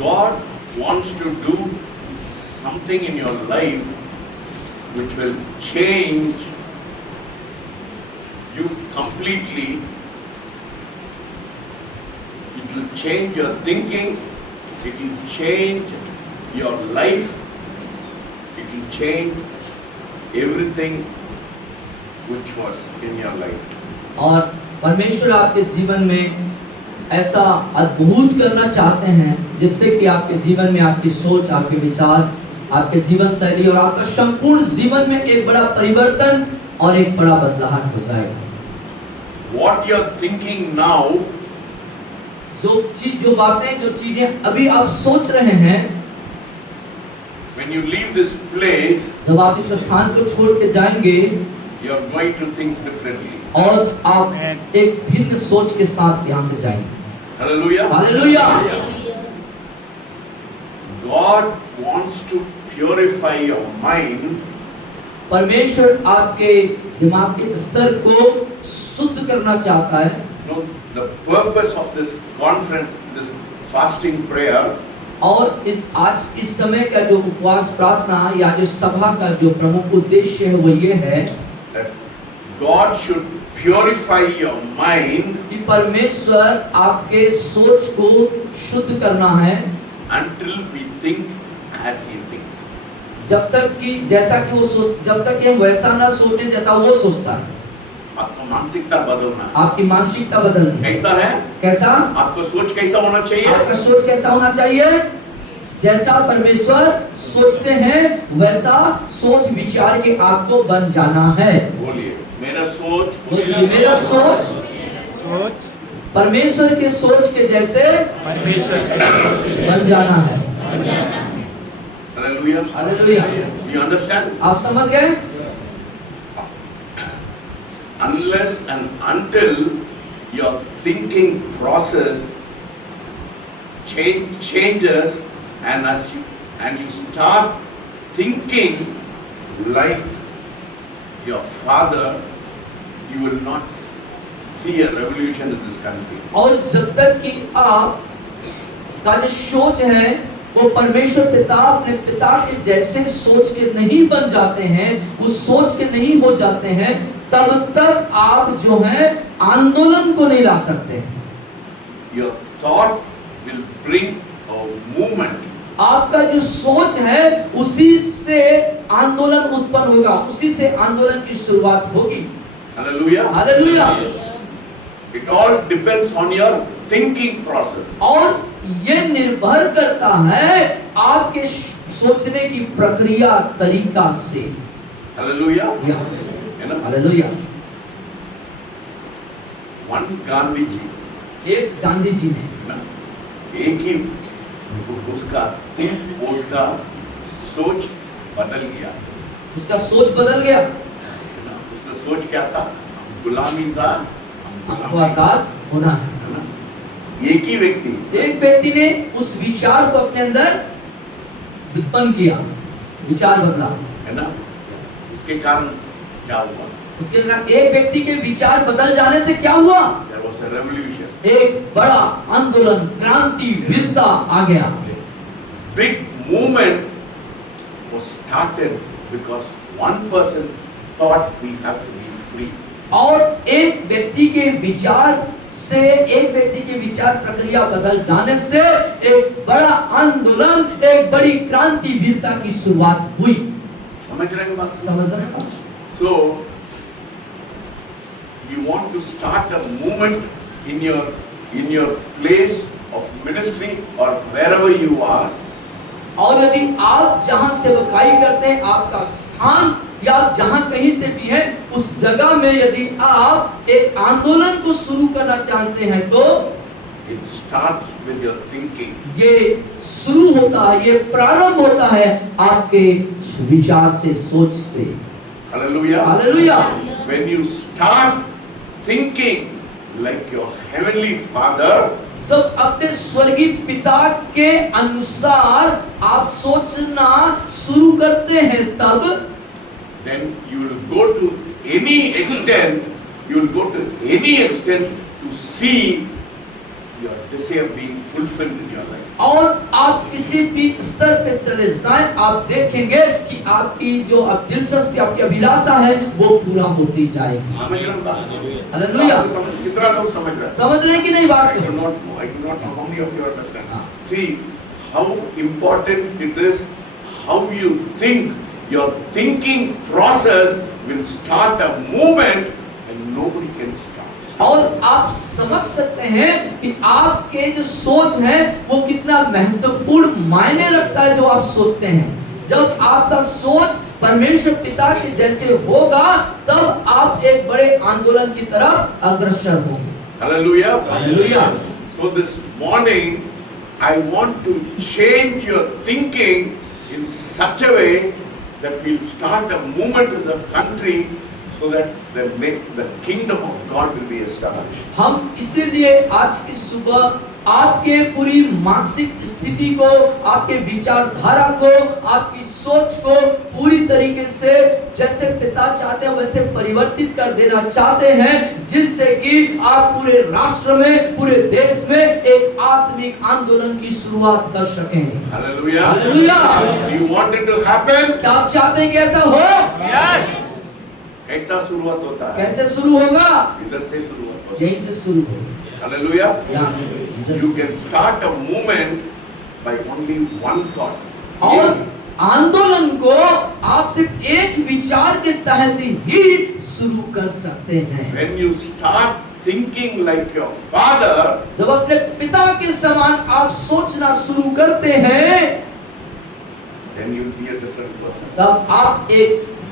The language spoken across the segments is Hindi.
God wants to do something in your life which will change you completely. It will change your thinking, it will change your life, it will change everything which was in your life. और परमेश्वर आपके जीवन में ऐसा अद्भुत करना चाहते हैं जिससे कि आपके जीवन में आपकी सोच, आपके विचार, आपके जीवन शैली और आपका संपूर्ण जीवन में एक बड़ा परिवर्तन और एक बड़ा बदलाव हो जाएगा। What you are thinking now, जो बातें, जो चीजें अभी आप सोच रहे हैं, when you leave this place, जब आप इस स्थान को छोड़ के जाएंगे, you are going to think differently. और आप एक भिन्न सोच के साथ यहाँ से जाएंगे। Hallelujah. Hallelujah. God wants to purify your mind. परमेश्वर आपके दिमाग के स्तर को शुद्ध करना चाहता है। You know, the purpose of this conference, this fasting prayer, और इस समय का जो उपवास प्रार्थना या जो सभा का जो प्रमुख उद्देश्य है वो ये है that God should purify your mind कि परमेश्वर आपके सोच को शुद्ध करना है until we think as He thinks. जब तक कि जैसा कि वो सोच, जब तक कि हम वैसा ना सोचें जैसा वो सोचता है। आपको मानसिकता बदलना है। आपकी मानसिकता बदलनी है। कैसा है? कैसा? आपको सोच कैसा होना चाहिए? आपका सोच कैसा होना चाहिए? जैसा परमेश्वर सोचते हैं वैसा सोच विचार के आपको बन जाना है। बोलिए, मेरा सोच, मेरा सोच परमेश्वर के सोच के जैसे बन जाना है। हालेलुया। हालेलुया। You understand? आप समझ गए? Unless and until your thinking process changes and you start thinking like your father, you will not see a revolution in this country. और जब तक कि आप का जो सोच है वो परमेश्वर पिता अपने पिता के जैसे सोच के नहीं बन जाते हैं, उस सोच के नहीं हो जाते हैं, तब तक आप जो है आंदोलन को नहीं ला सकते हैं। Your thought will bring a movement. आपका जो सोच है उसी से आंदोलन उत्पन्न होगा, उसी से आंदोलन की शुरुआत होगी। Hallelujah. Hallelujah. It all depends on your thinking process. और ये निर्भर करता है आपके सोचने की प्रक्रिया तरीका से। Hallelujah. या You know, hallelujah. one Gandhi ji, एक गांधी जी ने ना, एक ही उसका सोच बदल गया। उसका सोच बदल गया। ना, उसका सोच क्या था? गुलामी था। हमको आजाद होना है। है ना? एक ही व्यक्ति, एक व्यक्ति ने उस विचार को अपने अंदर उत्पन्न किया, विचार बदला, है ना? उसके कारण क्या हुआ? उसके कारण एक व्यक्ति के विचार बदल जाने से क्या हुआ? There was a revolution. एक बड़ा आंदोलन, क्रांति, वीरता आ गया। Big movement was started because one person thought we have to be free. और एक व्यक्ति के विचार से, एक व्यक्ति के विचार प्रक्रिया बदल जाने से एक बड़ा आंदोलन, एक बड़ी क्रांति, वीरता की शुरुआत हुई। समझ रहे हैं बात? समझ रहे हैं? So you want to start a movement in your place of ministry or wherever you are. और यदि आप जहां सेवकाई करते हैं, आपका स्थान या आप जहां कहीं से भी हैं, उस जगह में यदि आप एक आंदोलन को शुरू करना चाहते हैं तो it starts with your thinking. ये शुरू होता है, ये प्रारंभ होता है आपके विचार से, सोच से। Hallelujah. Hallelujah. When you start thinking like your heavenly Father, जब अपने स्वर्गीय पिता के अनुसार आप सोचना शुरू करते हैं, तब then you will go to any extent, to see your desire being fulfilled in your life. और आप किसी भी स्तर पे चले जाएं, आप देखेंगे कि आपकी जो अब दिलचस्पी, आपकी अभिलाषा है, वो पूरा होती जाएगी। समझ रहे हैं बात? हालेलुया। बात को कितना लोग समझ रहे हैं? समझ रहे हैं कि नहीं बात I को? do not know. I do not know how many of you understand. हाँ। See how important it is how you think. Your thinking process will start a movement and nobody can stop. और आप समझ सकते हैं कि आपके जो सोच है वो कितना महत्वपूर्ण मायने रखता है जो आप सोचते हैं। जब आपका सोच परमेश्वर पिता के जैसे होगा तब आप एक बड़े आंदोलन की तरफ अग्रसर होंगे। Hallelujah. Hallelujah. So this morning I want to change your thinking in such a way that we'll start a movement in the country so that the kingdom of God will be established. हम इसीलिए आज की सुबह आपके पूरी मानसिक स्थिति को, आपके विचारधारा को, आपकी सोच को पूरी तरीके से जैसे पिता चाहते हैं वैसे परिवर्तित कर देना चाहते हैं, जिससे कि आप पूरे राष्ट्र में, पूरे देश में एक आत्मिक आंदोलन की शुरुआत कर सकें। Hallelujah. Hallelujah. Do you want it to happen? क्या आप चाहते हैं कि ऐसा हो? Yes. कैसा शुरुआत होता है? कैसे शुरू होगा? इधर से शुरुआत होता है। यहीं से शुरू होगा। Hallelujah. यहाँ से। You can start a movement by only one thought. और आंदोलन को आप सिर्फ एक विचार के तहत ही शुरू कर सकते हैं। When you start thinking like your father, जब अपने पिता के समान आप सोचना शुरू करते हैं, then you will be a different person. तब आप एक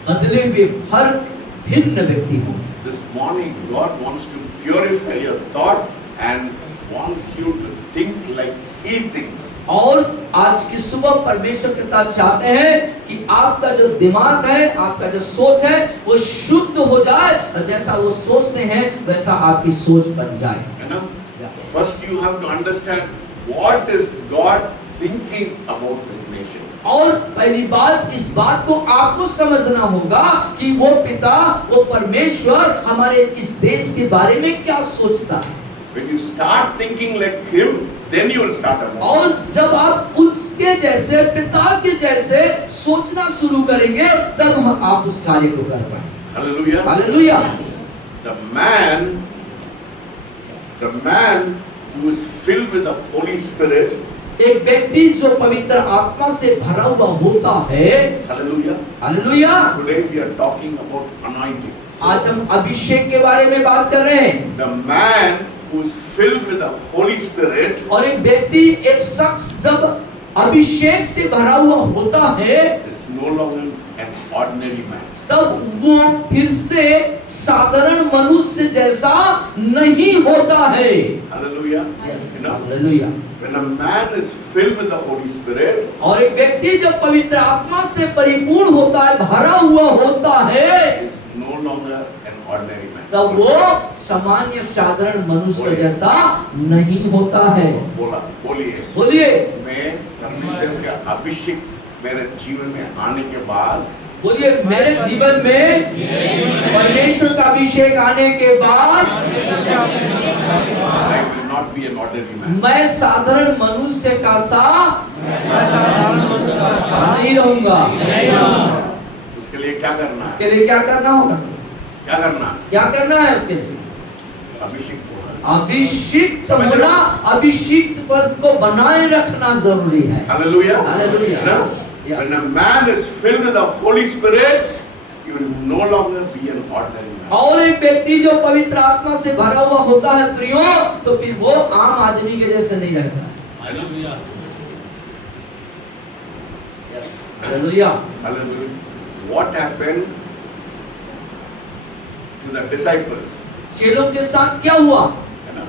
बदले हुए फर्क भिन्न व्यक्ति हो। This morning, God wants to purify your thought and wants you to think like He thinks. और आज की सुबह परमेश्वर पिता चाहते हैं कि आपका जो दिमाग है, आपका जो सोच है, वो शुद्ध हो जाए और जैसा वो सोचते हैं वैसा आपकी सोच बन जाए। You know? Yeah. First, you have to understand what is God thinking about this nation. और पहली बात इस बात को आपको समझना होगा कि वो पिता, वो परमेश्वर हमारे इस देश के बारे में क्या सोचता है। When you start thinking like Him, then you will start a movement. और जब आप उसके जैसे, पिता के जैसे सोचना शुरू करेंगे तब आप उस कार्य को कर पाएंगे। Hallelujah. Hallelujah. The man who is filled with the Holy Spirit, एक व्यक्ति जो पवित्र आत्मा से भरा हुआ होता है, hallelujah. Hallelujah. Today we are talking about anointing. आज हम अभिषेक के बारे में बात कर रहे हैं। The man who is filled with the Holy Spirit और एक व्यक्ति, एक शख्स जब अभिषेक से भरा हुआ होता है is no longer an ordinary man. तब वो फिर से साधारण मनुष्य जैसा नहीं होता है। Hallelujah. Yes. You know, hallelujah. when a man is filled with the Holy Spirit, और एक व्यक्ति जब पवित्र आत्मा से परिपूर्ण होता है, भरा हुआ होता है, is no longer an ordinary man. तब वो सामान्य साधारण मनुष्य जैसा नहीं होता है। बोलिए बोलिए। मैं परमेश्वर का अभिषेक मेरे जीवन में आने के बाद, बोलिए, मेरे जीवन में परमेश्वर का अभिषेक आने के बाद I will not be an ordinary man. मैं साधारण मनुष्य का सा नहीं रहूंगा। उसके लिए क्या करना है? उसके लिए क्या करना होगा? क्या करना? क्या करना है उसके लिए? अभिषेक होना। अभिषिक्त होना, अभिषिक्त पद को बनाए रखना जरूरी है। Hallelujah. Hallelujah. You know, when a man is filled with the Holy Spirit, he will no longer be an ordinary man. और एक व्यक्ति जो पवित्र आत्मा से भरा हुआ होता है प्रियो, तो फिर वो आम आदमी के जैसे नहीं रहता है। Hallelujah. Hallelujah. Hallelujah. What happened to the disciples? चेलों के साथ क्या हुआ? है ना?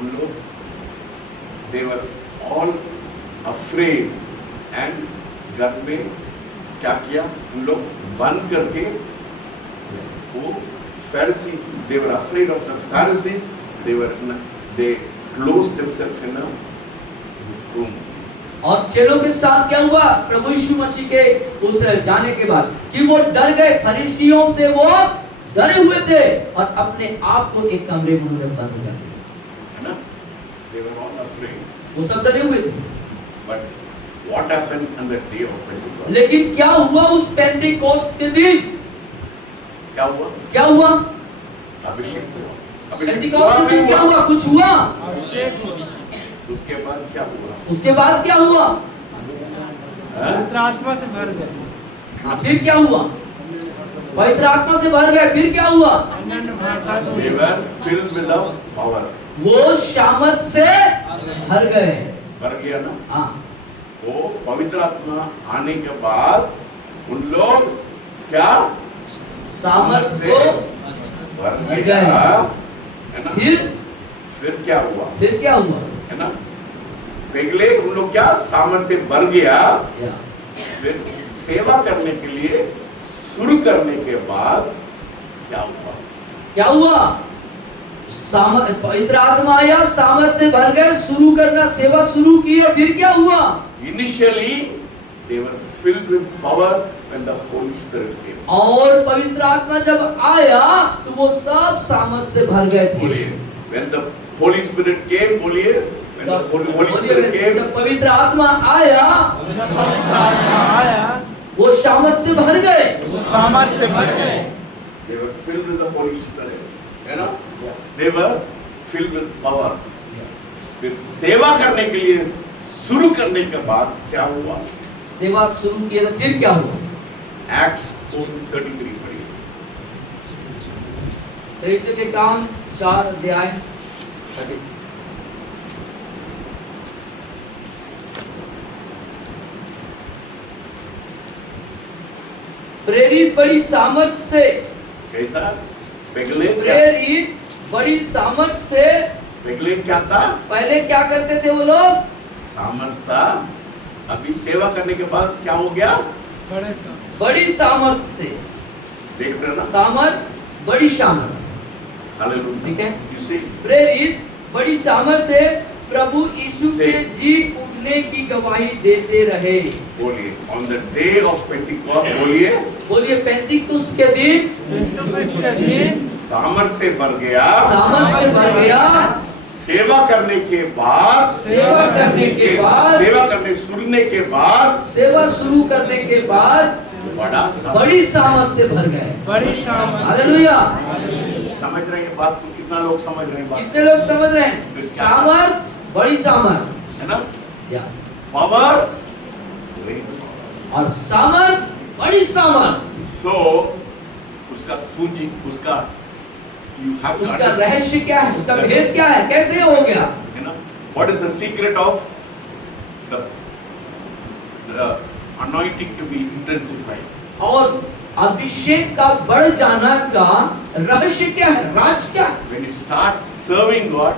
उन लोग, they were all afraid and घर में क्या किया? उन लोग बंद करके वो Pharisees, they were afraid of the Pharisees. They closed themselves in a room. और चेलों के साथ क्या हुआ? प्रभु यीशु मसीह के उस जाने के बाद कि वो डर गए, फरीसियों से वो डरे हुए थे और अपने आप को एक कमरे में उन्होंने बंद कर दिया। है ना? They were all afraid. वो सब डरे हुए थे। But what happened on the day of Pentecost? लेकिन क्या हुआ उस पेंटेकोस्त के दिन? क्या हुआ? क्या हुआ? अभिषेक हुआ। पेंटेकोस्त के दिन क्या हुआ? कुछ हुआ? उसके बाद क्या हुआ? उसके बाद क्या हुआ? हाँ? पवित्र आत्मा से भर गए। फिर क्या हुआ? पवित्र आत्मा से भर गए। फिर क्या हुआ? अन्य भाषा से They were filled with the power. वो सामर्थ से भर गए। भर गया ना? हाँ, वो पवित्र आत्मा आने के बाद उन लोग क्या सामर्थ से को भर भर गया, गए। है ना? फिर क्या हुआ? फिर क्या हुआ? है ना? पहले उन लोग क्या सामर्थ से भर गया, या, फिर सेवा करने के लिए शुरू करने के बाद क्या हुआ? क्या हुआ? पवित्र आत्मा आया, सामर्थ से भर गए, शुरू करना, सेवा शुरू की। और फिर क्या हुआ? Initially they were filled with power when the Holy Spirit came. और पवित्र आत्मा जब आया तो वो सब सामर्थ से भर गए थे। बोलिए, when the Holy Spirit came, बोलिए, when the Holy Spirit came, जब पवित्र आत्मा आया जब पवित्र आत्मा आया, वो सामर्थ से भर गए। वो सामर्थ से भर गए। they were filled with the Holy Spirit, है ना? They were filled with power. फिर सेवा करने के लिए शुरू करने के बाद क्या हुआ? सेवा शुरू किया तो फिर क्या हुआ? Acts 4:33 पढ़िए। प्रेरितों के काम 4 अध्याय। प्रेरित बड़ी सामर्थ से, कैसा? पहले प्रेरित बड़ी सामर्थ से। पहले क्या था? पहले क्या करते थे वो लोग? सामर्थ था। अभी सेवा करने के बाद क्या हो गया? बड़े सामर्थ। बड़ी सामर्थ से। देख रहे ना? सामर्थ, बड़ी सामर्थ। हालेलुया। ठीक है? You see? प्रेरित बड़ी सामर्थ से प्रभु यीशु से। के जी उठने की गवाही देते रहे। बोलिए, on the day of Pentecost, बोलिए, बोलिए, पेंतीकुस्त के दिन पेंटेकोस्त के दिन सामर्थ से भर गया। सामर्थ से भर गया। सेवा करने के बाद, सेवा करने के बाद, सेवा करने सुनने के बाद, सेवा शुरू करने के बाद बड़ा सामर्थ। बड़ी सामर्थ से भर गए। बड़ी सामर्थ। हालेलुया। समझ रहे हैं बात को? कितना लोग समझ रहे हैं बात? कितने लोग समझ रहे हैं? सामर्थ, बड़ी सामर्थ, है ना? या, पावर, और सामर्थ, बड़ी सामर्थ। सो उसका पूंजी, उसका you have to उसका understand, रहस्य क्या है? उसका भेद क्या है? कैसे हो गया? you know, what is the secret of the anointing to be intensified? और अभिषेक का बढ़ जाना का रहस्य क्या है? राज क्या है? When you start serving God,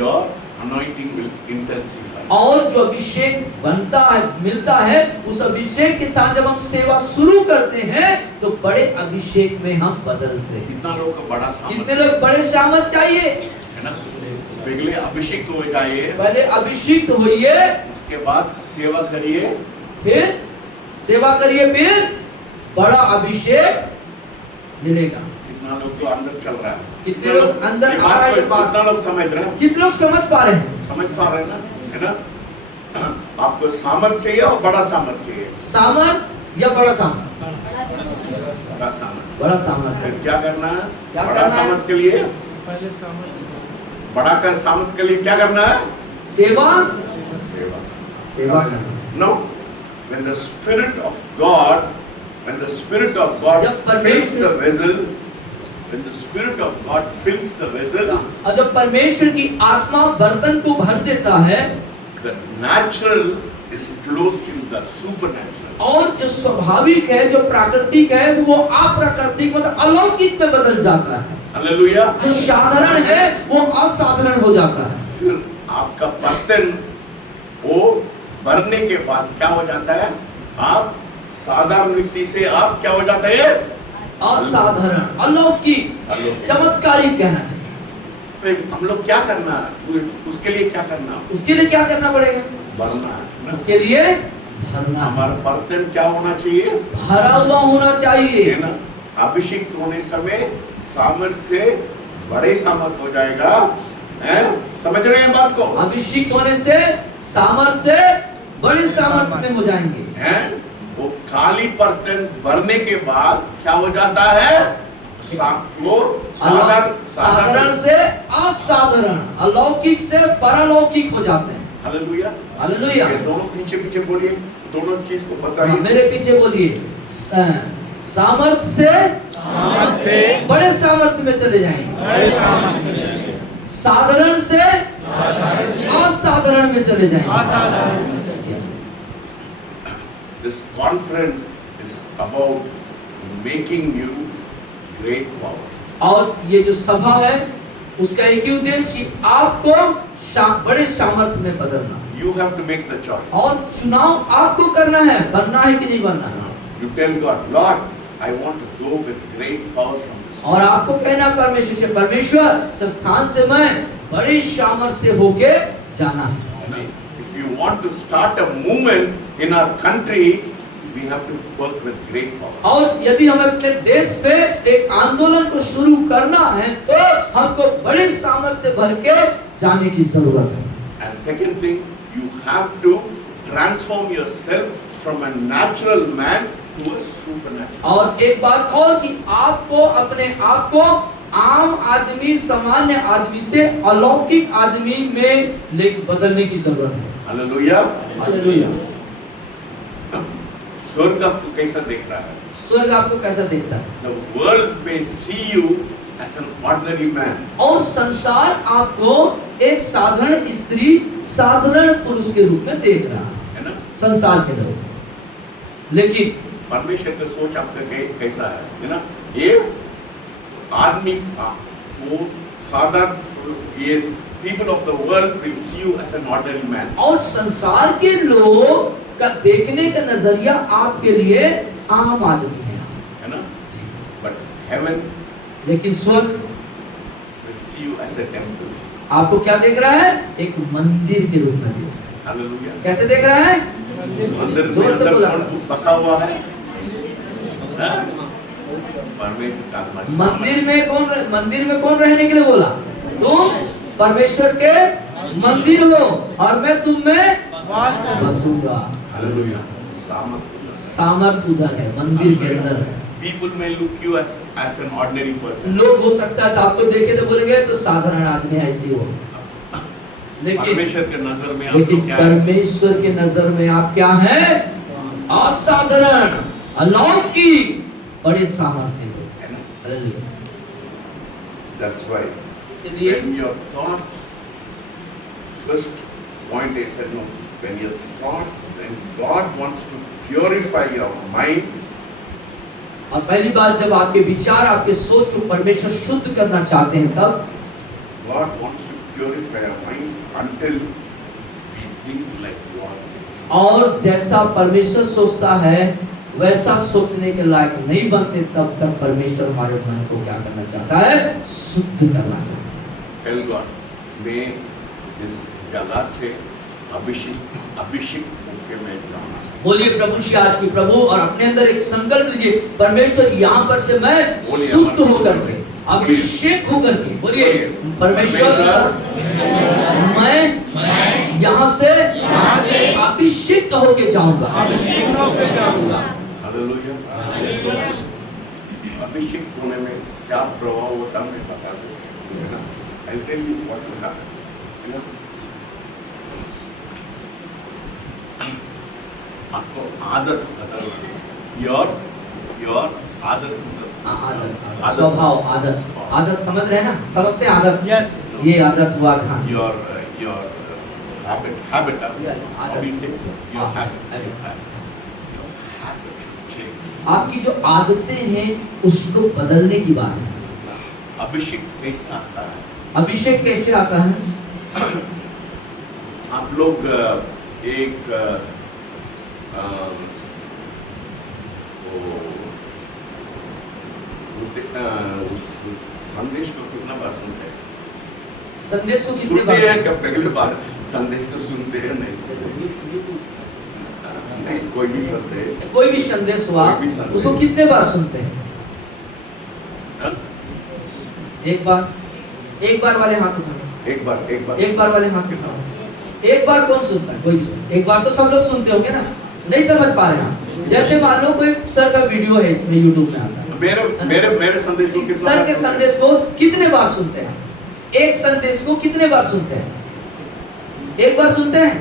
your anointing will intensify. और जो अभिषेक बनता है, मिलता है, उस अभिषेक के साथ जब हम सेवा शुरू करते हैं तो बड़े अभिषेक में हम बदलते हैं। कितना लोग का बड़ा कितने सामर्थ लोग बड़े सामर्थ चाहिए? है ना? पहले अभिषेक होगा ये, पहले अभिषिक्त होइए, उसके बाद सेवा करिए, फिर सेवा करिए, फिर बड़ा अभिषेक मिलेगा। कितना लोग तो अंदर चल रहा है? कितने लोग अंदर ये आ रहा है ये बात? कितना लोग समझ रहे हैं? कितने लोग समझ पा रहे हैं? समझ पा रहे हैं ना? है ना? आपको सामर्थ चाहिए और बड़ा सामर्थ चाहिए। सामर्थ या बड़ा सामर्थ? बड़ा सामर्थ। बड़ा सामर्थ फिर है। क्या करना है? क्या बड़ा करना है? सामर्थ के लिए, पहले सामर्थ। बड़ा का सामर्थ के लिए क्या करना है? सेवा, सेवा। सेवा करना। No, when the Spirit of God, when the Spirit of God जब fills परमेश्वर- the vessel, when the Spirit of God fills the vessel, और जब परमेश्वर की आत्मा बर्तन को भर देता है, the natural is clothed in the supernatural. और जो स्वाभाविक है, जो प्राकृतिक है, वो अप्राकृतिक मतलब अलौकिक में बदल जाता है। Hallelujah. जो साधारण है वो असाधारण हो जाता है। फिर आपका बर्तन वो भरने के बाद क्या हो जाता है? आप साधारण व्यक्ति से आप क्या हो जाता है? असाधारण, अलौकिक, अलौकिक। चमत्कारिक कहना चाहिए। फिर हम लोग क्या करना है? उसके लिए क्या करना है? उसके लिए क्या करना पड़ेगा? भरना है ना? उसके लिए भरना, हमारा बर्तन क्या होना चाहिए? भरा हुआ होना चाहिए। है ना? अभिषिक्त होने समय सामर्थ से बड़े सामर्थ हो जाएगा। हैं? समझ रहे हैं बात को? अभिषेक होने से सामर्थ से बड़े सामर्थ में हो जाएंगे। एंड वो खाली बर्तन भरने के बाद क्या हो जाता है? वो साधारण से असाधारण, अलौकिक से परलौकिक हो जाते हैं। हालेलुया। हालेलुया। ये दोनों पीछे पीछे बोलिए, दोनों चीज को बताइए। मेरे पीछे बोलिए, सामर्थ से बड़े सामर्थ में चले जाएंगे, साधारण से असाधारण में चले जाएंगे। This conference is about making you great power. और ये जो सभा है उसका एक ही उद्देश्य आपको बड़े सामर्थ में बदलना। You have to make the choice. और चुनाव आपको करना है, बनना है कि नहीं बनना है। You tell God, Lord, I want to go with great power from this. और आपको कहना परमेश्वर से, परमेश्वर इस स्थान से मैं बड़े सामर्थ से होके जाना है। If you want to start a movement in our country, we have to work with great power. और यदि हमें अपने देश में एक आंदोलन को शुरू करना है तो हमको बड़े सामर्थ से भर के जाने की जरूरत है। And second thing, you have to transform yourself from a natural man to a supernatural. और एक बात और कि आपको अपने आप को आम आदमी, सामान्य आदमी से अलौकिक आदमी में बदलने की जरूरत है। Hallelujah. हालेलुया। स्वर्ग आपको कैसा देख रहा है? स्वर्ग आपको कैसा देखता है? The world may see you as an ordinary man. और संसार आपको एक साधारण स्त्री, साधारण पुरुष के रूप में देख रहा है ना? संसार के लोग। लेकिन परमेश्वर का सोच आपका कैसा है ना? ये आदमी वो साधारण, ये people of the world will see you as an ordinary man. और संसार के लोग का देखने का नजरिया आपके लिए आम आदमी है ना? But heaven लेकिन स्वर्ग will see you as a temple. आपको क्या देख रहा है? एक मंदिर के रूप में देख रहा है। Hallelujah. कैसे देख रहा है? मंदिर में जोर से बोला। कौन बसा हुआ है? परमेश्वर का आत्मा। मंदिर में कौन रहने के लिए बोला? तुम परमेश्वर के मंदिर हो और मैं तुम में बसूंगा। हालेलुया। सामर्थ उधर है, मंदिर के अंदर है। People may look you as an ordinary person. लोग हो सकता है तो आपको देखे तो बोलेंगे तो साधारण आदमी ऐसी हो, लेकिन परमेश्वर के नजर में आप लेकिन क्या है? परमेश्वर के नजर में आप क्या है? असाधारण, अलौकिक, बड़े सामर्थ्य के लोग। है ना? हालेलुया। That's why इसलिए when your thoughts, first point is that no, when your thought, when God wants to purify your mind, और पहली बार जब आपके विचार, आपके सोच को परमेश्वर शुद्ध करना चाहते हैं तब God wants to purify our minds until we think like God thinks. और जैसा परमेश्वर सोचता है वैसा सोचने के लायक नहीं बनते तब तक परमेश्वर हमारे मन को क्या करना चाहता है? शुद्ध करना चाहता है। Tell God, मैं इस जगह से अभिषेक होकर मैं जाऊंगा। बोलिए प्रभु से आज की प्रभु, और अपने अंदर एक संकल्प लीजिए, परमेश्वर यहाँ पर से मैं बोलिए, शुद्ध होकर के, अभिषेक होकर के, बोलिए परमेश्वर मैं यहाँ से अभिषेक होके जाऊंगा। हालेलुया। अभिषेक होने में क्या प्रभाव होता है मैं बता दूं। I'll tell you what will happen. You know? आपको आदत बदलना है। your आदत आदत, स्वभाव, आदत समझ रहे हैं ना? समझते हैं आदत? Yes. ये आदत हुआ था। your habit आदत। अभी से your habit habit। your habit should change. आपकी जो आदतें हैं उसको बदलने की बात है। अभिषेक कैसे आता है? अभिषेक कैसे आता है? आप लोग एक संदेश को कितना बार सुनते हैं? संदेश को कितने सुनते बार? हैं क्या? पहले बार संदेश को सुनते हैं, नहीं सुनते? नहीं, कोई भी संदेश, कोई भी संदेश हुआ कोई भी संदेश। उसको कितने बार सुनते हैं? हाँ? एक बार वाले हाथ उठाओ। एक बार एक बार वाले हाथ उठाओ। एक बार कौन सुनता है? कोई भी सुनता है। एक बार तो सब लोग सुनते होंगे ना, नहीं समझ पा रहे ना। जैसे मान लो कोई सर का वीडियो है, इसमें यूट्यूब में आता है, मेरे संदेश को कितना सर के संदेश को कितने बार सुनते हैं? एक संदेश को कितने बार सुनते हैं? एक बार सुनते हैं?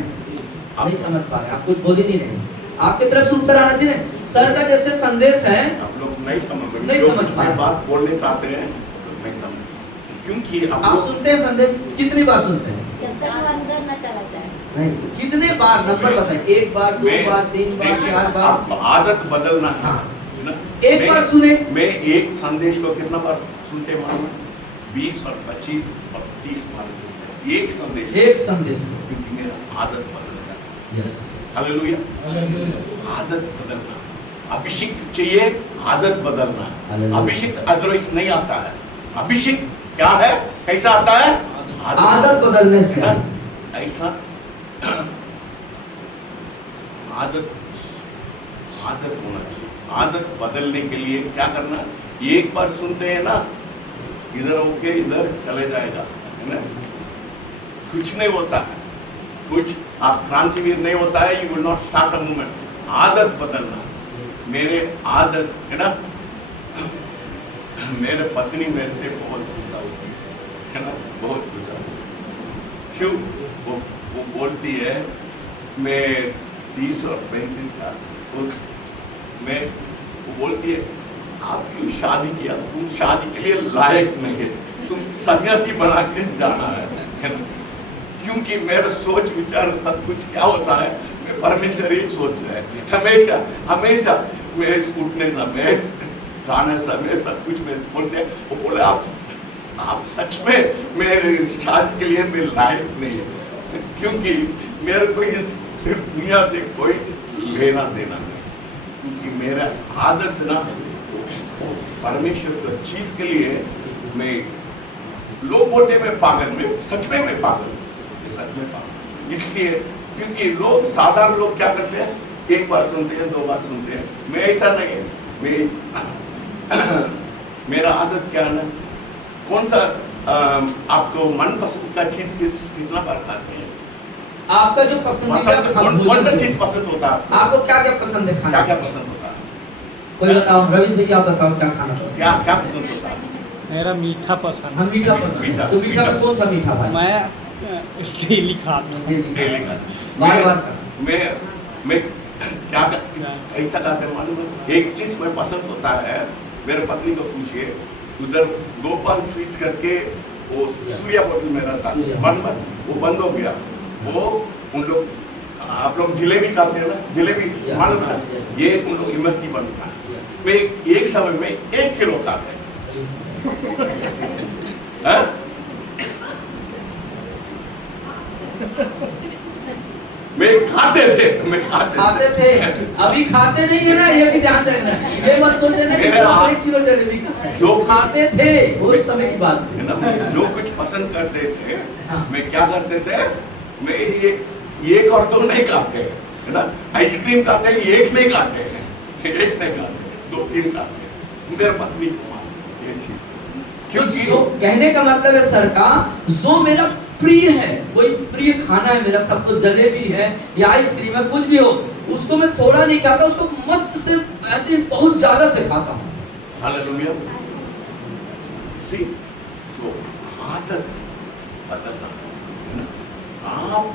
नहीं समझ पा रहे, आप कुछ बोल ही नहीं रहे। आपकी तरफ से उत्तर आना चाहिए। सर का जैसे संदेश है, आप लोग नहीं समझ नहीं जो समझ कुछ पा रहे। बात बोलने चाहते हैं तो नहीं समझ, क्योंकि आप सुनते हैं संदेश कितनी बार सुनते हैं? जब तक वो अंदर न चला जाए। नहीं, कितने बार? नंबर बताएं। एक बार, दो बार, तीन बार, चार बार? आप आदत बदलना है हाँ। ना? एक बार सुने। मैं एक संदेश को कितना बार सुनते हैं मालूम है? 20 और 25 और 30 बार सुनते हैं एक संदेश को, एक संदेश को। क्योंकि मेरा आदत बदल जाता है। Yes, hallelujah. आदत बदलना, अभिषेक चाहिए, आदत बदलना। हालेलुया। अभिषेक अदरवाइज नहीं आता है। अभिषेक क्या है, कैसा आता है? आदत बदलने से। है ना? ऐसा आदत होना चाहिए। आदत बदलने के लिए क्या करना? एक बार सुनते हैं ना, इधर होके इधर चले जाएगा, है ना? कुछ नहीं होता है, कुछ आप क्रांतिवीर नहीं होता है। You will not start a movement. आदत बदलना, मेरे आदत है ना। मेरे पत्नी मेरे से बहुत गुस्सा होती है ना, बहुत गुस्सा। क्यों? वो बोलती है, मैं 30 और 35 साल मैं, वो बोलती है, आप क्यों शादी किया? तुम शादी के लिए लायक नहीं है, तुम सन्यासी बना के जाना है ना? क्योंकि मेरा सोच विचार सब कुछ क्या होता है, मैं परमेश्वर ही सोच रहा है हमेशा हमेशा। मैं उठने समय, खाने समय सब कुछ मैं सोचते हैं। वो बोले, आप सच में मेरे शादी के लिए मैं लायक नहीं है, क्योंकि मेरे को इस दुनिया से कोई लेना देना नहीं, क्योंकि मेरा आदत ना परमेश्वर की चीज के लिए। मैं, लोग बोलते मैं पागल, में सच में मैं पागल, सच में पागल। इसलिए क्योंकि लोग, साधारण लोग क्या करते हैं, एक बार सुनते हैं, 2 बार सुनते हैं। मैं ऐसा नहीं है। मैं मेरा आदत क्या है ना, कौन सा आपको मनपसंद का चीज कितना बार खाते हैं? आपका जो पसंदीदा कौन सा चीज पसंद होता है? आपको क्या क्या पसंद है खाना? क्या पसंद होता है? कोई बताओ, रवीश भैया आप बताओ क्या खाना पसंद है? क्या पसंद होता है? मेरा मीठा पसंद हम मीठा पसंद है। मीठा, तो मीठा में मीठा। कौन सा मीठा भाई? मैं डेली खाता हूँ। डेली का। बार बार मैं क्या ऐसा कहते हैं मालूम है? एक चीज में पसंद होता है, मेरे पत्नी को पूछिए, उधर गोपाल स्वीट्स करके वो सूर्या होटल में रहता है, वो बंद हो गया। वो उन लोग, आप लोग जलेबी खाते हैं ना, जलेबी मालूम है ना? ये उन लोग इमरती बनता है। मैं एक समय में 1 किलो खाते हैं। हाँ? मैं खाते थे। खाते थे, अभी खाते नहीं है ना, ये भी ध्यान रखना। ये मत सोचते ना कि सब 1 किलो जलेबी खाते हैं। जो खाते थे वो उस समय की बात है ना, जो कुछ पसंद करते थे, हाँ। मैं क्या करते थे, मैं एक और 2 नहीं खाते, है ना? आइसक्रीम खाते हैं, एक नहीं खाते हैं, 2-3 खाते हैं। मेरे पत्नी को ये चीज, क्योंकि जो कहने का मतलब है सर का, जो मेरा प्रिय है, कोई प्रिय खाना है मेरा, सब कुछ जलेबी है या आइसक्रीम है, कुछ भी हो, उसको मैं थोड़ा नहीं खाता, उसको मस्त से बेहतरीन बहुत ज्यादा से खाता हूँ। हालेलुया। सी, सो आदत बदलना, है ना? आप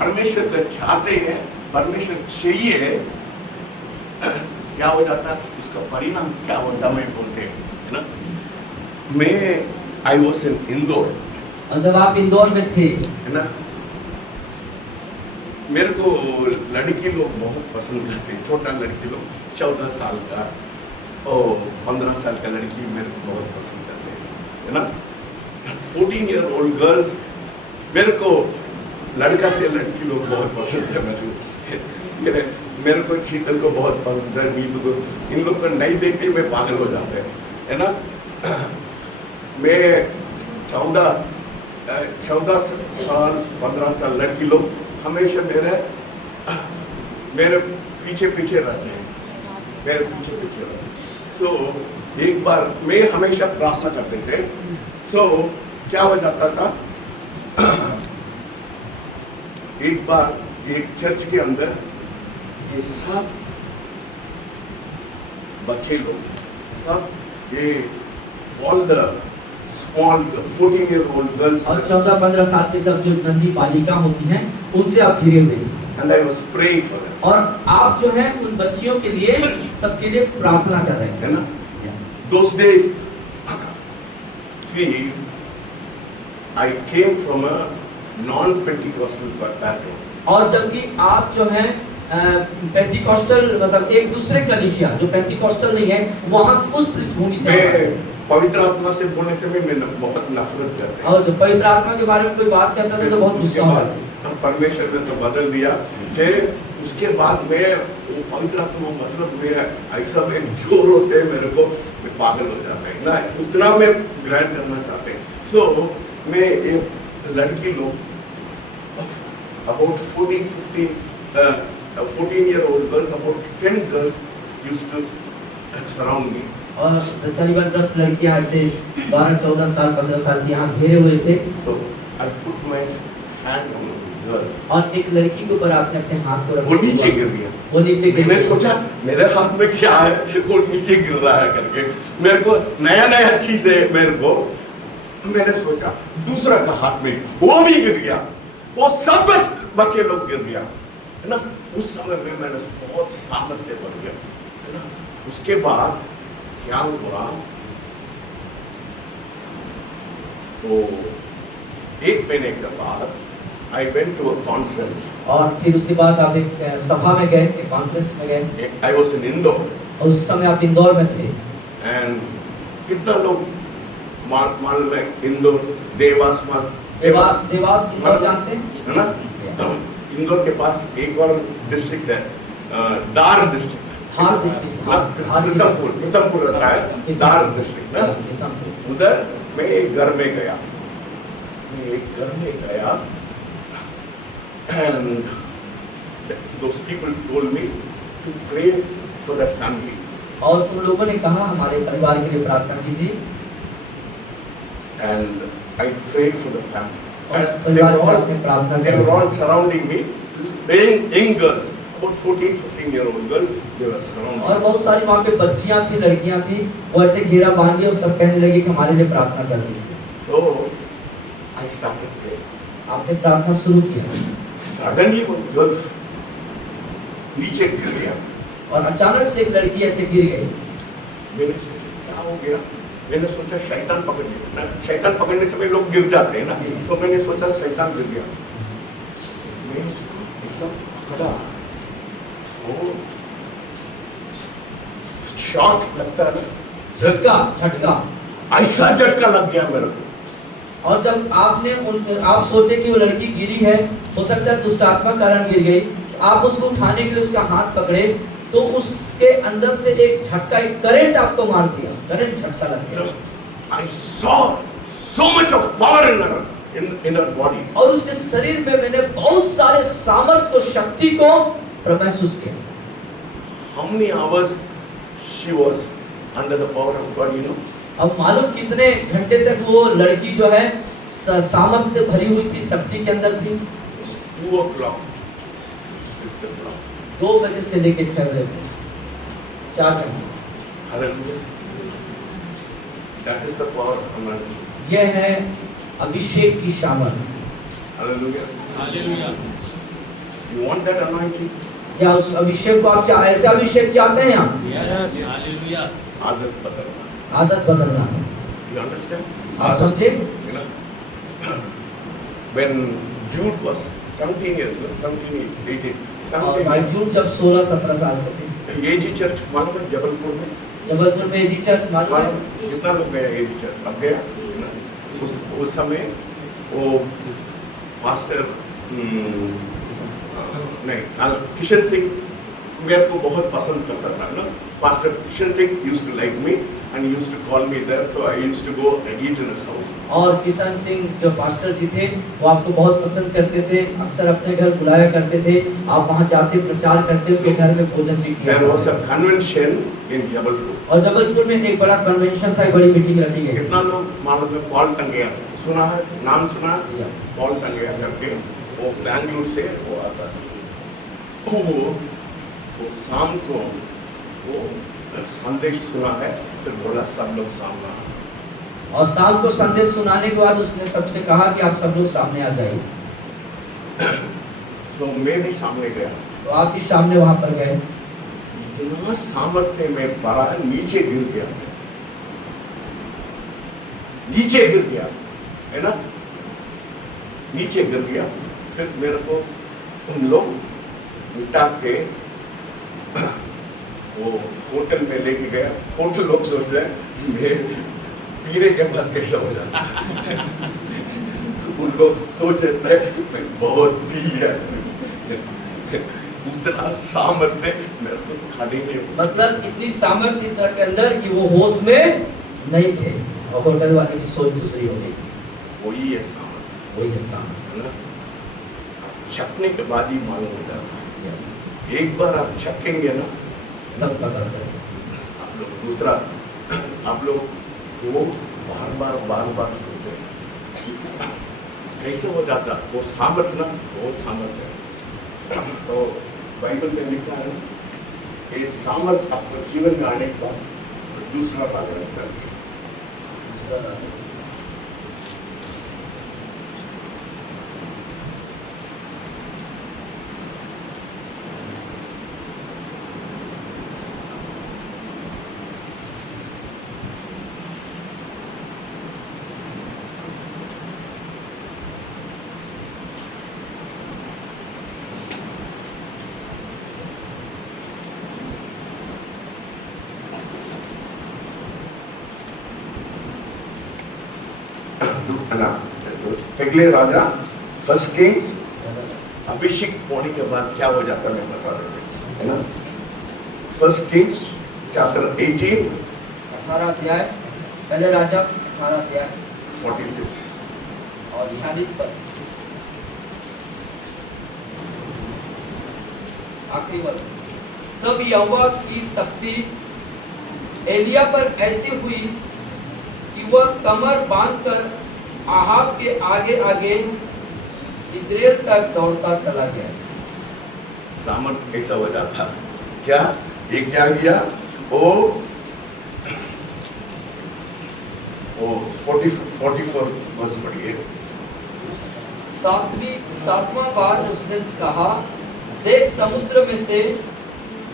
परमेश्वर को चाहते हैं, परमेश्वर चाहिए, क्या हो जाता है, उसका परिणाम क्या होता, मैं बोलते हैं, है ना? मैं आई वॉज इन इंदौर, और जब आप इंदौर में थे, है ना, मेरे को लड़की लोग बहुत पसंद करते हैं। छोटा लड़की लोग, 14 साल का और 15 साल का लड़की मेरे को बहुत पसंद करते हैं, है ना? 14 ईयर ओल्ड गर्ल्स, मेरे को लड़का से लड़की लोग बहुत पसंद है। मेरे को शीतल को बहुत पसंद है, नीतू को। इन लोग को नहीं देख के मैं पागल हो जाते हैं, है ना? मैं 14 साल 15 साल लड़की लोग हमेशा मेरे पीछे रहते हैं, मेरे पीछे रहते हैं। सो एक बार मैं हमेशा प्रार्थना करते थे। सो क्या हो जाता था, एक बार एक चर्च के अंदर ये सब बच्चे लोग सब ये all the small 14-year-old girls और 14-15 साल की सब जो नन्ही बालिका होती हैं उनसे आप घिरे हुए थे and I was praying for them, और आप जो है उन बच्चियों के लिए सबके लिए प्रार्थना कर रहे है थे। ना। Those days, see, I came from a non-Pentecostal background. और जबकि आप जो है पेंटिकॉस्टल मतलब एक दूसरे कलीसिया जो पेंटिकॉस्टल नहीं है वहां से उस पृष्ठभूमि से आप आए मैं थे। पवित्र आत्मा से बोलने से मैं बहुत नफरत करता हूँ। और जब पवित्र आत्मा के बारे में कोई बात करता था तो बहुत उसके गुस्सा होता बाद परमेश्वर ने तो बदल दिया। फिर उसके बाद मैं वो पवित्र आत्मा मतलब मैं ऐसा में जोर होते हैं मेरे को, मैं पागल हो जाता है ना, उतना मैं ग्रहण करना चाहते हैं। सो मैं एक लड़की लोग about 14-year-old girls, about 10 girls used to surround me. और करीबन 10 लड़कियां ऐसे 12-14 साल 15 साल की यहाँ घेरे हुए थे। So I put my hand on the girl. और एक लड़की के ऊपर आपने अपने हाथ को रख वो नीचे गिर गया। वो नीचे गिर मैंने गई। सोचा मेरे हाथ में क्या है, वो नीचे गिर रहा है करके मेरे को नया नया चीज है मेरे को। मैंने सोचा दूसरा का हाथ में वो भी गिर गया, वो सब बच्चे लोग गिर गया, है ना। उस समय में मैंने बहुत सामर्थ्य बढ़ गया, है ना। उसके बाद क्या हुआ, तो एक महीने के बाद I went to a conference. और फिर उसके बाद आप एक सभा में गए, एक कॉन्फ्रेंस में गए। I was in Indore. और उस समय आप इंदौर में थे। And कितना लोग मालूम है इंदौर देवास देवास इंदौर जानते हैं? है ना। इंदौर के पास एक और डिस्ट्रिक्ट है, दार डिस्ट्रिक्ट। धार डिस्ट्रिक्ट, पीतमपुर रहता है, दार डिस्ट्रिक्ट ना। उधर मैं एक घर में गया, and those people told me to pray for their family. और उन लोगों ने कहा हमारे परिवार के लिए प्रार्थना कीजिए। And I prayed for the family. और And परिवार के लिए आपने प्रार्थना they were की। all surrounding me, young girls, about 14-15-year-old girls, they were surrounding और me. बहुत सारी वहाँ पे बच्चियाँ थी, लड़कियाँ थी, वो ऐसे घेरा बांध दिया और सब कहने लगे कि हमारे लिए प्रार्थना कर दीजिए। So I started praying. आपने प्रार्थना शुरू किया Suddenly one girl नीचे गिर गया। और अचानक से एक लड़की ऐसे गिर गई। मैंने सोचा क्या हो गया, मैंने सोचा शैतान पकड़ लिया ना। शैतान पकड़ने से भी लोग गिर जाते हैं ना। तो मैंने सोचा शैतान गिर गया। मैं उसको ऐसा पकड़ा, वो शॉक लगता है ना, झटका ऐसा झटका लग गया मेरे को। और जब आप सोचे कि वो लड़की गिरी है, हो सकता है दुष्ट आत्मा कारण गिर गई, आप उसको उठाने के लिए उसका हाथ पकड़े तो उसके अंदर से एक झटका, एक करंट आपको मार दिया, करंट झटका लग गया। I saw so much of power in her body. और उसके शरीर में मैंने बहुत सारे सामर्थ को, शक्ति को महसूस किया। How many hours she was under the power of God, you know? अब मालूम कितने घंटे तक वो लड़की जो है सामर्थ से भरी हुई थी, शक्ति के अंदर थी। 2 o'clock, 6 o'clock. 2 बजे से लेके 6 बजे, 4 घंटे। Hallelujah. That is the power of anointing. यह है अभिषेक की सामर्थ। Hallelujah. Hallelujah. You want that anointing? क्या उस अभिषेक को आप ऐसा अभिषेक चाहते हैं आप? Yes hallelujah. आदत बदलना। आदत बदलना। You understand? आप समझे? You know, when Jude was 17 years old, 17, 18, और भाई जून जब 16-17 साल के थे, एजी चर्च मालूम है जबलपुर में? जबलपुर में एजी चर्च मालूम है? कितना लोग गया एजी चर्च? अब गया ना? उस समय वो मास्टर नहीं किशन सिंह मेरे को बहुत पसंद करता था ना। Pastor Kishan Singh used to like me and he used to call me there, so I used to go and eat in his house. और किशन सिंह जो पास्टर जी थे वो आपको बहुत पसंद करते थे, अक्सर अपने घर बुलाया करते थे, आप वहाँ जाते प्रचार करते, उनके घर में भोजन भी किया। There was a convention in Jabalpur. और जबलपुर में एक बड़ा कन्वेंशन था, एक बड़ी मीटिंग रखी गई। कितना लोग मालूम है? पॉल टंगिया सुना है, नाम सुना है? या। पॉल टंगिया करके वो बैंगलोर से वो आता था। वो शाम को वो संदेश सुना है, फिर बोला सब लोग सामने आओ। और शाम को संदेश सुनाने के बाद उसने सबसे कहा कि आप सब लोग सामने आ जाइए। तो मैं भी सामने गया, तो आप भी सामने वहां पर गए। इतना सामर्थ्य में पड़ा, नीचे गिर गया, नीचे गिर गया, है ना, नीचे गिर गया। फिर मेरे को उन लोग उठा के वो होटल में लेके गया। होटल लोग सोच रहे हैं मैं पीने के बाद कैसा हो जाता। उन लोग सोच रहे थे मैं बहुत पी लिया, उतना सामर्थ्य मेरे को खड़े नहीं हो सकता। मतलब इतनी सामर्थ्य सर के अंदर कि वो होश में नहीं थे और होटल वाले की सोच दूसरी हो गई थी। वही है सामर्थ्य, वही है सामर्थ्य। है ना। चखने के बाद ही मालूम हो जाता है। एक बार आप चखेंगे ना, तब पता चले। आप लोग दूसरा, आप लोग वो बार बार सुनते हैं, कैसे हो जाता वो सामर्थ्य ना, बहुत सामर्थ्य है। तो बाइबल में लिखा है ये सामर्थ्य आपको जीवन में आने के बाद दूसरा बाधा निकलती है। दूसरा बात। पहले राजा फर्स्ट किंग्स अभिषेक होने के बाद क्या हो जाता है मैं बता रहा है ना। फर्स्ट किंग्स चैप्टर 18 18 अध्याय, पहले राजा 18 अध्याय 46 और 46 पद, आखिरी पद। तब यहोवा की शक्ति एलिया पर ऐसी हुई कि वह कमर बांधकर आहाब के आगे आगे इजराइल तक दौड़ता चला गया। सामर्थ कैसा हो जाता क्या, ये क्या किया वो 44 वर्ष पढ़िए। सातवां बार उसने कहा, देख समुद्र में से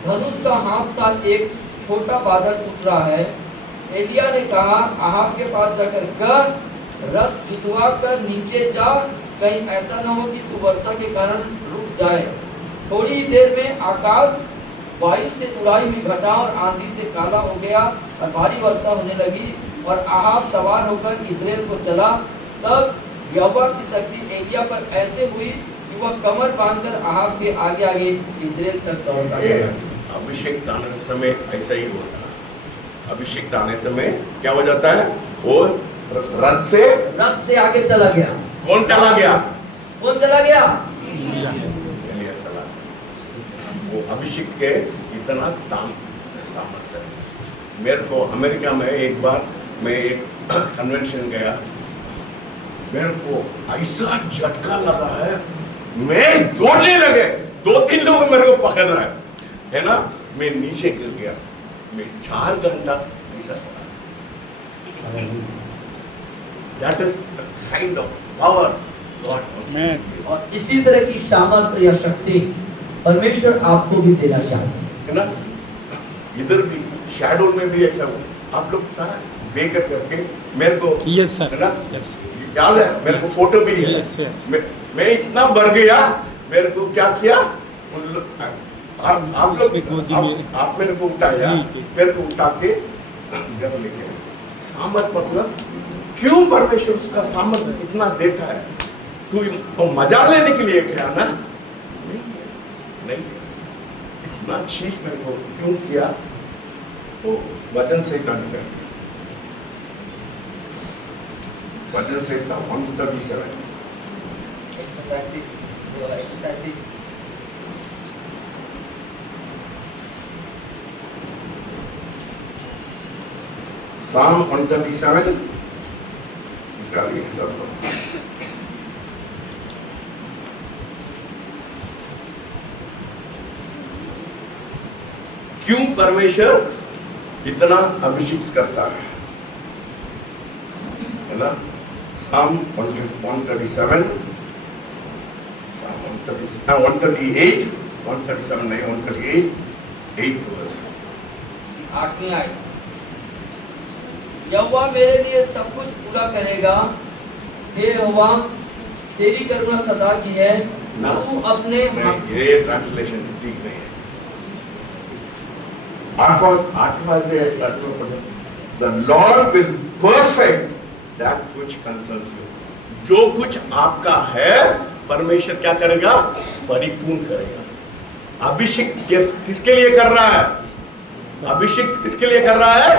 धनुष का हाथ सा एक छोटा बादल उठ रहा है। एलिया ने कहा, आहाब के पास जाकर कह, रथ जुतवा कर नीचे जा, कहीं ऐसा न हो कि तू वर्षा के कारण रुक जाए। थोड़ी ही देर में आकाश वायु से उड़ाई हुई घटा और आंधी से काला हो गया और भारी वर्षा होने लगी और आहाब सवार होकर इजराइल को चला। तब यहोवा की शक्ति एलिया पर ऐसे हुई कि वह कमर बांधकर आहाब के आगे आगे इजराइल तक दौड़ता चला। अभिषेक आने समय ऐसा ही होता है। अभिषेक आने समय क्या हो जाता है, वो रथ से आगे चला गया। कौन चला गया? कौन चला गया? एलिया चला। वो अभिषेक के इतना सामर्थ्य है। मेरे को अमेरिका में एक बार मैं एक कन्वेंशन गया, मेरे को ऐसा झटका लगा है, मैं दौड़ने लगे, 2-3 लोग मेरे को पकड़ रहा है ना, मैं नीचे गिर गया। मैं 4 घंटा ऐसा पड़ा। That is the kind of power God wants to give. और इसी तरह की सामर्थ्य या शक्ति परमेश्वर आपको भी देना चाहते हैं, है ना। इधर भी शैडो में भी ऐसा हुआ। आप लोग पता है बेकर करके मेरे को, यस सर, है ना, यस याद है, मेरे को फोटो भी है। Yes yes. मैं इतना बढ़ गया, मेरे को क्या किया आप लोग, उसमें गोदी में- आप मेरे को उठाया, जी। मेरे को उठा के घर लेके सामर्थ, मतलब क्यों परमेश्वर उसका सामर्थ इतना देता है? तो मजा लेने के लिए क्या ना, नहीं, इतना चीज मेरे को क्यों किया? तो वचन से निकल गया। वचन से 137 137 Psalm 137 निकालिए सब लोग। क्यों परमेश्वर इतना अभिषेक करता है ना? Psalm 137, 138, 137 नहीं 138, 8th verse. 8वीं आयत, यहोवा मेरे लिए सब कुछ पूरा करेगा, हे यहोवा तेरी करुणा सदा की है, तू अपने नहीं, ये ट्रांसलेशन ठीक नहीं है। आठवां The Lord will perfect that which concerns you. जो कुछ आपका है परमेश्वर क्या करेगा? परिपूर्ण करेगा। अभिषेक किसके लिए कर रहा है? अभिषेक किसके लिए कर रहा है?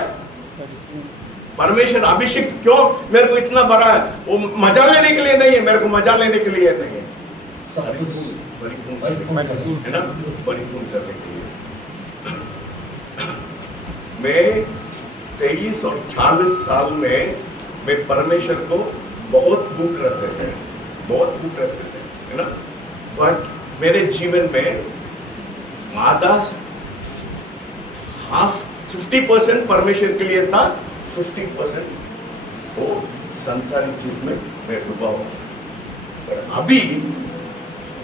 परमेश्वर अभिषेक क्यों मेरे को इतना बड़ा है? वो मजा लेने के लिए नहीं है, मेरे को मजा लेने के लिए नहीं है, परिपूर्ण है ना, परिपूर्ण करने के लिए। मैं 23 और 40 साल में मैं परमेश्वर को बहुत दुख रखते थे, है ना, बट मेरे जीवन में आधा हाफ 50% परमेश्वर के लिए था, 50% वो संसारिक चीज में मैं डूबा हुआ। पर अभी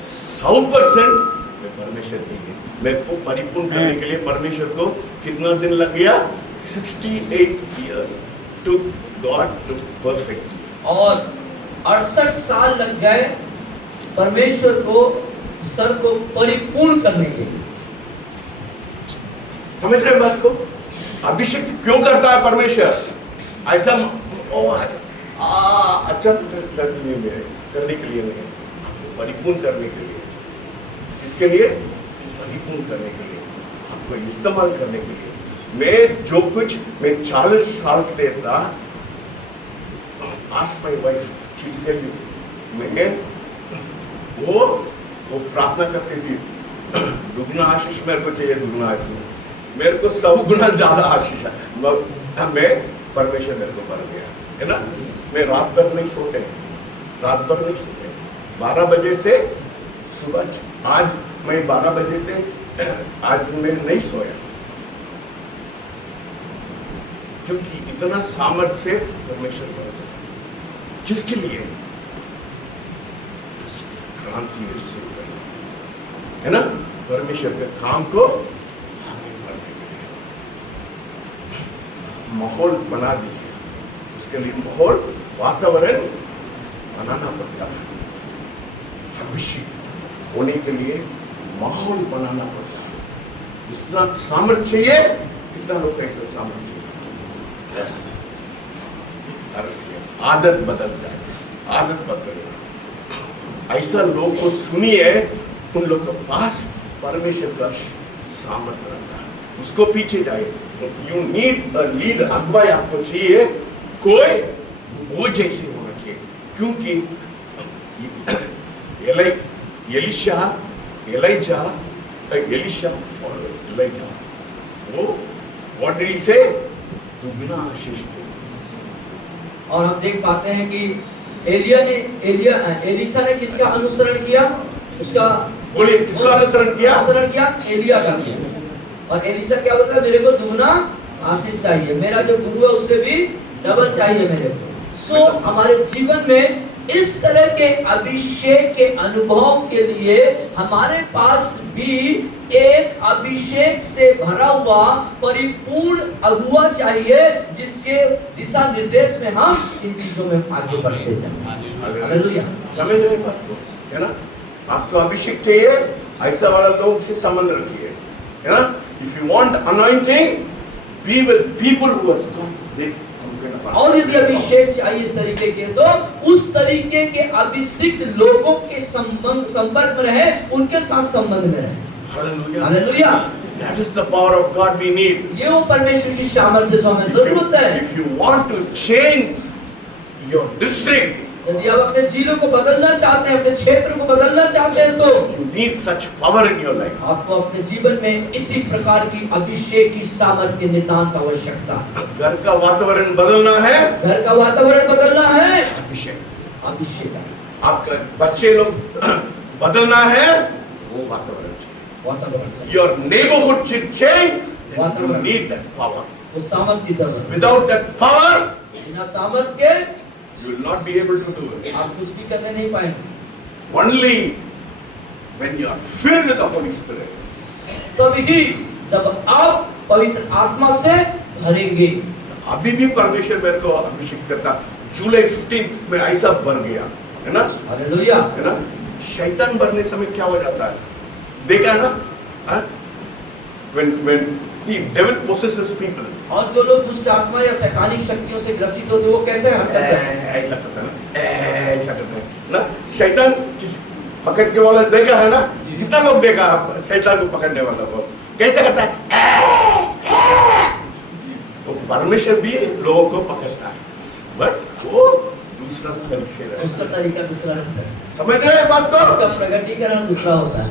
100% मैं परमेश्वर के लिए, मेरे को परिपूर्ण करने के लिए परमेश्वर को कितना दिन लग गया? 68 years took God to perfect. और 68 साल लग गए परमेश्वर को सर को परिपूर्ण करने के लिए। समझ रहे बात को? अभिषेक क्यों करता है परमेश्वर? ऐसा अच्छा करने के लिए नहीं, परिपूर्ण करने के लिए। किसके लिए? परिपूर्ण करने के लिए, आपको इस्तेमाल करने के लिए। मैं जो कुछ मैं 40 साल देता, ask my wife, she said, मैं वो प्रार्थना करती थी, दुगना आशीष मेरे को चाहिए, दुगना आशीष, मेरे को 100 गुना ज्यादा आशीष है। मैं परमेश्वर मेरे को भर गया, है ना। मैं रात भर नहीं सोते, 12 बजे से सुबह, आज मैं 12 बजे से आज मैं नहीं सोया, क्योंकि इतना सामर्थ्य से परमेश्वर करता है। किसके लिए? क्रांति शुरू करना, है ना, परमेश्वर के काम को आगे बढ़ने के लिए माहौल बना दीजिए। उसके लिए माहौल, वातावरण बनाना पड़ता है। अभिषेक होने के लिए माहौल बनाना पड़ता है। इतना सामर्थ्य चाहिए, कितना लोग का ऐसा सामर्थ्य चाहिए? आदत बदल जाए, आदत बदल। ऐसा लोग को सुनिए, उन लोग के पास परमेश्वर का सामर्थ्य रहता है, उसको पीछे जाए। यू नीड अ लीडर, अगुवाई आपको चाहिए, कोई वो जैसे होना चाहिए। क्योंकि एलिशा फॉलो एलिजा, वो व्हाट डिड ही से? दुगना आशीष थे। और हम देख पाते हैं कि एलिशा ने किसका अनुसरण किया? उसका, बोलिए, किसका अनुसरण किया? अनुसरण किया एलिया का किया। और एलिशा क्या बोलता है? मेरे को दुगना आशीष चाहिए, मेरा जो गुरु है उससे भी डबल चाहिए मेरे को। सो हमारे जीवन में इस तरह के अभिषेक के अनुभव के लिए हमारे पास भी एक अभिषेक से भरा हुआ परिपूर्ण अगुआ चाहिए, जिसके दिशा निर्देश में हम इन चीजों में आगे बढ़ते जाएं। हालेलुया। समझ रहे बात को, है ना? आपको अभिषेक चाहिए, ऐसा वाला लोग से संबंध रखिए, है ना। If you want anointing, be with people who have got. और यदि अभिषेक चाहिए इस तरीके के, तो उस तरीके के अभिषिक्त लोगों के संपर्क में रहे, उनके साथ संबंध में रहे। Hallelujah, hallelujah. That is the power of God we need. ये वो परमेश्वर की सामर्थ्य जो हमें जरूरत है। If you want to change your district, यदि आप अपने जिलों को बदलना चाहते हैं, अपने क्षेत्र को बदलना चाहते हैं, तो you need such power in your life. आपको अपने जीवन में इसी प्रकार की अभिषेक की सामर्थ्य नितांत आवश्यकता है। घर का वातावरण बदलना है, घर का वातावरण बदलना है, अभिषेक। है। आपका बच्चे लोग बदलना है, वो वातावरण चाहिए। वातावरण Your neighborhood should change, वातावरण। need that power. उस सामर्थ की जरूरत है। Without that power, बिना सामर्थ के you will not be able to do it. आप कुछ भी करने नहीं पाएंगे। Only when you are filled with the Holy Spirit. तभी जब आप पवित्र आत्मा से भरेंगे। अभी भी परमेश्वर मेरे को अभिषेक करता, जुलाई 15 में ऐसा भर गया, है ना? हालेलुया। है ना? शैतान भरने समय क्या हो जाता है? देखा है ना? हाँ? When see devil possesses people. और जो लोग दुष्ट आत्मा या शैतानिक शक्तियों से ग्रसित होते हैं वो कैसे हरकत करते हैं? ऐसा करता है ना? ऐसा करता है ना? शैतान किस पकड़ के वाला देखा है ना? कितना लोग देखा आप शैतान को पकड़ने वाला को कैसे करता है? तो परमेश्वर भी लोगों को पकड़ता है, बट वो दूसरा तरीके से उसका तरीका दूसरा रहता है। समझ रहे हैं बात को? उसका प्रकटीकरण दूसरा होता है।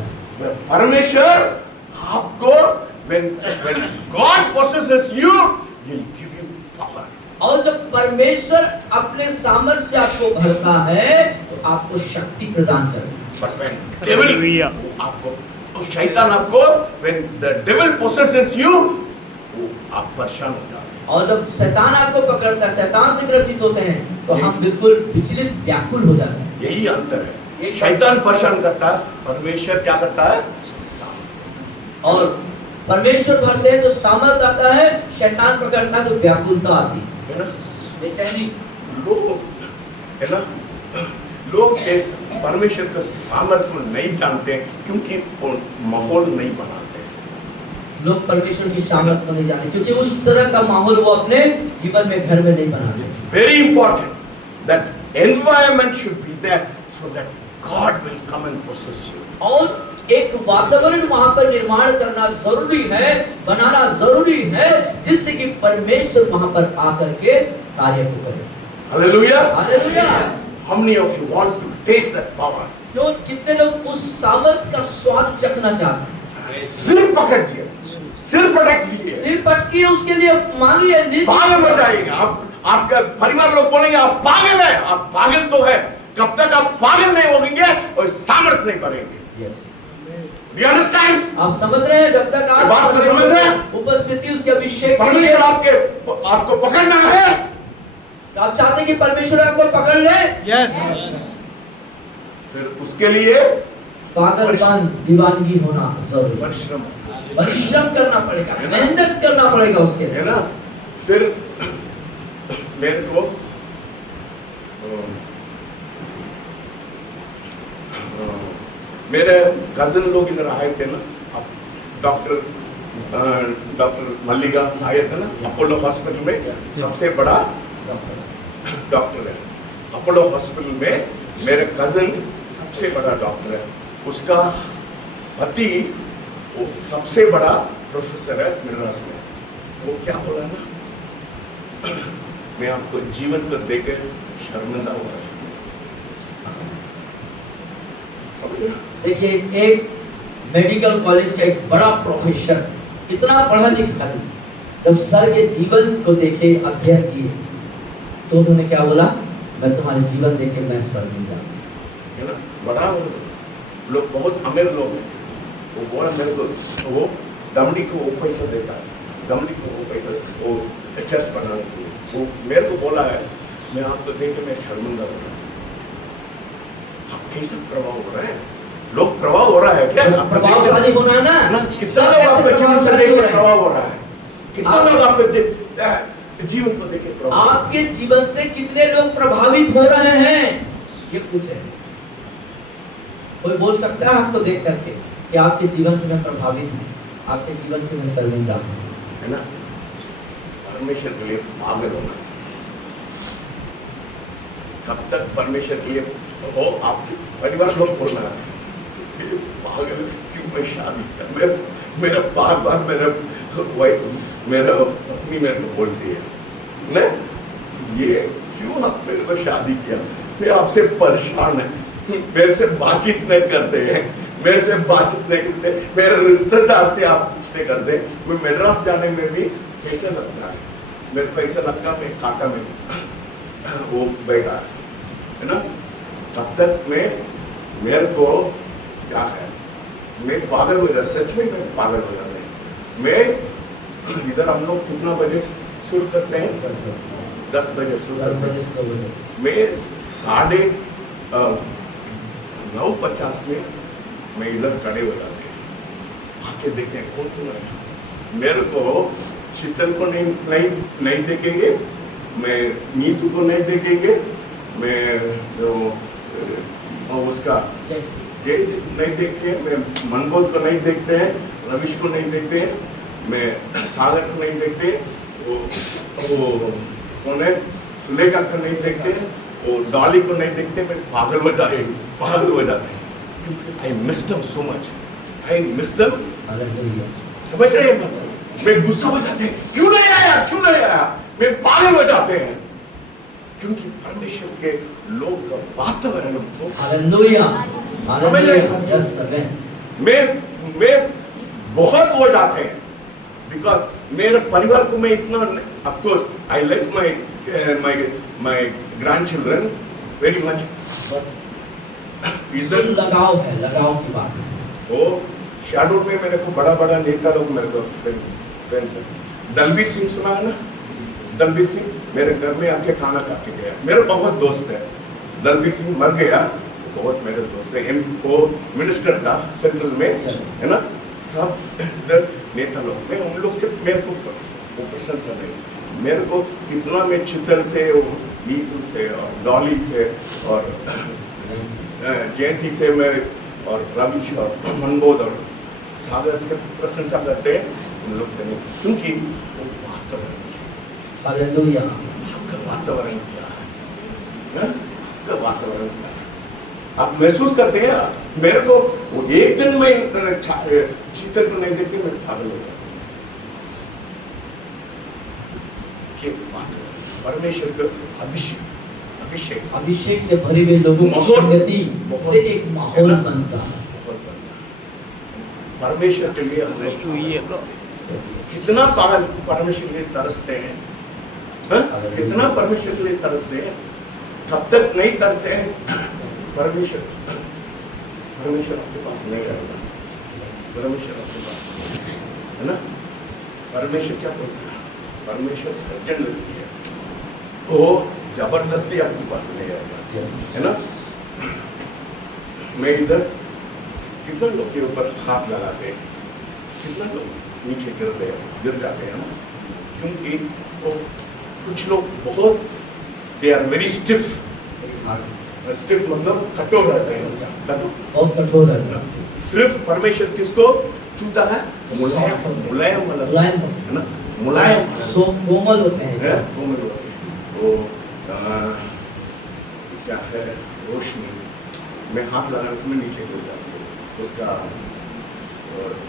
परमेश्वर आपको when God possesses you, He'll give you power. और जब परमेश्वर अपने सामर्थ्य से आपको भरता है तो आपको शक्ति प्रदान करता है। But when devil आपको तो शैतान आपको when the devil possesses you, वो आप परेशान हो जाते हैं। और जब शैतान आपको पकड़ता है, शैतान से ग्रसित होते हैं तो हम बिल्कुल विचलित व्याकुल हो जाते हैं। यही अंतर है। शैतान परेशान करता है, परमेश्वर क्या करता है? और परमेश्वर भरते हैं तो सामर्थ आता है, शैतान पकड़ता है तो व्याकुलता आती है ना? बेचैनी। लोग है ना, लोग इस परमेश्वर का सामर्थ्य को नहीं जानते क्योंकि वो माहौल नहीं बनाते। लोग परमेश्वर की सामर्थ को नहीं जाने क्योंकि उस तरह का माहौल वो अपने जीवन में घर में नहीं बनाते। It's very important that environment should be there so that God will come and possess you. और एक वातावरण वहां पर निर्माण करना जरूरी है, बनाना जरूरी है, जिससे कि परमेश्वर वहां पर आकर के कार्य को करे। Hallelujah. Hallelujah. How many of you want to taste that power? क्यों कितने लोग उस सामर्थ का स्वाद चखना चाहते हैं? सिर पकड़ लिए, सिर पटक लिए, सिर पटकी उसके लिए मांगिए, लीजिए। पागल हो जाएगा। आप आपका परिवार लोग बोलेंगे आप पागल है, आप पागल तो है। कब तक आप पागल नहीं होंगे और सामर्थ नहीं करेंगे। यस। Do you understand? आप समझ रहे हैं? जब तक आप बात को समझ रहे हैं? उपस्थिति उसके अभिषेक के लिए परमेश्वर आपको पकड़ना है, तो आप चाहते हैं कि परमेश्वर आपको पकड़ ले? यस। फिर उसके लिए पागलपन, दीवानगी होना जरूरी है। परिश्रम परिश्रम करना पड़ेगा, है ना? मेहनत करना पड़ेगा उसके लिए। है ना? फिर मेरे को मेरे कजिन लोग इधर आए थे ना, डॉक्टर मल्लिका आए थे ना, अपोलो हॉस्पिटल में सबसे बड़ा डॉक्टर है। अपोलो हॉस्पिटल में मेरे कजिन सबसे बड़ा डॉक्टर है। उसका पति वो सबसे बड़ा प्रोफेसर है मद्रास में। वो क्या बोला ना, मैं आपको जीवन को देकर शर्मिंदा हो रहा हूं। देखिए, एक मेडिकल कॉलेज का एक बड़ा प्रोफेसर, कितना पढ़ा लिखा है, जब सर के जीवन को देखे, अध्ययन किए, तो उन्होंने क्या बोला? मैं तुम्हारे जीवन देख के मैं शर्मिंदा हूं। है ना? बड़ा लोग, बहुत अमीर लोग हैं। वो बोला मेरे को, वो दमड़ी को वो पैसा देता है, दमड़ी को वो पैसा, वो चर्च बनाने के लिए। वो मेरे को बोला है, मैं आपको देख के मैं शर्मिंदा हो रहा हूँ। आप कैसा प्रभाव हो रहा है? लोग प्रभाव हो रहा है क्या? प्रभावशाली होना है ना? कितना लोग आपके जीवन से देख के प्रभाव हो रहा है? कितना लोग आपके जीवन को देख के प्रभाव? आपके जीवन से कितने लोग प्रभावित हो रहे हैं, ये पूछे। कोई बोल सकता है आपको देख करके कि आपके जीवन से मैं प्रभावित हूँ, आपके जीवन से मैं शर्मिंदा हूँ? है ना? परमेश्वर के लिए पागल होना चाहिए। कब तक परमेश्वर के लिए हो? आपके परिवार लोग बोलना है पागल क्यों मैं शादी किया? मेरा बार बार मेरा पत्नी मेरे को बोलती है ना, ये क्यों आप मेरे को शादी किया? मैं आपसे परेशान है, मेरे से बातचीत नहीं करते हैं, मेरे से बातचीत नहीं करते, मेरे रिश्तेदार से आप कुछ नहीं करते। मैं मद्रास जाने में भी पैसा लगता है, मेरे पैसा लगता मैं खाता में वो बैठा है ना। तब तक में मेरे को क्या है, मैं पागल हो जाता, सच में मैं पागल हो जाता है। मैं इधर हम लोग कितना बजे शुरू करते हैं? 10 बजे शुरू 10 करते हैं। बजे से 2 बजे। मैं 9:50 में मैं इधर खड़े हो जाते हैं, आके देखते हैं कौन कौन है। मेरे को शीतल को नहीं देखेंगे, मैं नीतू को नहीं देखेंगे, मैं जो उसका जय नहीं देखते हैं, मैं मनबोध को नहीं देखते हैं, रविश को नहीं देखते हैं, मैं सागर को नहीं देखते, वो कौन है सुलेखा को नहीं देखते, वो डॉली को नहीं देखते। मैं पागल हो जाते हैं क्योंकि I miss them so much, I miss them. Hallelujah. समझ रहे हैं बात? मैं गुस्सा हो जाते हैं, क्यों नहीं आया, मैं पागल हो जाते हैं क्योंकि परमेश्वर के लोग का वातावरण हमको हालेलुया। समझ रहे हैं? Yes sir. मैं बहुत हो जाते हैं बिकॉज मेरे परिवार को मैं इतना, of course I like my grandchildren very much, but इधर लगाव है, लगाव की बात है। वो शैडो में मेरे को बड़ा नेता लोग मेरे को फ्रेंड्स है। दलबीर सिंह सुना है ना? दलबीर सिंह मेरे घर में आके खाना खा के गया, मेरे बहुत दोस्त है। दलबीर सिंह मर गया, बहुत मेरे दोस्त है। वो मिनिस्टर था सेंट्रल में, है ना? सब इधर नेता लोग, मैं उन लोग से मेरे को वो प्रशंसा नहीं, मेरे को कितना मैं चितल से, नीतू से और डॉली से और जयंती से मैं और रविश और मनबोध और सागर से प्रशंसा करते हैं, उन लोग से नहीं, क्योंकि वो वातावरण है। हालेलुया। आपका वातावरण क्या है? आपका वातावरण क्या है? आप महसूस करते हैं? मेरे को वो एक दिन में चीतर को नहीं देखते, मैं पागल हो जाता हूँ। परमेश्वर का अभिषेक से भरे हुए लोगों की संगति से एक माहौल बनता है। परमेश्वर के लिए हम लोग कितना परमेश्वर के लिए तरसते हैं, कितना परमेश्वर के लिए तरसते हैं। कब तक नहीं तरसते हैं? परमेश्वर आपके पास नहीं रहेगा, परमेश्वर आपके पास है ना? परमेश्वर क्या बोलता है? परमेश्वर सर्जन लगती है, वो जबरदस्ती आपके पास नहीं आएगा, है ना? मैं इधर कितना लोग के ऊपर हाथ लगाते हैं, कितना लोग नीचे गिर जाते हैं ना, क्योंकि वो कुछ लोग बहुत दे आर वेरी स्टिफ मतलब कठोर रहते हैं, बहुत कठोर रहते हैं। सिर्फ परमेश्वर किसको छूता है? मुलायम वाला, है ना? मुलायम, कोमल होते हैं, कोमल होते हैं। वो क्या है, रोशनी में हाथ लगाने से नीचे गिर जाती है, उसका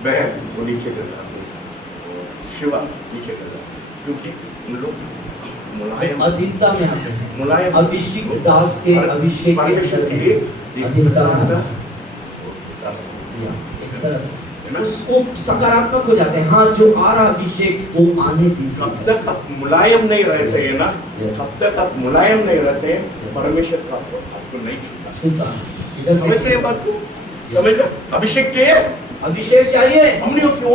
बहन वो नीचे गिर जाती है, शिवा नीचे गिर जाती है, क्योंकि उन लोग मुलायम अधीनता में आते हैं। मुलायम अभिषेक दास के अभिषेक परमेश्वर के लिए अधीनता में एक तरस उसको सकारात्मक हो जाते हैं। हाँ, जो आ रहा अभिषेक वो आने दीजिए। कब तक आप मुलायम नहीं रहते हैं ना, कब तक आप मुलायम नहीं रहते हैं, परमेश्वर का आपको नहीं छूता। समझ गए बात को? समझ गए? अभिषेक चाहिए, अभिषेक चाहिए। How many of you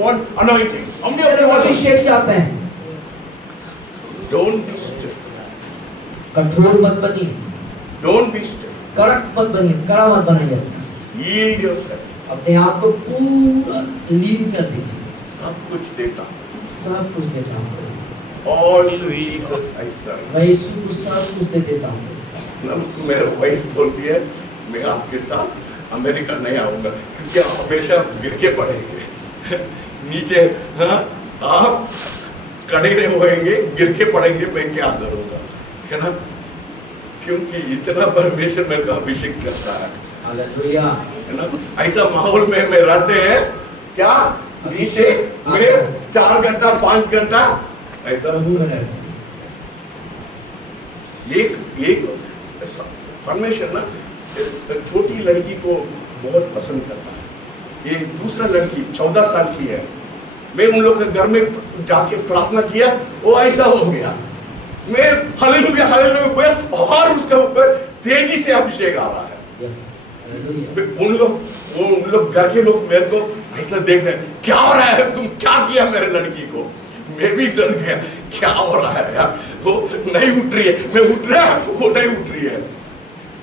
want anointing? How many of you want अभिषेक चाहते हैं? Don't be stiff. कठोर मत बनिए, Don't be stiff. कड़क मत बनिए, कड़ा मत बनाइए। Yield yourself. अपने आप को पूरा लीन कर दीजिए। सब कुछ देता हूँ। सब कुछ देता हूँ। All to Jesus I serve. मैं यीशु को सब कुछ दे देता हूँ। मेरा वाइफ बोलती है, मैं आपके साथ अमेरिका नहीं आऊंगा क्योंकि आप हमेशा गिर के पड़ेंगे नीचे। हाँ, आप खड़े नहीं होएंगे, गिर के पड़ेंगे, मैं क्या करूँगा, है ना? क्योंकि इतना परमेश्वर मेरे को अभिषेक करता है, हालेलुया, है ना? ऐसा माहौल में रहते हैं क्या, नीचे में 4 घंटा 5 घंटा ऐसा। एक परमेश्वर ना छोटी लड़की को बहुत पसंद करता है। ये दूसरा लड़की 14 साल की है, मैं उन लोग के घर में जाके प्रार्थना किया, वो ऐसा हो गया, मैं हालेलुया हालेलुया और उसके ऊपर तेजी से अभिषेक आ रहा है। उन लोग घर के लोग मेरे को ऐसा देख रहे क्या हो रहा है, तुम क्या किया मेरे लड़की को। मैं भी डर गया, क्या हो रहा है यार, वो नहीं उठ रही है, मैं उठ रहा है वो नहीं उठ रही है।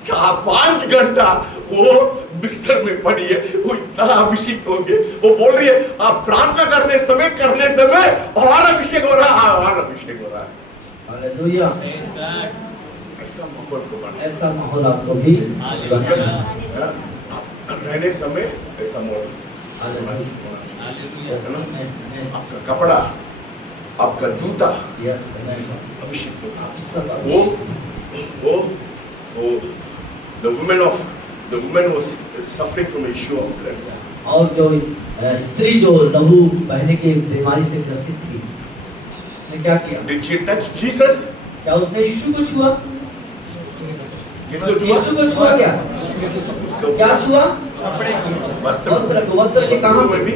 4-5 घंटा वो बिस्तर में पड़ी है, वो इतना अभिषेक हो गए। वो बोल रही है आप प्रार्थना करने समय और अभिषेक हो रहा है, और अभिषेक हो रहा है। हालेलुया। Praise God. ऐसा माहौल को बनाना, ऐसा माहौल आपको भी हालेलुया। हाँ? आप रहने समय ऐसा माहौल हालेलुया। Yes, amen, amen. आपका कपड़ा, आपका जूता Yes, amen. अभिषेक होगा। सब वो the woman was suffering from an issue of blood. और जो स्त्री जो लहू बहने की बीमारी से ग्रसित थी, उसने क्या किया? Did she touch Jesus? क्या उसने यीशु को छुआ? किसको छुआ? यीशु को छुआ क्या? उसको क्या छुआ? वस्त्र वस्त्र को। वस्त्र के कहाँ में पे? भी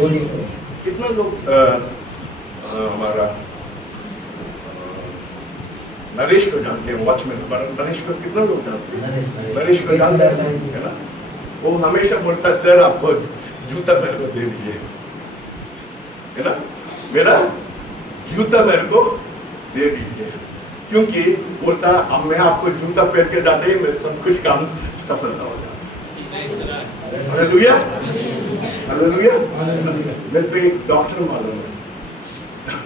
बोली को। कितना लोग हमारा नरेश को जानते हैं, वॉचमैन नरेश को कितना लोग जानते हैं? नरेश को जानते हैं, है ना? वो हमेशा बोलता है सर आपको जूता मेरे को दे दीजिए, है ना, मेरा जूता मेरे को दे दीजिए, क्योंकि बोलता अब मैं आपको जूता पहन के जाते ही मेरे सब कुछ काम सफलता हो जाता है। Hallelujah, hallelujah. मेरे पे एक डॉक्टर मालूम है,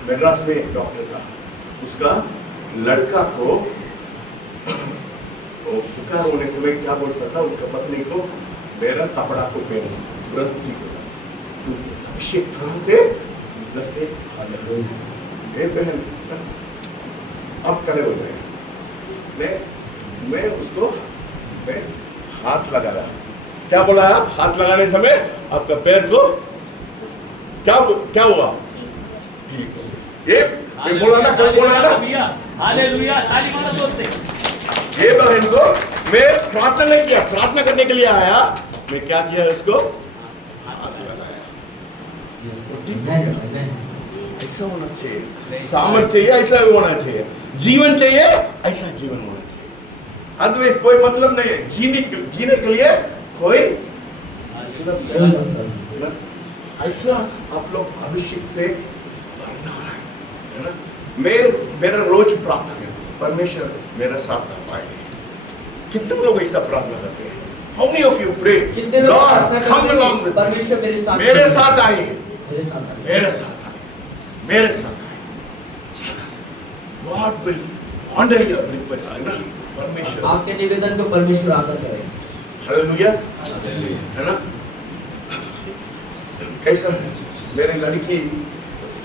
मद्रास में एक डॉक्टर था, उसका लड़का को बुखार होने से मैं क्या बोलता था उसका पत्नी को, मेरा कपड़ा को पहनो तुरंत ठीक हो जाता। तो अभिषेक कहाँ थे? उधर से ये बहन अब खड़े हो गए। मैं उसको मैं हाथ लगा रहा, क्या बोला आप? हाथ लगाने समय आपका पैर को क्या हुआ? ठीक हो गया। ये बोला ना, कल बोला ना, हालेलुया। ताली मारो जोर से। ये बहन को मैं प्रार्थना नहीं किया, प्रार्थना करने के लिए आया, मैं क्या किया उसको हाथ लगाया। ऐसा होना चाहिए, सामर्थ चाहिए ऐसा होना चाहिए, जीवन चाहिए ऐसा जीवन होना चाहिए। अदरवाइज कोई मतलब नहीं है, जीने के लिए कोई मतलब ऐसा आप लोग अभिषेक से भरना है ना। मेरा रोज प्रार्थना है परमेश्वर मेरा साथ ना पाए। कितने लोग ऐसा प्रार्थना करते हैं? How many of you pray? कितने लोग Lord, प्रार्थना come करते along हैं? with परमेश्वर मेरे me. साथ मेरे साथ आइए, मेरे साथ आइए। मेरे साथ आइए, मेरे साथ आइए। God will honor your request, है ना? परमेश्वर आपके निवेदन को परमेश्वर आदर करेगा। हालेलुया, है ना? कैसा मेरी लड़की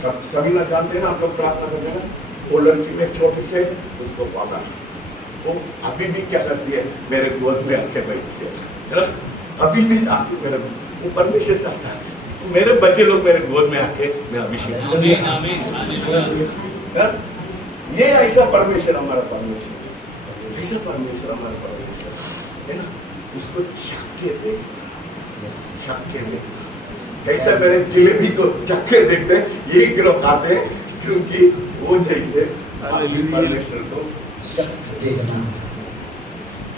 सभी ना जानते हैं ना, आप लोग प्रार्थना करते हैं ना, वो लड़की में छोटे से उसको पाला, वो अभी भी क्या करती है? मेरे गोद में आके बैठती है ना, अभी भी आके मेरे, वो परमेश्वर चाहता है मेरे बच्चे लोग मेरे गोद में आके मैं अभिषेक। आमीन, आमीन, हालेलुया। ये ऐसा परमेश्वर हमारा परमेश्वर, ऐसा परमेश्वर हमारा परमेश्वर है ना। उसको चख के देखना, चख के देखना। कैसा मेरे जिलेबी को चक्के देखते हैं, यही किलो खाते हैं, क्योंकि वो जैसे परमेश्वर को देखना,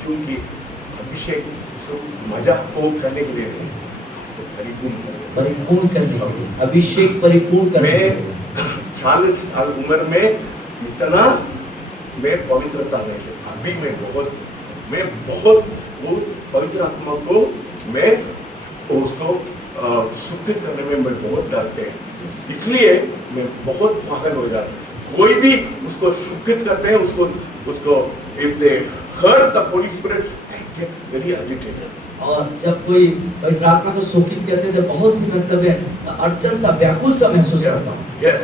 क्योंकि अभिषेक मजाक को करने के लिए नहीं, तो परिपूर्ण करने के लिए, अभिषेक परिपूर्ण करने के लिए। 40 साल उम्र में इतना मैं पवित्रता नहीं से, अभी मैं बहुत वो पवित्र आत्मा को मैं उसको सुकृत करने में मैं बहुत डरते हैं, इसलिए मैं बहुत पागल हो जाता हूँ। कोई भी उसको सुकृत करते हैं, उसको if they heard the Holy Spirit, I get very agitated. और जब कोई पवित्र आत्मा को शोकित करते हैं तो बहुत ही मतलब है अड़चन सा, व्याकुल सा महसूस करता हूँ। Yes,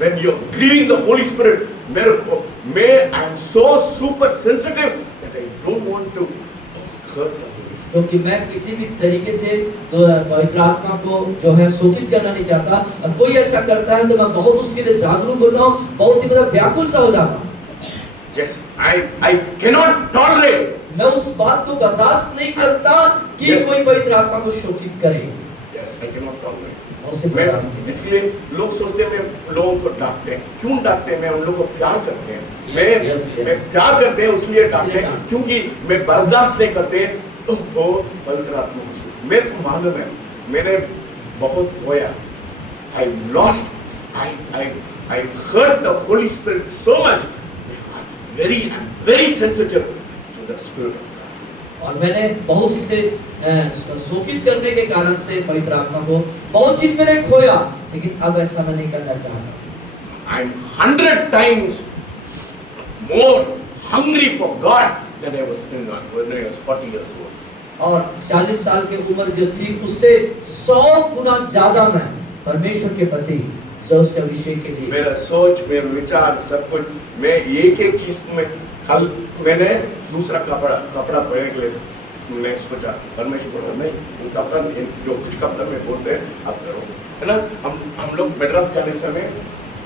when you're grieving the Holy Spirit, I am so super sensitive that I don't want to hurt the Holy Spirit. क्योंकि मैं किसी भी तरीके से पवित्र आत्मा को जो है शोकित करना नहीं चाहता, और कोई ऐसा करता है तो मैं बहुत उसके लिए जागरूक होता हूँ, बहुत ही मतलब व्याकुल सा हो जाता हूँ। Yes, I cannot tolerate. मैं उस बात को बर्दाश्त नहीं करता कि कोई पवित्र आत्मा को शोकित करे। Yes, I cannot tolerate. उसे बर्दाश्त नहीं करता। इसलिए लोग सोचते हैं मैं लोगों को डांटते हैं, क्यों डांटते हैं? मैं उन लोगों को प्यार करते हैं, मैं प्यार करते हैं इसलिए डांटते हैं, क्योंकि मैं बर्दाश्त नहीं करते वो पवित्र आत्मा को। मेरे को मालूम है मैंने बहुत खोया. I lost. I hurt the Holy Spirit so much. I'm very sensitive to the Spirit of God. और मैंने बहुत से शोकित करने के कारण से पवित्र आत्मा को बहुत चीज मैंने खोया, लेकिन अब ऐसा मैं नहीं करना चाहता. I'm 100 times more hungry for God than I was when I was 40 years old. और 40 साल की उम्र जो थी उससे 100 गुना ज्यादा मैं परमेश्वर के प्रति जो उसके अभिषेक के लिए. मेरा सोच, मेरा विचार, सब कुछ, मैं एक चीज में कल मैंने दूसरा कपड़ा पहनने के लिए मैंने सोचा, परमेश्वर बोला नहीं, वो कपड़ा जो कुछ कपड़ा में बोलते हैं आप करो, है ना. हम लोग मद्रास के आने समय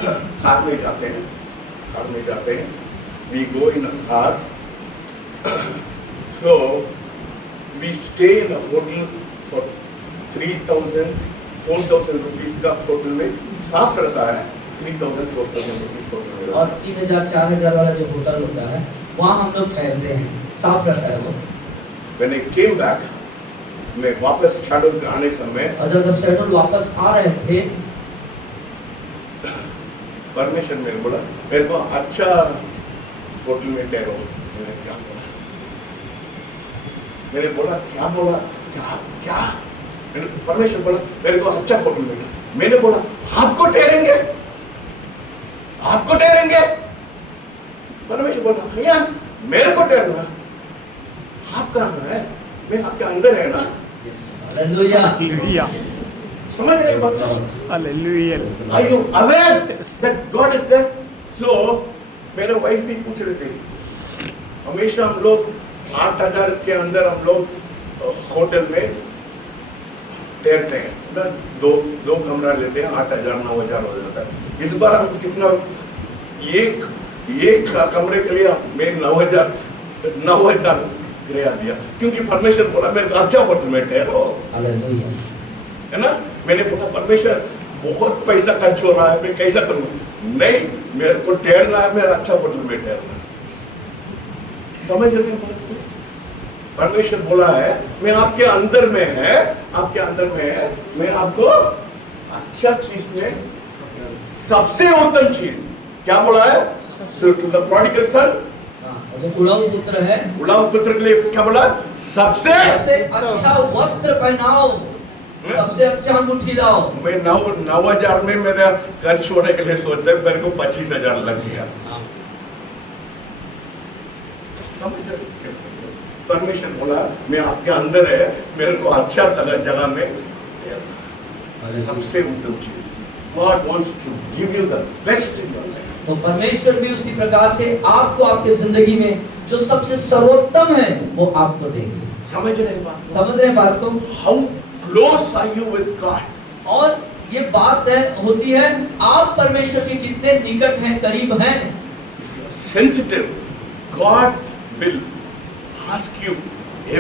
कार में जाते हैं, we go in a car, so we stay in a hotel for 3,000-4,000 rupees का होटल में साफ रहता है. 3,000-4,000 rupees होटल में. और 3,000-4,000 वाला जो होटल होता है वहाँ हम लोग ठहरते हैं, साफ रहता है वो. When I came back, मैं वापस शैडोल पे आने समय और जब शैडोल वापस आ रहे थे, परमेश्वर मेरे बोला मेरे को अच्छा होटल में ठहरो. मैंने बोला क्या परमेश्वर बोला मेरे को अच्छा होटल में. मैंने बोला आपको ठहरेंगे. परमेश्वर बोला भैया मेरे को ठहरना. आप कहाँ है? मैं आपके अंदर है ना. हालेलुया. समझ रहे बात? Hallelujah. Are you aware that God is there? So मेरे वाइफ भी पूछ रहे थे, हमेशा हम लोग 8,000 के अंदर हम लोग होटल में ठहरते हैं ना. दो कमरा लेते हैं, 8,000 9,000 हो जाता है. इस बार हम कितना एक कमरे के लिए मैं 9,000 किराया दिया, क्योंकि परमेश्वर बोला मेरे को अच्छा होटल में ठहरो. हालेलुया. है ना. मैंने बोला परमेश्वर बहुत पैसा खर्च हो रहा है, मैं कैसा करूँ? नहीं, मेरे को ठहरना है, मेरा अच्छा होटल में ठहरना. समझ रहे हैं? परमेश्वर बोला है मैं आपके अंदर में है, मैं आपको अच्छा चीज में सबसे उत्तम चीज क्या बोला है? प्रोडिगल सन, जो उड़ाऊ पुत्र है, उड़ाऊ पुत्र के लिए क्या बोला? सबसे अच्छा वस्त्र पहनाओ, सबसे अच्छा अंगूठी लाओ. मैं 9,000 में मेरा खर्च होने के लिए सोचते मेरे को 25,000 लग गया. समझ रहे? परमेश्वर बोला मैं आपके अंदर है, मेरे को अच्छा जगह में सबसे उत्तम चीज. God wants to give you the best in your life. तो परमेश्वर भी उसी प्रकार से आपको आपके जिंदगी में जो सबसे सर्वोत्तम है वो आपको देंगे. समझ रहे हैं बात? समझ रहे हैं बात को? How close are you with God? और ये बात होती है आप परमेश्वर के कितने निकट हैं, करीब हैं. If you are sensitive, God will ask you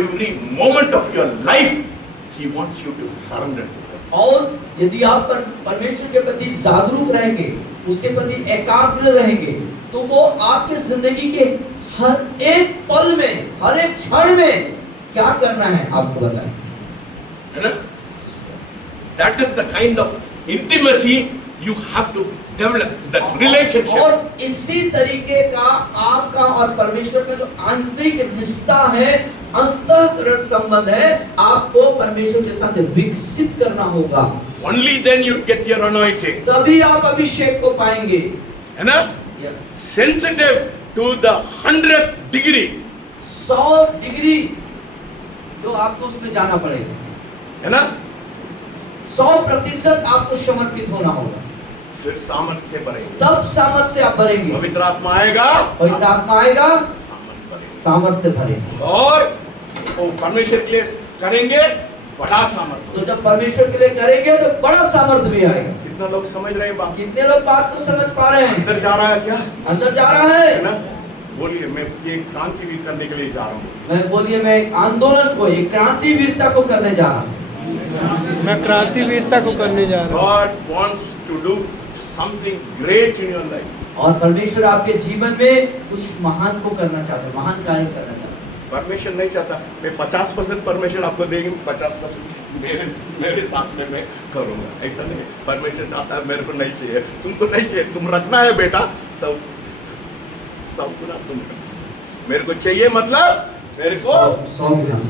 every moment of your life. He wants you to surrender. और यदि आप परमेश्वर के प्रति जागरूक रहेंगे, उसके प्रति एकाग्र रहेंगे, तो वो आपके जिंदगी के हर एक पल में, हर एक क्षण में क्या करना है आपको बताएं. है ना? That is the kind of intimacy you have to develop, that relationship. और इसी तरीके का आपका और परमेश्वर का जो आंतरिक रिश्ता है, अंतःकरण संबंध है, आपको परमेश्वर के साथ विकसित करना होगा. Only then you get your anointing. तभी आप अभिषेक को पाएंगे. है ना? Yes. Sensitive to the 100th degree. 100 degree जो आपको उसमें जाना पड़ेगा. है ना? 100% आपको समर्पित होना होगा. फिर सामर्थ्य से भरेंगे. तब सामर्थ्य से आप भरेंगे. पवित्र आत्मा आएगा. पवित्र आत्मा आएगा, सामर्थ्य भरेंगे. सामर्थ्य से भरेंगे. और वो परमेश्वर के लिए करेंगे बड़ा सामर्थ्य. तो जब परमेश्वर के लिए करेंगे तो बड़ा सामर्थ्य भी आएगा. कितना लोग समझ रहे हैं बात? कितने लोग बात को समझ पा रहे हैं? अंदर जा रहा है क्या? अंदर जा रहा है. है ना? बोलिए मैं ये क्रांतिवीर करने के लिए जा रहा हूँ. मैं बोलिए मैं एक आंदोलन को, एक क्रांतिवीरता को करने जा रहा हूँ. मैं क्रांतिवीरता को करने जा रहा हूँ. God wants to do something great in your life. और परमेश्वर आपके जीवन में कुछ महान को करना चाहते हैं, महान कार्य करना चाहते हैं. परमेश्वर नहीं चाहता मैं 50% परमेश्वर आपको देंगे, 50% मेरे हिसाब से मैं करूँगा, ऐसा नहीं। परमेश्वर चाहता है मेरे को नहीं चाहिए, तुमको नहीं चाहिए, तुम रखना है बेटा, सब पूरा तुम, मेरे को चाहिए मतलब मेरे को 100%।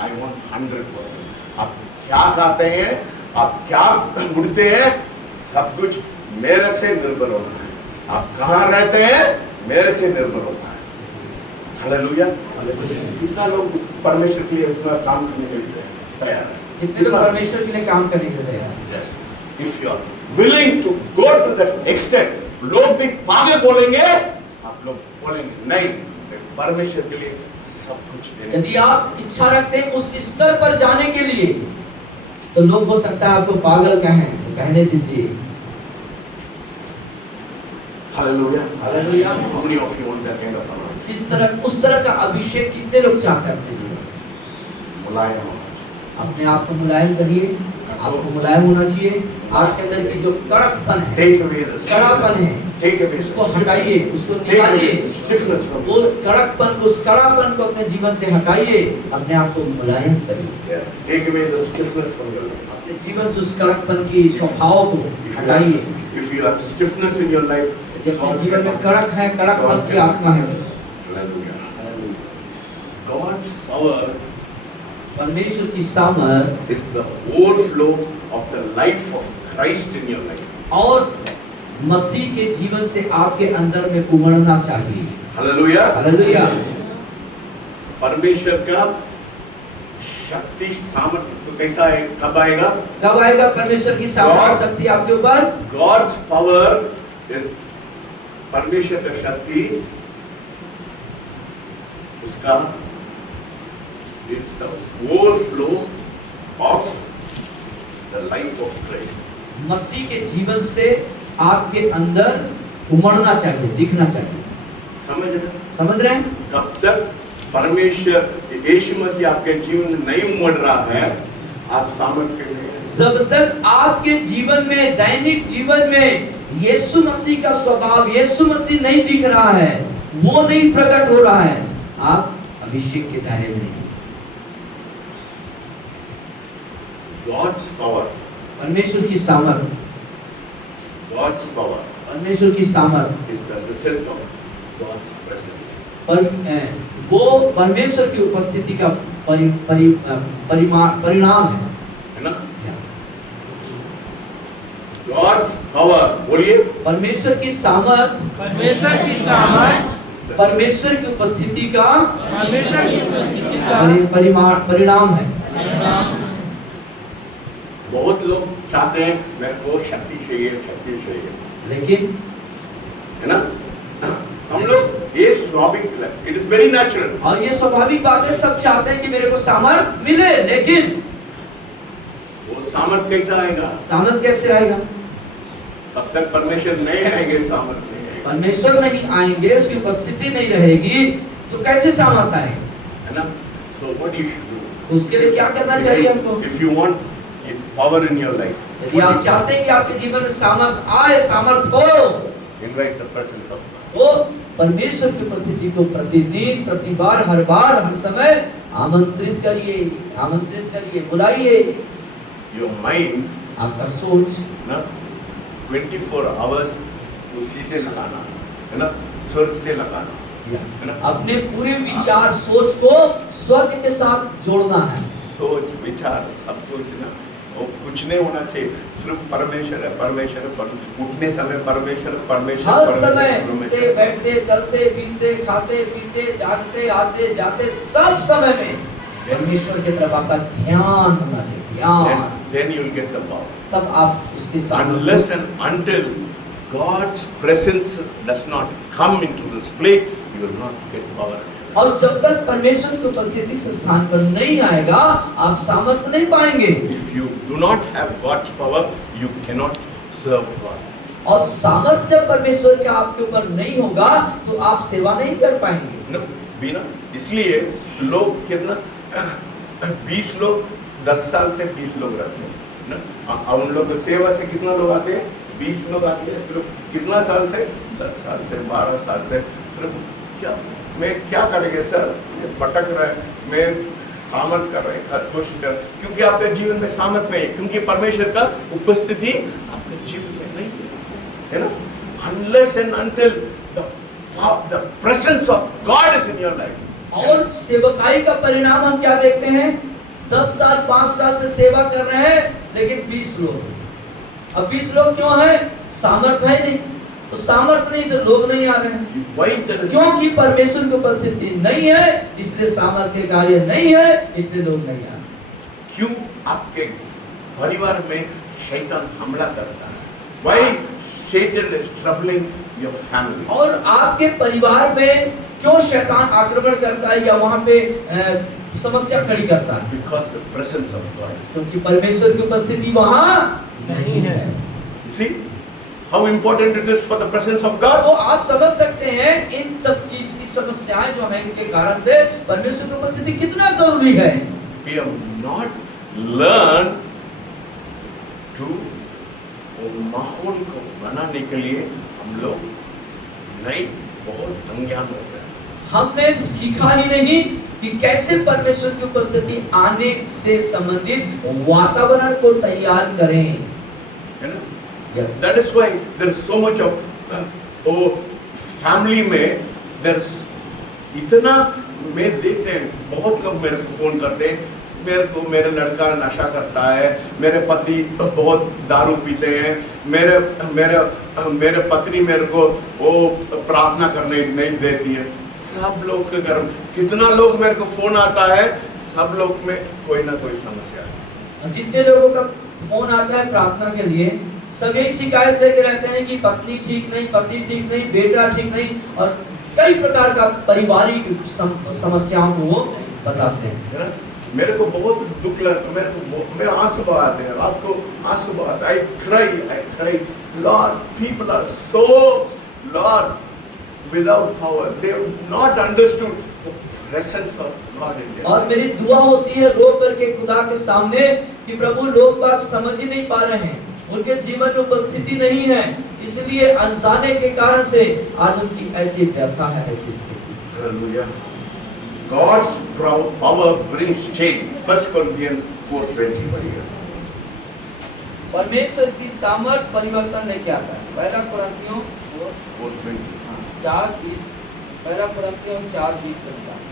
I want 100%। आप क्या खाते हैं, आप क्या उड़ते हैं, सब कुछ मेरे से निर्भर होना है। आप कहाँ रहते हैं, मेरे से निर्भर होता है। हालेलुया। कितना लोग परमेश्वर के लिए इतना काम करने के लिए तैयार है? कितने लोग परमेश्वर के लिए काम करने के लिए तैयार हैं? Yes. If you are willing to go to that extent, लोग भी पागल बोलेंगे, आप लोग बोलेंगे नहीं, मैं परमेश्वर के लिए सब कुछ देने। यदि आप इच्छा रखते हैं उस स्तर पर जाने के लिए, तो लोग हो सकता है आपको पागल कहें, तो कहने दीजिए। Hallelujah. Hallelujah. How many of you want that kind of anointing? इस तरह उस तरह का अभिषेक कितने लोग चाहते हैं अपने जीवन में? मुलायम होना चाहिए। अपने आप को मुलायम करिए, आपको मुलायम होना चाहिए। आपके अंदर की जो कड़कपन है, Take away the कड़ापन है, Take away उसको हटाइए, उसको निकालिए। stiffness from उस कड़कपन, उस कड़ापन को अपने जीवन से हटाइए, अपने आप को मुलायम करिए। Yes. Take away the stiffness from your life. अपने जीवन से उस कड़कपन की स्वभाव को हटाइए। If you have stiffness in your life, जब अपने जीवन में कड़क है, कड़कपन की आत्मा है, Hallelujah. God's power परमेश्वर की सामर्थ is the overflow of the life of Christ in your life. और मसीह के जीवन से आपके अंदर में उमड़ना चाहिए। Hallelujah. हालेलुया। परमेश्वर का शक्ति सामर्थ्य तो कैसा है, कब आएगा? कब आएगा परमेश्वर की सामर्थ शक्ति आपके ऊपर? God's power is, परमेश्वर का शक्ति उसका it's the overflow of the life of Christ. मसीह के जीवन से आपके अंदर उमड़ना चाहिए, दिखना चाहिए। समझ रहे हैं? कब तक परमेश्वर यीशु मसीह आपके जीवन में नहीं उमड़ रहा है, आप सामर्थ्य के लिए, जब तक आपके जीवन में, दैनिक जीवन में यीशु मसीह का स्वभाव, यीशु मसीह नहीं दिख रहा है, वो नहीं प्रकट हो रहा है, आप अभिषेक के दायरे में नहीं। God's power, परमेश्वर की सामर्थ, God's power परमेश्वर की सामर्थ is the result of God's presence. वो परमेश्वर की उपस्थिति का परिणाम है ना? God's power, बोलिए, परमेश्वर की सामर्थ, परमेश्वर की सामर्थ, परमेश्वर की उपस्थिति का परमेश्वर की उपस्थिति का परिणाम है। बहुत लोग चाहते हैं मेरे को शक्ति चाहिए, शक्ति चाहिए, लेकिन है ना? हम लोग ये स्वाभाविक, इट इज वेरी नेचुरल, और ये स्वाभाविक बात है, सब चाहते हैं कि मेरे को सामर्थ मिले, लेकिन वो सामर्थ कैसा आएगा? सामर्थ कैसे आएगा? तब तक परमेश्वर नहीं आएंगे, सामर्थ नहीं आएगा, परमेश्वर नहीं आएंगे, उसकी उपस्थिति नहीं रहेगी, तो कैसे सामर्थ आएगा? है ना? So what you should do? तो उसके लिए क्या करना चाहिए आपको? If you want power in your life, यदि आप चाहते हैं कि आपके जीवन में सामर्थ आए, सामर्थ हो, invite the presence of God. तो परमेश्वर की उपस्थिति को प्रतिदिन, प्रति बार, हर बार, हर समय आमंत्रित करिए, बुलाइए। Your mind, आपका सोच ना 24 hours उसी से लगाना, है ना? स्वर्ग से लगाना, है ना? अपने पूरे विचार, सोच को स्वर्ग के साथ जोड़ना है। सोच, विचार, सब कुछ ना, वो कुछ नहीं होना चाहिए, सिर्फ परमेश्वर है, परमेश्वर है, उठने समय परमेश्वर, परमेश्वर, हर परमेश्वर, समय परमेश्वर। उठते, बैठते, चलते, पीते, खाते, पीते, जागते, आते, जाते, सब समय में परमेश्वर की तरफ आपका ध्यान होना चाहिए, ध्यान। Then you will get the power. तब आप उसके साथ, Unless and until God's presence does not come into this place, you will not get power. और जब तक परमेश्वर की उपस्थिति इस स्थान पर नहीं आएगा, आप सामर्थ्य नहीं पाएंगे। If you do not have God's power, you cannot serve God. और सामर्थ्य जब परमेश्वर का आपके ऊपर नहीं होगा, तो आप सेवा नहीं कर पाएंगे। No, बिना, इसलिए लोग कितना 20 लोग 10 साल से 20 लोग रहते हैं ना, उन लोग की सेवा से कितना लोग आते हैं? 20 लोग आते हैं, सिर्फ कितना साल से? 10 साल से, 12 साल से, सिर्फ क्या मैं क्या करेंगे सर, मैं भटक रहा है, मैं सामर्थ कर रहे हैं, कोशिश कर, क्योंकि आपके जीवन में सामर्थ नहीं है, क्योंकि परमेश्वर का उपस्थिति आपके जीवन में नहीं है ना। Unless and until the presence of God is in your life. और सेवकाई का परिणाम हम क्या देखते हैं? 10 साल 5 साल से सेवा कर रहे हैं, लेकिन 20 लोग, अब 20 लोग क्यों हैं? सामर्थ है नहीं, तो सामर्थ नहीं तो लोग नहीं आ रहे हैं। Why there is क्योंकि परमेश्वर की उपस्थिति नहीं है, इसलिए सामर्थ्य के कार्य नहीं है, इसलिए लोग नहीं आ रहे। क्यों आपके परिवार में शैतान हमला करता है? Why Satan is troubling your family? और आपके परिवार में क्यों शैतान आक्रमण करता है या वहां पे समस्या खड़ी करता है? Because the presence of God is. क्योंकि परमेश्वर की उपस्थिति वहां नहीं है। You see how important it is for the presence of God? तो आप समझ सकते हैं इन सब चीज की समस्याएं जो हैं इनके कारण से परमेश्वर की उपस्थिति कितना जरूरी है। We have not learned to माहौल को बनाने के लिए हम लोग नहीं, बहुत अज्ञान हो गए। हमने सीखा ही नहीं कि कैसे परमेश्वर की उपस्थिति आने से संबंधित वातावरण को तैयार करें, है ना? Yes. That is why there is so much of family में there is इतना मैं देखते हैं, बहुत लोग मेरे को फोन करते हैं, मेरा लड़का नशा करता है, मेरे पति बहुत दारू पीते हैं, मेरे पत्नी मेरे को वो प्रार्थना करने नहीं देती है। सब लोग के घर कितना लोग मेरे को फोन आता है, सब लोग में कोई ना कोई समस्या है। जितने लोगों का फोन आता है प्रार्थना के लिए, सब यही शिकायत लेके रहते हैं कि पत्नी ठीक नहीं, पति ठीक नहीं, बेटा ठीक नहीं, और कई प्रकार का पारिवारिक समस्याओं को वो बताते हैं, है ना? मेरे को बहुत दुख लगता है, मैं आंसू बहाते हैं, रात को आंसू बहाते, I cry, Lord, people are so, Lord, without power, they have not understood the presence of God in them. और मेरी दुआ होती है रो करके खुदा के सामने कि प्रभु लोग बात समझ ही नहीं पा रहे हैं, उनके जीवन में उपस्थिति नहीं है, इसलिए अनजाने के कारण से आज उनकी ऐसी व्यथा है, ऐसी स्थिति। Hallelujah. God's power brings change. 1 Corinthians 4:20 पढ़िए। परमेश्वर की सामर्थ परिवर्तन लेके आता है। पहला कुरिन्थियों 4:20। 4:20, पहला कुरिन्थियों 4:20 लिखा है।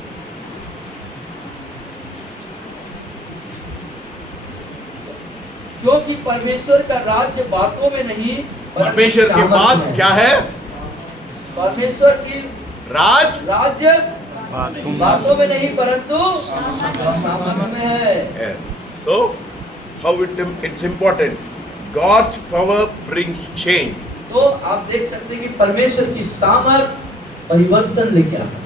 क्योंकि परमेश्वर का राज्य बातों में नहीं, परमेश्वर की बात क्या है? परमेश्वर की राज्य बातों में नहीं परंतु सामर्थ में है। Yes. So, how it's important. God's power brings change. तो आप देख सकते हैं कि परमेश्वर की सामर्थ परिवर्तन लेके आता है।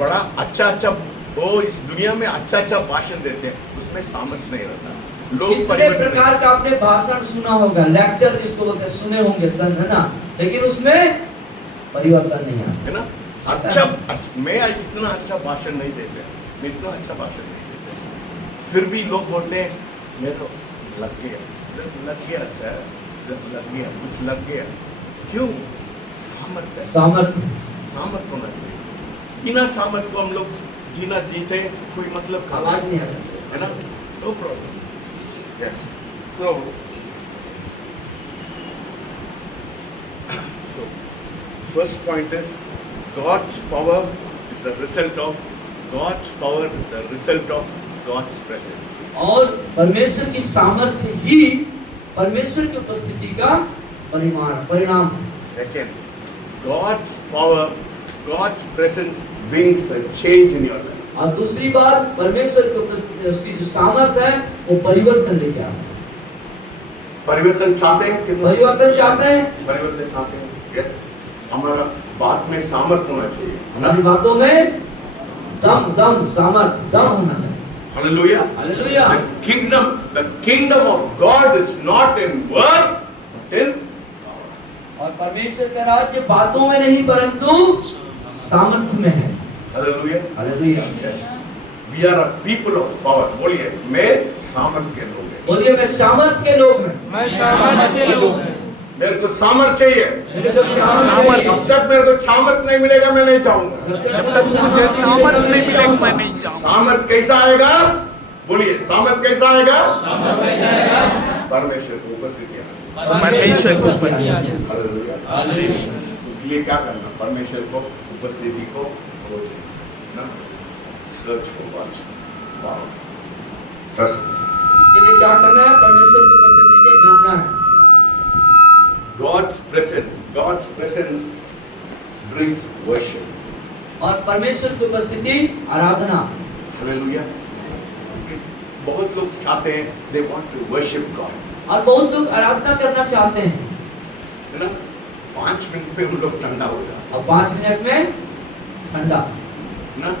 बड़ा अच्छा वो इस दुनिया में अच्छा भाषण देते हैं, उसमें सामर्थ नहीं रहता। लोग कितने प्रकार का आपने भाषण सुना होगा, लेक्चर जिसको बोलते हैं, सुने होंगे सन, है ना, लेकिन उसमें परिवर्तन नहीं आता, है ना? अच्छा, मैं इतना अच्छा भाषण नहीं देते, मैं इतना अच्छा भाषण नहीं देते, फिर भी लोग बोलते हैं मेरे को लग गया सर, लग गया, कुछ लग गया। क्यों? सामर्थ है, सामर्थ होना चाहिए। बिना सामर्थ को हम लोग जीना जीते कोई मतलब आवाज नहीं आता, है ना? No problem. Yes, so first point is God's power is the result of God's presence. और परमेश्वर की सामर्थ्य ही परमेश्वर की उपस्थिति का परिणाम। Second, God's power, God's presence brings a change in your life. और दूसरी बात, परमेश्वर की उपस्थिति, उसकी जो सामर्थ्य है वो परिवर्तन लेके आता है। परिवर्तन चाहते हैं? परिवर्तन चाहते हैं? परिवर्तन चाहते हैं। Yes. हमारा बात में सामर्थ होना चाहिए, हमारी बातों में दम सामर्थ होना चाहिए। Hallelujah. Hallelujah. The kingdom of God is not in word, but in और परमेश्वर का राज्य बातों में नहीं परंतु सामर्थ्य में है। Hallelujah. Hallelujah. Yes. We are a people of power. बोलिए, मैं सामर्थ के लोग हैं। बोलिए, मैं सामर्थ के लोग हैं। मैं सामर्थ के लोग हैं। मेरे को सामर्थ चाहिए। मेरे को सामर्थ जब तक मेरे को सामर्थ नहीं मिलेगा मैं नहीं चाहूंगा। जब तक मुझे सामर्थ नहीं मिलेगा मैं नहीं जाऊंगा। सामर्थ कैसा आएगा? बोलिए, सामर्थ कैसा आएगा? परमेश्वर की उपस्थिति आना। परमेश्वर की उपस्थिति। हालेलुया। इसलिए क्या करना? परमेश्वर को उपस्थिति को खोजना ना, search for God's power, trust. इसके लिए क्या करना है? परमेश्वर की उपस्थिति को ढूंढना है। God's presence brings worship. और परमेश्वर की उपस्थिति आराधना। हालेलुया। बहुत लोग चाहते हैं, they want to worship God, और बहुत लोग आराधना करना चाहते हैं, है ना? 5 मिनट में उन लोग ठंडा हो जाते और 5 मिनट में ठंडा, हैं ना?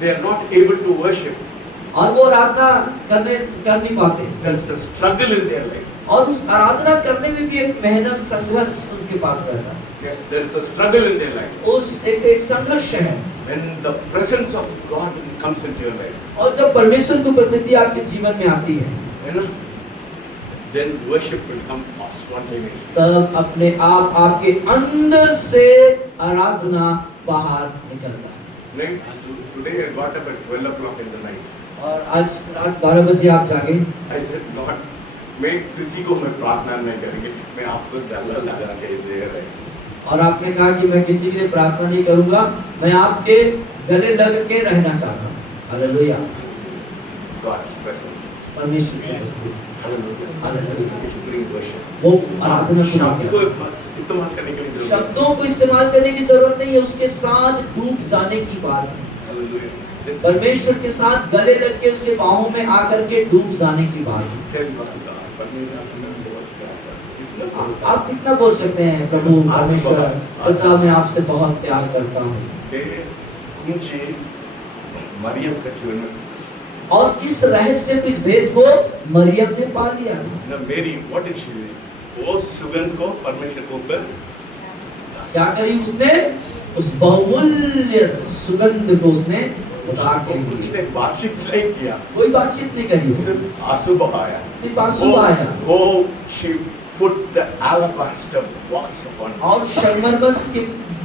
They are not able to worship. और वो आराधना कर नहीं पाते। There's a struggle in their life. और उस आराधना करने में भी एक मेहनत, संघर्ष उनके पास रहता है। Yes, there is a struggle in their life. उस एक संघर्ष है। When the presence of God comes into your life, और जब परमेश्वर की उपस्थिति आपके जीवन में आती है, है ना? Then worship will come spontaneously. तब अपने आप आपके अंदर से आराधना बाहर निकलता है। Like, today I got up at 12 o'clock in the night. और आज रात 12 बजे आप जागे। I said, God, मैं किसी को मैं प्रार्थना नहीं करेंगे, मैं आपको गला लगा के इसे रहे। और आपने कहा कि मैं किसी के लिए प्रार्थना नहीं करूंगा, मैं आपके गले लग के रहना चाहता हूँ। हालेलुया। God's presence. परमेश्वर की उपस्थिति। Hallelujah. Hallelujah. It's bring worship. वो आराधना को शब्द को मांगे। इस्तेमाल करने के लिए जरूरत शब्दों को इस्तेमाल करने की जरूरत नहीं है, उसके साथ डूब जाने की बात है। है। Hallelujah. This- परमेश्वर के साथ गले लग के उसके बाहों में आकर के डूब जाने की बात है। Tell God, परमेश्वर आपने बहुत प्यार किया। कितना आप कितना बोल सकते हैं, प्रभु परमेश्वर पिता, मैं आपसे बहुत प्यार करता हूँ। के कुंजी मरियम का जीवन में और इस रहस्य को, इस भेद को मरियम ने पा लिया। ना, मेरी व्हाट डिड शी डू? वो सुगंध को परमेश्वर को ऊपर क्या करी उसने? उस बहुमूल्य सुगंध को उसने उठा के कुछ ली। ने बातचीत नहीं किया, कोई बातचीत नहीं करी, सिर्फ आंसू बहाया। सिर्फ आंसू बहाया। वो she put the alabaster box upon him. और संगमरमर के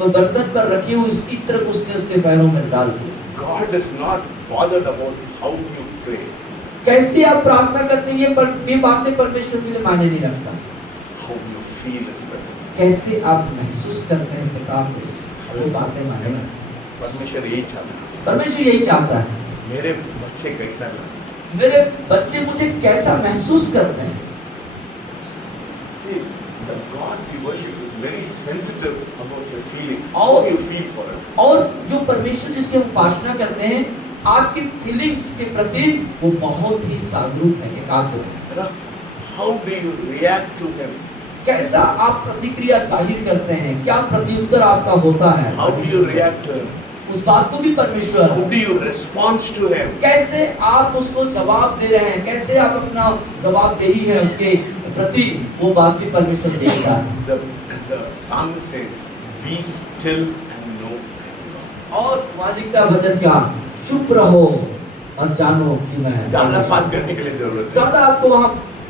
बर्तन पर रखी हुई इसकी तरफ उसने उसके पैरों में डाल दी। God is not bothered about how you pray, कैसे आप प्रार्थना करते हैं, ये बातें परमेश्वर के लिए मायने नहीं रखता। how you feel His presence. कैसे आप महसूस करते हैं पिता को, वो बातें मायने रखती हैं। परमेश्वर यही चाहता है, परमेश्वर यही चाहता है, मेरे बच्चे कैसा लगे। मेरे बच्चे मुझे कैसा महसूस करते हैं। See, the God we worship is very sensitive about your feeling, how और- you feel for Him. और जो परमेश्वर जिसकी हम उपासना करते हैं, आपकी फीलिंग्स के प्रति वो बहुत ही जागरूक है, एकाग्र है। You know, how do you react to Him? कैसा आप प्रतिक्रिया जाहिर करते हैं, क्या प्रत्युत्तर आपका होता है? How do you react to Him? उस बात को भी परमेश्वर, How do you respond to Him? कैसे आप उसको जवाब दे रहे हैं, कैसे आप अपना जवाबदेही है उसके प्रति, वो बात भी परमेश्वर देखता है। The psalmist said, "Be still and know I am God." और मालिकता भजन का, चुप रहो और जानो कि मैं। ज्यादा बात करने के लिए जरूरत है। ज्यादा आपको वहाँ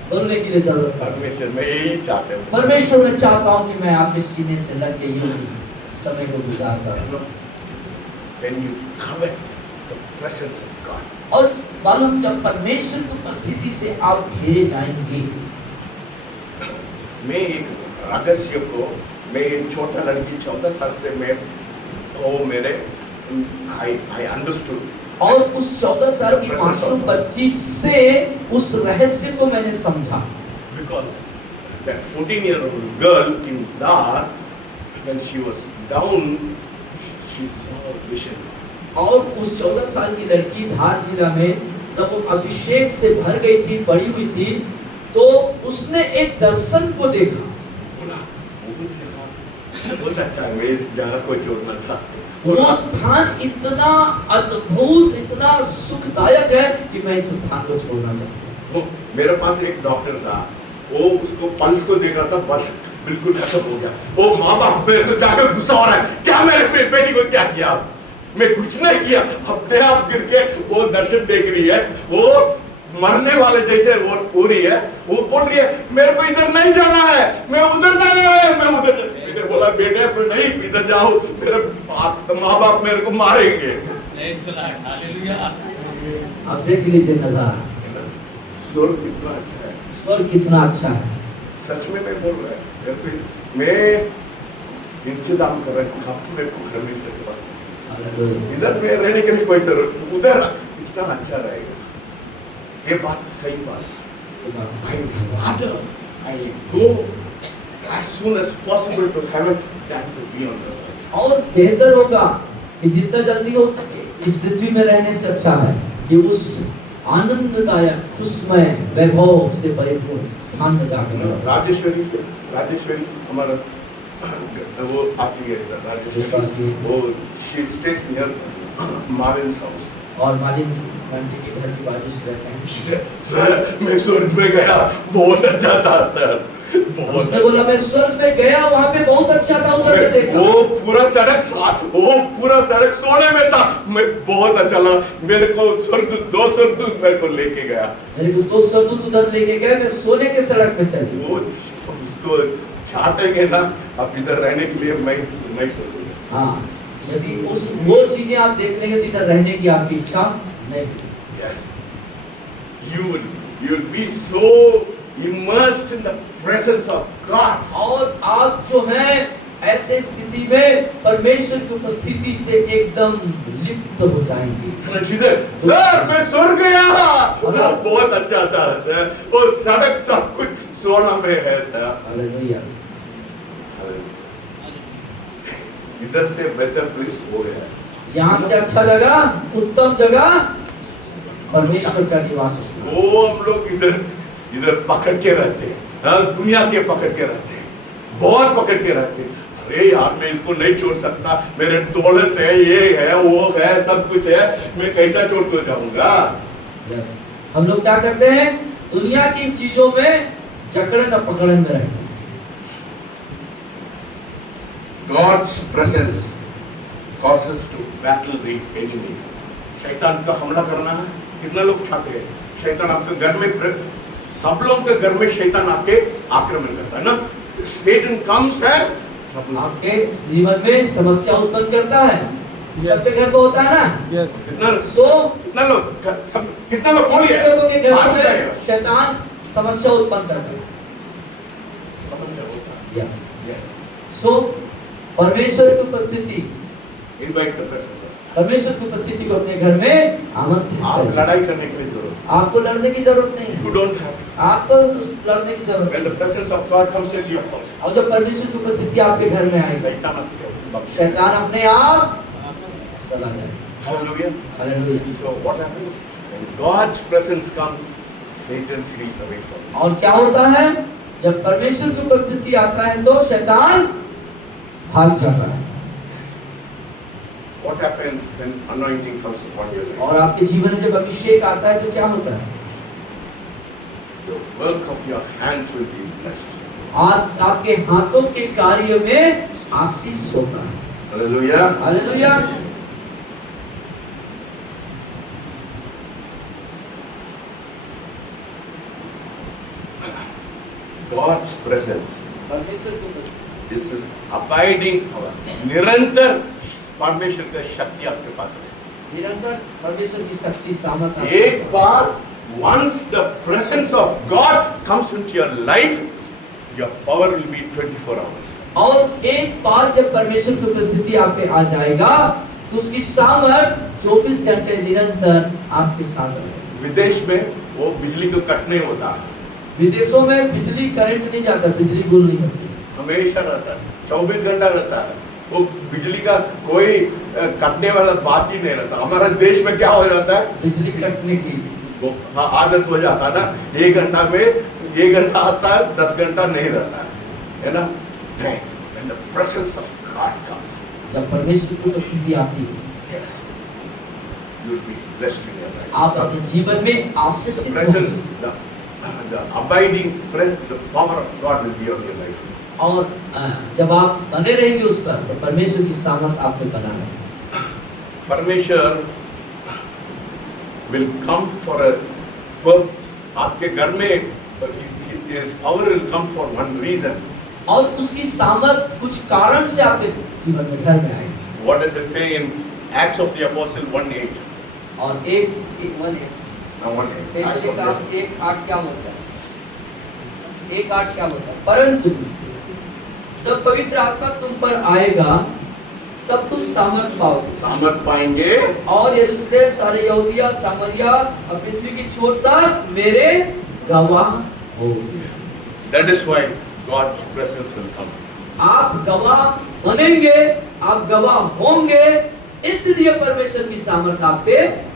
बोलने के लिए जरूरत है। परमेश्वर मैं यही चाहता हूँ। परमेश्वर, मैं चाहता हूँ कि मैं आपके सीने से लग के यूं समय को गुजारता You हूँ। know, when you covet the presence of God, और मालूम, जब परमेश्वर की उपस्थिति से आप घेरे जाएंगे। मैं एक रहस्य को, मैं एक छोटा लड़की 14 साल से मैं वो मेरे I understood. और उस 14 साल की मासूम बच्ची से उस रहस्य को मैंने समझा। Because that 14-year-old girl in Dar, when she was down, she saw a vision. और उस 14 साल की लड़की धार जिला में जब वो अभिषेक से भर गई थी, पड़ी हुई थी, तो उसने एक दर्शन को देखा। बहुत अच्छा है, मैं इस जगह को छोड़ना चाहता हूँ। वो स्थान इतना अद्भुत, इतना सुखदायक है कि मैं इस स्थान को छोड़ना चाहता हूँ। मेरे पास एक डॉक्टर था, वो उसको पल्स को देख रहा था, बस बिल्कुल खत्म हो गया। वो माँ बाप मेरे को जाकर गुस्सा हो रहा है, क्या मेरे बेटी को क्या किया? मैं कुछ नहीं किया, अपने आप गिर के वो दर्शन देख रही है, वो मरने वाले जैसे वो हो रही है, वो बोल रही है मेरे को इधर नहीं जाना है, मैं उधर जाना बोला बेटे मैं नहीं इधर जाओ, मेरे माँ बाप मेरे को मारेंगे। Praise the Lord. Hallelujah. अब देख लीजिए नजारा, स्वर्ग कितना अच्छा है, स्वर्ग कितना अच्छा है। सच में मैं बोल रहा है, मैं इंतजाम कर रहा हूँ अपने परमेश्वर के पास। हालेलुया। इधर में रहने के लिए कोई जरूरत, उधर इतना अच्छा रहेगा। ये बात सही बात है। I rather I go as soon as possible to heaven than to be on earth. और बेहतर होगा कि जितना जल्दी हो सके इस पृथ्वी में रहने से अच्छा है कि उस आनंददायक खुशमय वैभव से परिपूर्ण स्थान में जाकर रहो। राजेश्वरी हमारा वो आती है राजेश्वरी, वो she stays near Malin's house. और मालिक आंटी के घर के बाजू से रहते हैं। सर मैं स्वर्ग में गया, बहुत अच्छा था सर, बहुत उसने बोला मैं स्वर्ग में गया, वहाँ पे बहुत अच्छा था, उधर में देखा। वो पूरा सड़क सोने में था, मैं बहुत अच्छा लगा, मेरे को दो स्वर्गदूत मेरे को लेके गया। मेरे को 2 स्वर्गदूत उधर लेके गए, मैं सोने के सड़क पे चली। वो उसको चाहते हैं ना आप इधर रहने के लिए, मैं नहीं सोचूंगा। हाँ, यदि वो चीजें आप देख लेंगे तो इधर रहने की आपकी इच्छा नहीं। Yes, you will be so immersed in the presence of God. और आप जो हैं ऐसे स्थिति में परमेश्वर की उपस्थिति से एकदम लिप्त हो जाएंगे। सर मैं स्वर्ग गया, वो बहुत अच्छा था सर, वो सड़क सब कुछ सोना में है सर। हालेलुया। इधर से बेहतर प्लेस हो गया है। यहाँ से अच्छा लगा, उत्तम जगह परमेश्वर का निवास स्थान। वो हम लोग इधर पकड़ के रहते हैं, दुनिया के पकड़ के रहते हैं, बहुत पकड़ के रहते हैं। अरे यार मैं इसको नहीं छोड़ सकता, मेरे दौलत है, ये है, वो है, सब कुछ है, मैं कैसा छोड़ कर जाऊंगा। यस, हम लोग क्या करते हैं, दुनिया की चीजों में जकड़न और पकड़न में रहते हैं। God's presence causes to battle the enemy. शैतान का हमला करना है, कितना लोग चाहते हैं? शैतान आपके घर में, सब लोगों के घर में शैतान आके आक्रमण करता है ना। Satan comes है, आपके जीवन में समस्या उत्पन्न करता है, सबके घर पे होता है ना। Yes. कितना लोग बोलिए, कितने लोगों के घर हाथ में उठाइए। शैतान समस्या उत्पन्न करता है। या Yes. सो परमेश्वर की उपस्थिति, Invite the presence of परमेश्वर की उपस्थिति को अपने घर में आमंत्रित आप करें। लड़ाई करने के लिए जरूरत, आपको लड़ने की जरूरत नहीं है, you don't have to. आपको लड़ने की जरूरत When नहीं the presence of God comes into your house, है। और जब परमेश्वर की उपस्थिति आपके घर में आएगी, शैतान आपके बख्शे। शैतान अपने आप चला जाए। Hallelujah. Hallelujah. So what happens? When God's presence comes, Satan flees away from you. और क्या होता है, जब परमेश्वर की उपस्थिति आता है तो शैतान भाग जाता है। What happens when anointing comes upon your life? और आपके जीवन में जब अभिषेक आता है तो क्या होता है, The work of your hands will be blessed. आज आपके हाथों के कार्य में आशीष होता है। Hallelujah. हालेलुया। God's presence. परमेश्वर की उपस्थिति, This is abiding power. निरंतर परमेश्वर की शक्ति आपके पास है। निरंतर परमेश्वर की शक्ति सामर्थ्य एक बार once the presence of God comes into your life, your power will be 24 hours. और एक बार जब परमेश्वर की उपस्थिति आप पे आ जाएगा तो उसकी सामर्थ 24 घंटे निरंतर आपके साथ रहेगी। विदेश में वो बिजली को कट नहीं होता, विदेशों में बिजली करंट नहीं जाता, बिजली गुल नहीं होती, हमेशा रहता है, 24 घंटा रहता है। वो बिजली का कोई कटने वाला बात ही नहीं रहता। हमारा देश में क्या हो जाता है, बिजली कटने की वो आदत हो जाता है ना, 1 घंटा में 1 घंटा आता है, 10 घंटा नहीं रहता है ना। When the presence of God comes, जब परमेश्वर की उपस्थिति आती है yes, you will be blessed in your life. आप अपने जीवन में The आशीषित presence, होंगे। the abiding presence, the power of God will be on your life. और जब आप बने रहेंगे उस पर तो परमेश्वर की सामर्थ आप पे बना रहेगी। परमेश्वर will come for a purpose. आपके घर में his power will come for one reason. और उसकी सामर्थ कुछ कारण से आपके जीवन में घर में आएगी। What does it say in Acts of the Apostle 1:8? और एक 1:8. Acts of the- एक आठ क्या बोलता है? एक आठ क्या बोलता है? परंतु जब पवित्र आत्मा तुम पर आएगा तब तुम सामर्थ पाओगे सामर्थ पाएंगे और यरूशलेम सारे यहूदिया सामरिया और पृथ्वी की छोर तक मेरे गवाह होगे। That is why God's presence will come. आप गवाह बनेंगे, आप गवाह होंगे, इसलिए परमेश्वर की सामर्थ आप पे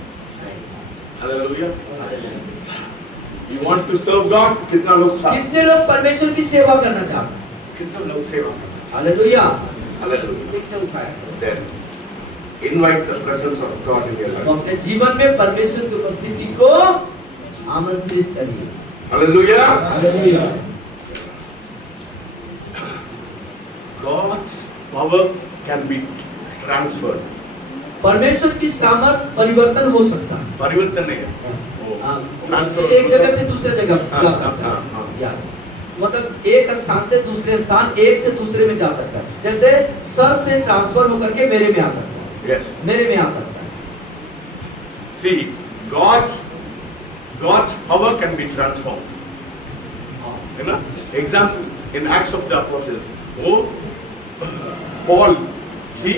Hallelujah. You want to serve God? कितना लोग साथ? कितने लोग परमेश्वर की सेवा करना चाहते हैं? कितना लोग सेवा करते हैं? हालेलुया। Hallelujah. ठीक से उठाए। Then invite the presence of God in your तो life. अपने जीवन में परमेश्वर की उपस्थिति को आमंत्रित करिए। Hallelujah. Hallelujah. God's power can be transferred. परमेश्वर की सामर्थ परिवर्तन हो सकता है। परिवर्तन नहीं है। वो हाँ, transfer एक जगह से दूसरे जगह हाँ, जा हाँ, सकता हाँ, है। हाँ। या मतलब एक स्थान से दूसरे स्थान, एक से दूसरे में जा सकता है। जैसे सर से ट्रांसफर होकर के मेरे में आ सकता है, Yes. मेरे में आ सकता है। See, God's power can be transformed. हाँ। है ना? Example in Acts of the Apostles. वो Paul he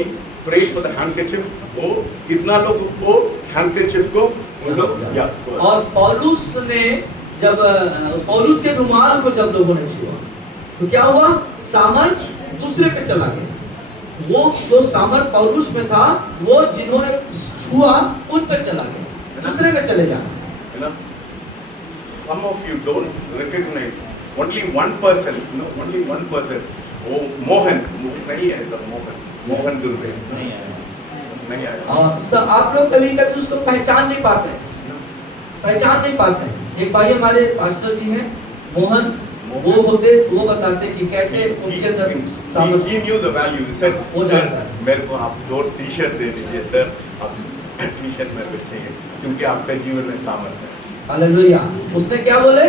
prayed for the handkerchief. वो कितना लोग वो handkerchief को वो लोग याद और पौलुस ने जब पौलुस के रुमाल को जब लोगों ने छुआ तो क्या हुआ? सामर्थ दूसरे पे चला गया। वो जो सामर्थ पौलुस में था वो जिन्होंने छुआ उन पे चला गया, दूसरे पे चले जाए। है ना? Some of you don't recognize only one person. No, only one person. वो मोहन नहीं है तो मोहन दुर्गे नहीं आया। और सब आप लोग कभी कभी उसको पहचान नहीं पाते हैं, पहचान नहीं पाते हैं। एक भाई हमारे पास्टर जी हैं मोहन, वो होते वो बताते कि कैसे उनके अंदर सामर्थ He knew the value. He said, वो "Sir, जानता है। मेरे को आप 2 टी-शर्ट दे दीजिए सर, आप टी-शर्ट मेरे को चाहिए क्योंकि आपके जीवन में सामर्थ है। हालेलुया। उसने क्या बोले?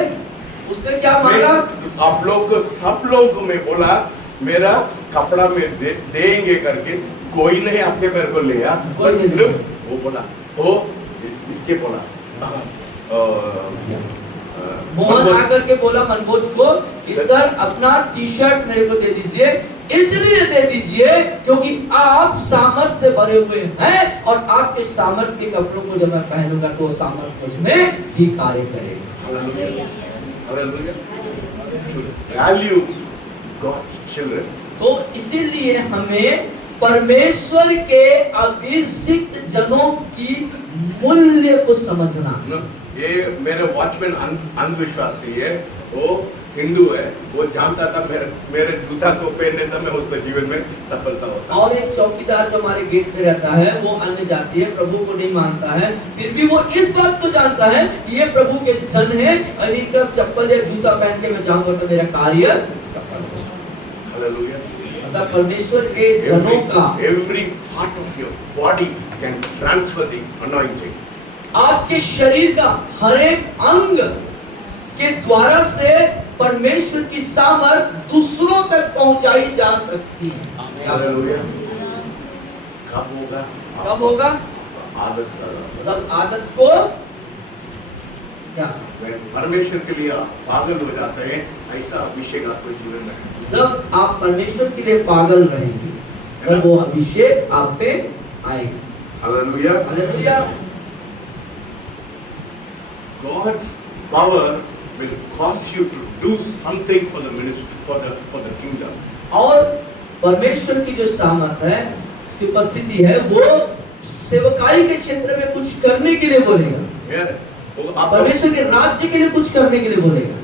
उसने क्या मांगा? आप लोग को सब लोग में बोला मेरा कपड़ा में देंगे करके कोई नहीं आपके मेरे को लिया, कोई नहीं सिर्फ वो बोला वो इसके बोला मोहन आकर के बोला मनोज को कि सर अपना टी शर्ट मेरे को दे दीजिए, इसलिए दे दीजिए क्योंकि आप सामर्थ से भरे हुए हैं और आपके सामर्थ के कपड़ों को जब मैं पहनूंगा तो वो सामर्थ मुझ में ही कार्य करेगा। Value God's children. तो इसीलिए हमें परमेश्वर के अभिषिक्त जनों की मूल्य को समझना। ये मेरे वॉचमैन अंधविश्वासी है, वो हिंदू है, वो जानता था मेरे जूता को पहनने से मैं उसके जीवन में सफलता होता है। और एक चौकीदार जो हमारे गेट पे रहता है वो अन्य जाति है, प्रभु को नहीं मानता है, फिर भी वो इस बात को जानता है कि ये प्रभु के जन है और इनका चप्पल या जूता पहन के मैं जाऊंगा तो मेरा कार्य सफल होगा। हालेलुया। मतलब परमेश्वर के जनों का every part of your body can transfer the anointing. आपके शरीर का हर एक अंग के द्वारा से परमेश्वर की सामर्थ दूसरों तक पहुंचाई जा सकती है। हालेलुया। कब होगा? कब होगा? आदत का। सब आदत को क्या? परमेश्वर के लिए आप पागल हो जाते हैं, ऐसा अभिषेक आपके जीवन में है। जब आप परमेश्वर के लिए पागल रहेंगे तब वो अभिषेक आप पे आएगा। Hallelujah. Hallelujah. God's power will cause you to do something for the ministry, for the kingdom. और परमेश्वर की जो सामर्थ है, उसकी उपस्थिति है, वो सेवकाई के क्षेत्र में कुछ करने के लिए बोलेगा। Yeah. वो आपको परमेश्वर के राज्य के लिए कुछ करने के लिए बोलेगा।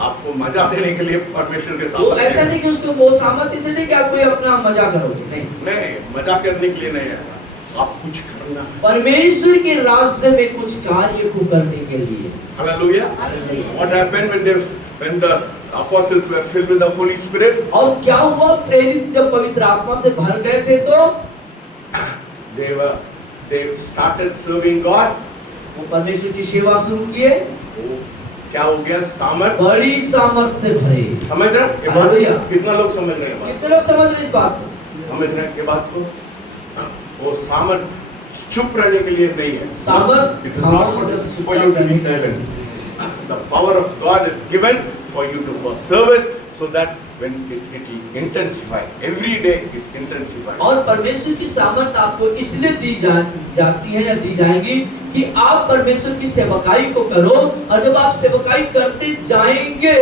आपको मजा देने के लिए परमेश्वर के वो साथ ऐसा नहीं कि उसको वो सामर्थ इसलिए नहीं कि आप कोई अपना मजा करोगे, नहीं। मजा करने के लिए नहीं है, आप कुछ करना है। परमेश्वर के राज्य में कुछ कार्य को करने के लिए। Hallelujah. What happened when the apostles were filled with the Holy Spirit? और क्या हुआ? प्रेरित जब पवित्र आत्मा से भर गए थे तो they started serving God. वो परमेश्वर की सेवा शुरू किए। वो क्या हो गया? सामर्थ, बड़ी सामर्थ से भरे। समझ रहे हैं ये हालेलुया। बात? कितना लोग समझ रहे हैं बात? कितने लोग समझ रहे हैं इस बात को? समझ रहे हैं ये बात को? वो सामर्थ चुप रहने के लिए नहीं है। सामर्थ It is not for you to be silent. The power of God is given for you to for service, so that when it will intensify every day, it intensifies. और परमेश्वर की सामर्थ आपको इसलिए जाती है या दी जाएगी कि आप परमेश्वर की सेवकाई को करो, और जब आप सेवकाई करते जाएंगे,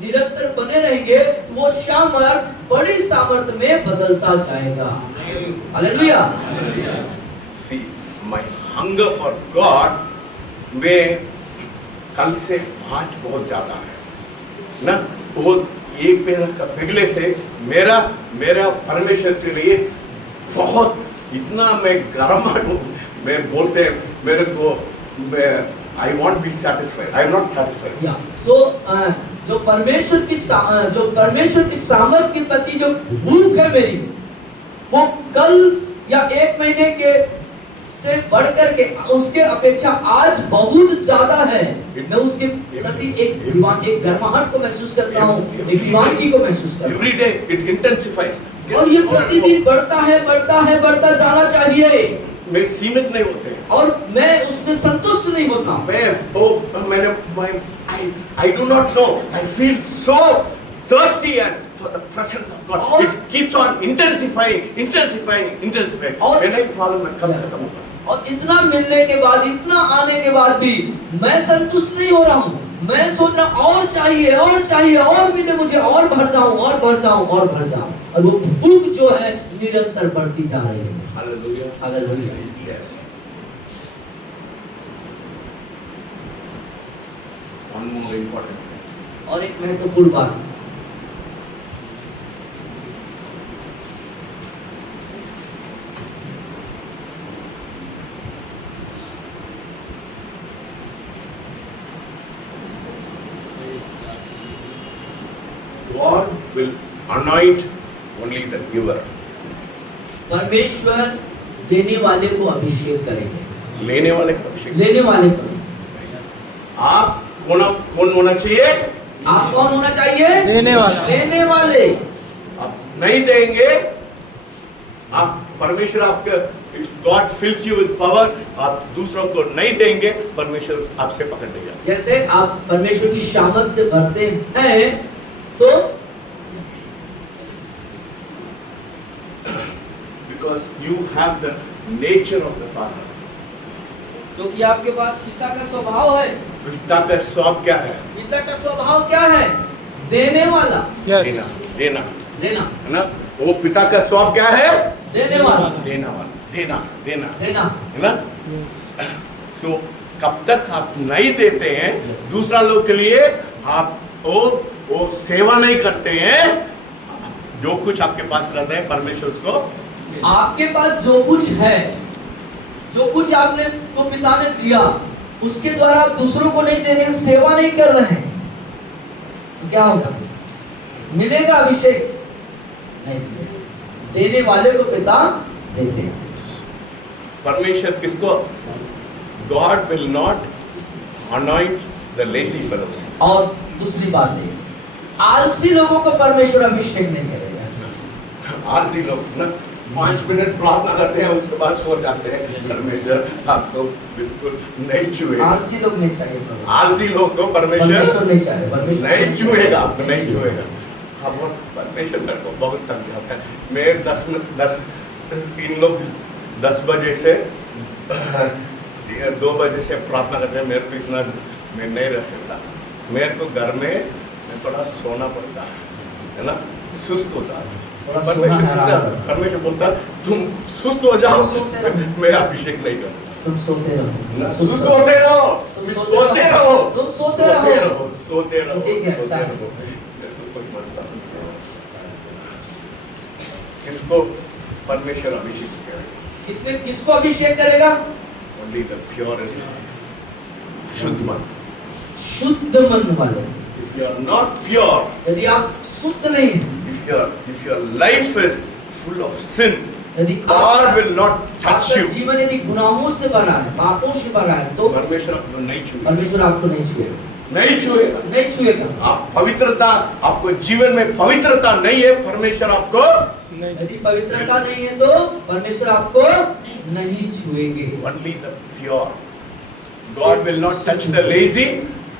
निरंतर बने रहेंगे, तो वो सामर्थ बड़ी सामर्थ में बदलता जाएगा। Hallelujah. See, my hunger for God में कल से आज बहुत ज्यादा है ना। वो एक पिघले से मेरा परमेश्वर के लिए बहुत इतना मैं गर्माहट हूँ। मैं बोलते हैं मेरे को, I won't be satisfied. I am not satisfied. या जो परमेश्वर की सामर्थ के प्रति जो भूख है मेरी, वो कल या एक महीने के से बढ़कर के उसके अपेक्षा आज बहुत ज्यादा है। मैं उसके प्रति एक गर्माहट को महसूस करता हूँ, एक दीवानगी को महसूस करता हूँ। Every day it intensifies. और ये प्रतिदिन बढ़ता जाना चाहिए। मैं सीमित नहीं होते हैं। और मैं उसमें संतुष्ट नहीं होता। I do not know. I feel so thirsty and for the presence of God. It keeps on intensifying. और मैं नहीं मालूम है कब खत्म होगा। और इतना मिलने के बाद, इतना आने के बाद भी मैं संतुष्ट नहीं हो रहा हूँ। मैं सोच रहा हूँ और चाहिए, और मिले मुझे, और भर जाऊं। और वो भूख जो है निरंतर बढ़ती जा रही है। Hallelujah. Hallelujah. Yes. One more important thing. और एक महत्वपूर्ण बात, God will anoint only the giver. परमेश्वर देने वाले को अभिषेक करेंगे, लेने वाले का अभिषेक। लेने वाले को नहीं। आप कौन होना चाहिए? आप कौन होना चाहिए? देने वाला। देने वाले। आप नहीं देंगे, आप परमेश्वर आपके, if God fills you with power, आप दूसरों को नहीं देंगे, परमेश्वर आपसे पकड़ लेगा। जैसे आप परमेश्वर की सामर्थ से भरते हैं तो because you have the nature of the Father. क्योंकि आपके पास पिता का स्वभाव है। पिता का स्वभाव क्या है? पिता का स्वभाव क्या है? देने वाला। देना देना है ना। वो पिता का स्वभाव क्या है? देने वाला। देना है ना। सो कब तक आप नहीं देते हैं दूसरा लोग के लिए, आप वो सेवा नहीं करते हैं, जो कुछ आपके पास रहता है परमेश्वर उसको, आपके पास जो कुछ है, जो कुछ आपने को पिता ने दिया, उसके द्वारा आप दूसरों को नहीं दे रहे हैं, सेवा नहीं कर रहे हैं, तो क्या होगा? मिलेगा अभिषेक? नहीं मिलेगा। देने वाले को पिता देते हैं। परमेश्वर किसको? God will not anoint the lazy fellows. और दूसरी बात है, आलसी लोगों को परमेश्वर अभिषेक नहीं करेगा। आलसी लोग ना 5 मिनट प्रार्थना करते हैं, उसके बाद सो जाते हैं। परमेश्वर आपको बिल्कुल नहीं छुएगा। आलसी लोग नहीं चाहिए प्रभु। आलसी लोग को परमेश्वर नहीं चाहिए। परमेश्वर नहीं छुएगा, आपको नहीं छुएगा। अब परमेश्वर मेरे को बहुत तंग जाता है। मैं 10 इन लोग 10 बजे से 2 बजे से प्रार्थना करते हैं। मेरे को इतना मैं नहीं रह सकता। मेरे को घर में थोड़ा सोना पड़ता है ना, सुस्त होता है। परमेश्वर बोलता तुम सुस्त हो जाओ, मैं अभिषेक नहीं करूँ। तुम सोते रहो, सुस्त होते रहो, सोते रहो, तुम सोते रहो, सोते रहो। ठीक है, अच्छा है। किसको परमेश्वर अभिषेक करेगा? किसको अभिषेक करेगा? Only the pure and शुद्ध मन। शुद्ध मन वाले। If you are not pure, यदि आप शुद्ध नहीं हैं, if your life is full of sin, यदि God will not touch आपका you. जीवन यदि गुनाहों से भरा है, पापों से भरा है, तो परमेश्वर आपको नहीं छुएगा। परमेश्वर आपको नहीं छुएगा। नहीं छुएगा। नहीं छुएगा। आप पवित्रता, आपको जीवन में पवित्रता नहीं है, परमेश्वर आपको यदि पवित्रता नहीं है तो परमेश्वर आपको नहीं छुएंगे। only the pure. God will not touch the lazy.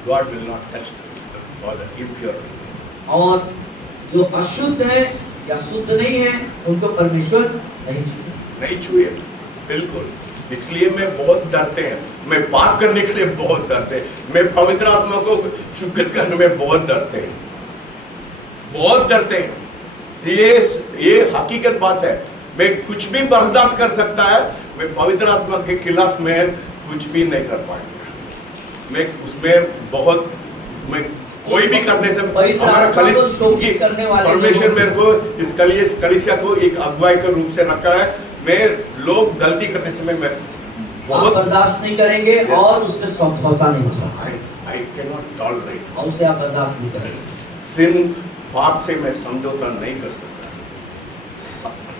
God will not touch the impure. और जो अशुद्ध है या शुद्ध नहीं है उनको परमेश्वर नहीं छुएगा। नहीं छुए, बिल्कुल। इसलिए मैं बहुत डरते हैं, मैं पाप करने के लिए बहुत डरते हैं, मैं पवित्र आत्मा को शुद्ध करने में बहुत डरते हैं, बहुत डरते हैं। ये हकीकत बात है। मैं कुछ भी बर्दाश्त कर सकता है, मैं पवित्र आत्मा के खिलाफ में कुछ भी नहीं कर पाएगा। मैं उसमें बहुत, मैं कोई भी करने से हमारा परमेश्वर मेरे को इस कलीसिया को एक अगुवाई के रूप से रखा है। मैं लोग गलती करने से मैं बहुत बर्दाश्त नहीं करेंगे और उसमें समझौता नहीं हो सकता। I cannot tolerate। और उसे आप बर्दाश्त नहीं करेंगे। सिन, पाप से मैं समझौता नहीं कर सकता,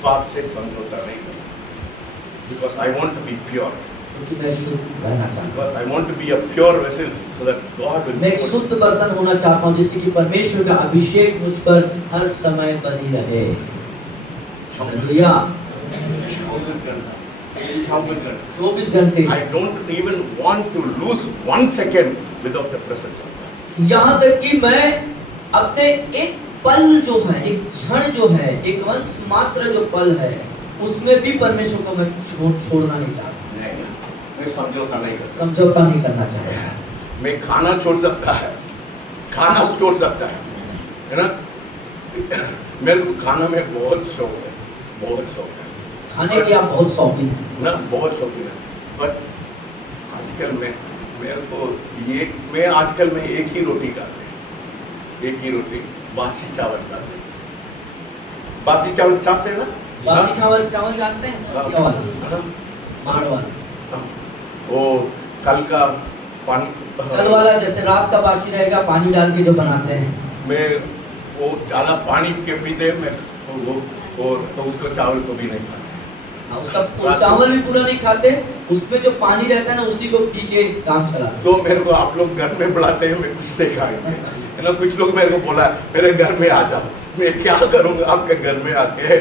पाप से समझौता नहीं कर सकता। Because I want to be pure। क्योंकि मैं शुद्ध रहना चाहता हूँ। Because I want to be a pure vessel so that God will। मैं एक शुद्ध बर्तन होना चाहता हूँ जिससे कि परमेश्वर का अभिषेक मुझ पर हर समय बनी रहे। हालेलुया। 24 घंटे। I don't even want to lose 1 second without the presence of God। यहाँ तक कि मैं अपने एक पल जो है, एक क्षण जो है, एक अंश मात्र जो पल है, उसमें भी परमेश्वर को मैं छोड़ना नहीं चाहता। नहीं, मैं समझौता नहीं कर सकता। समझौता नहीं करना चाहता। मैं खाना छोड़ सकता है, खाना छोड़ सकता है ना। मेरे को खाना में बहुत शौक है, बहुत शौक है। खाने की आप बहुत शौकीन हैं ना, बहुत शौकीन है। बट आजकल मैं, मेरे को ये, मैं आजकल में एक ही रोटी खाते हैं, एक ही रोटी, बासी चावल खाते हैं। बासी चावल खाते हैं ना? बासी चावल जानते हैं? बासी चावल, हाँ। माड़वाल। वो कल का पानी, कल वाला जैसे रात का बासी रहेगा, पानी डाल के जो बनाते हैं। मैं वो ज़्यादा पानी के पीते, मैं वो तो उसको चावल को भी नहीं खाते। उसका चावल भी पूरा नहीं खाते, उसमें जो पानी रहता है ना उसी को पी के काम चलाते। तो मेरे को आप लोग घर में बुलाते हैं, मैं कुछ नहीं खाएंगे, है ना। कुछ लोग मेरे को बोला मेरे घर में आ जाओ, मैं क्या करूँगा आपके घर में आके,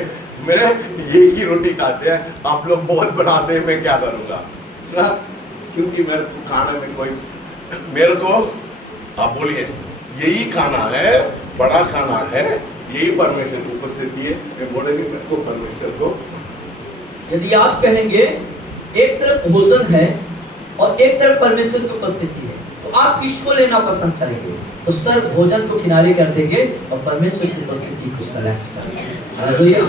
मैं एक ही रोटी खाते हैं, आप लोग बहुत बनाते हैं, मैं क्या करूँगा ना। क्योंकि मेरे को खाने में कोई, मेरे को आप बोलिए यही खाना है, बड़ा खाना है, यही परमेश्वर की उपस्थिति है। मैं बोलेंगे मेरे को परमेश्वर को, यदि आप कहेंगे एक तरफ भोजन है और एक तरफ परमेश्वर की उपस्थिति है, तो आप किसको लेना पसंद करेंगे? तो सर भोजन को किनारे कर देंगे और परमेश्वर की उपस्थिति को सेलेक्ट करेंगे। हालेलुया।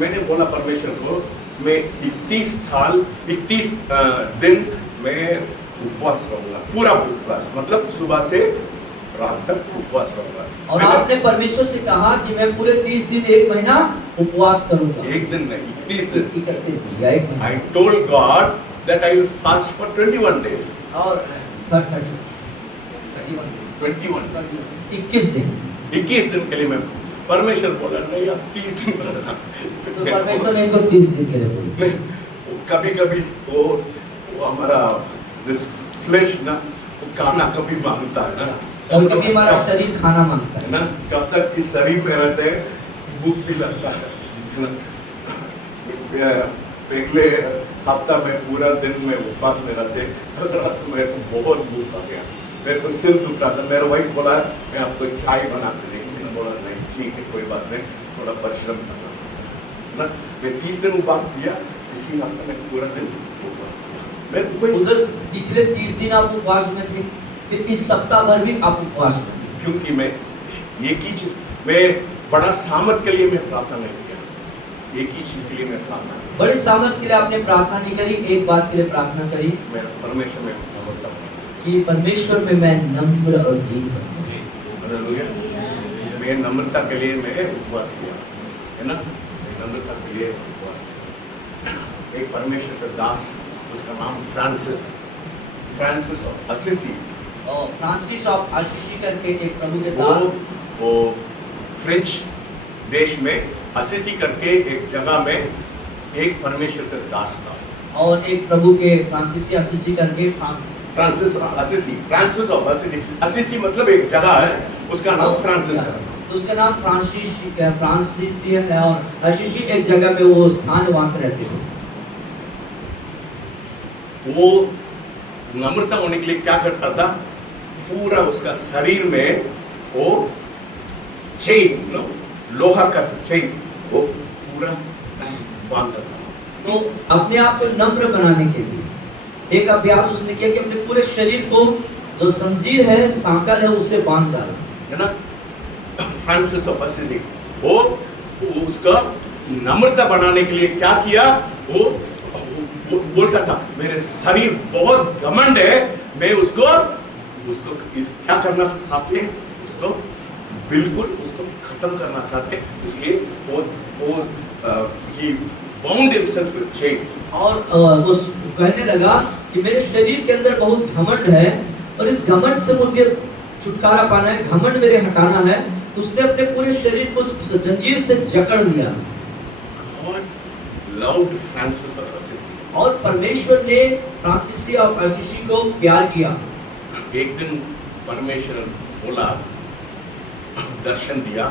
मैंने बोला परमेश्वर को, मैं 31 दिन मैं उपवास रहूंगा, पूरा उपवास, मतलब सुबह से रात तक उपवास रहूंगा। और आपने परमेश्वर से कहा कि मैं पूरे 30 दिन, 1 महीना उपवास करूंगा। एक दिन नहीं, 31 दिन। 31 दिन या 1 महीना। I told God that I will fast for 21 days। और 21 दिन। 21 दिन के लिए मैं, परमेश्वर बोला नहीं आप 30 दिन रहना। तो परमेश्वर ने इनको 30 दिन के लिए बोला। कभी कभी वो हमारा फ्लेश ना, वो खाना कभी मांगता है ना, कभी हमारा शरीर खाना मांगता है ना। कब तक इस शरीर में रहते हैं, भूख भी लगता है ना। पहले हफ्ता में पूरा दिन में उपवास में रहते, कल रात को मेरे को बहुत भूख आ गया, मेरे को सिर दुख रहा था। मेरा वाइफ बोला मैं आपको चाय बना के देंगे, मैंने बोला नहीं ठीक है कोई बात नहीं, थोड़ा परिश्रम करना ना। मैं 30 दिन उपवास किया, इसी हफ्ते में पूरा दिन उपवास किया। मैं कोई उधर पिछले 30 दिन आप उपवास में थे, फिर इस सप्ताह भर भी आप उपवास में थे। क्योंकि मैं एक ही चीज, मैं बड़ा सामर्थ के लिए मैं प्रार्थना नहीं किया, एक ही चीज के लिए मैं प्रार्थना की। बड़े सामर्थ के लिए आपने प्रार्थना नहीं करी, एक बात के लिए प्रार्थना करी, मैं परमेश्वर में नम्रता कि परमेश्वर में मैं नम्र और दीन बनूं। मैं नम्रता के लिए मैं उपवास किया, है ना। नम्रता के लिए उपवास किया। एक परमेश्वर का दास, उसका नाम फ्रांसिस ऑफ असिसी, और फ्रांसिस ऑफ असिसी करके एक प्रभु के दास, वो फ्रेंच देश में असिसी करके एक जगह में एक परमेश्वर का दास था। और एक प्रभु के फ्रांसीसी असीसी करके फ्रांसिस ऑफ असीसी। असीसी मतलब एक जगह है, उसका नाम फ्रांसिस है। तो उसका नाम फ्रांसीसी है और असीसी एक जगह पे वो स्थान वहाँ पे रहते थे। वो नम्रता होने के लिए क्या करता था, पूरा उसका शरीर में वो चेन, लोहा का चेन वो पूरा बांधता था। तो अपने आप को नम्र बनाने के लिए एक अभ्यास उसने किया कि अपने पूरे शरीर को जो जंजीर है, सांकल है, उससे बांध डाला, है ना। फ्रांसिस ऑफ असीसी वो उसका नम्रता बनाने के लिए क्या किया, वो बोलता था मेरे शरीर बहुत घमंड है, मैं उसको क्या करना चाहते हैं, उसको बिल्कुल उसको खत्म करना चाहते हैं, इसलिए वो he bound himself with chains। और वो कहने लगा कि मेरे शरीर के अंदर बहुत घमंड है और इस घमंड से मुझे छुटकारा पाना है, घमंड मेरे हटाना है। तो उसने अपने पूरे शरीर को उस जंजीर से जकड़ लिया। God loved Francis of Assisi। और परमेश्वर ने फ्रांसीसी ऑफ असीसी को प्यार किया। एक दिन परमेश्वर बोला, दर्शन दिया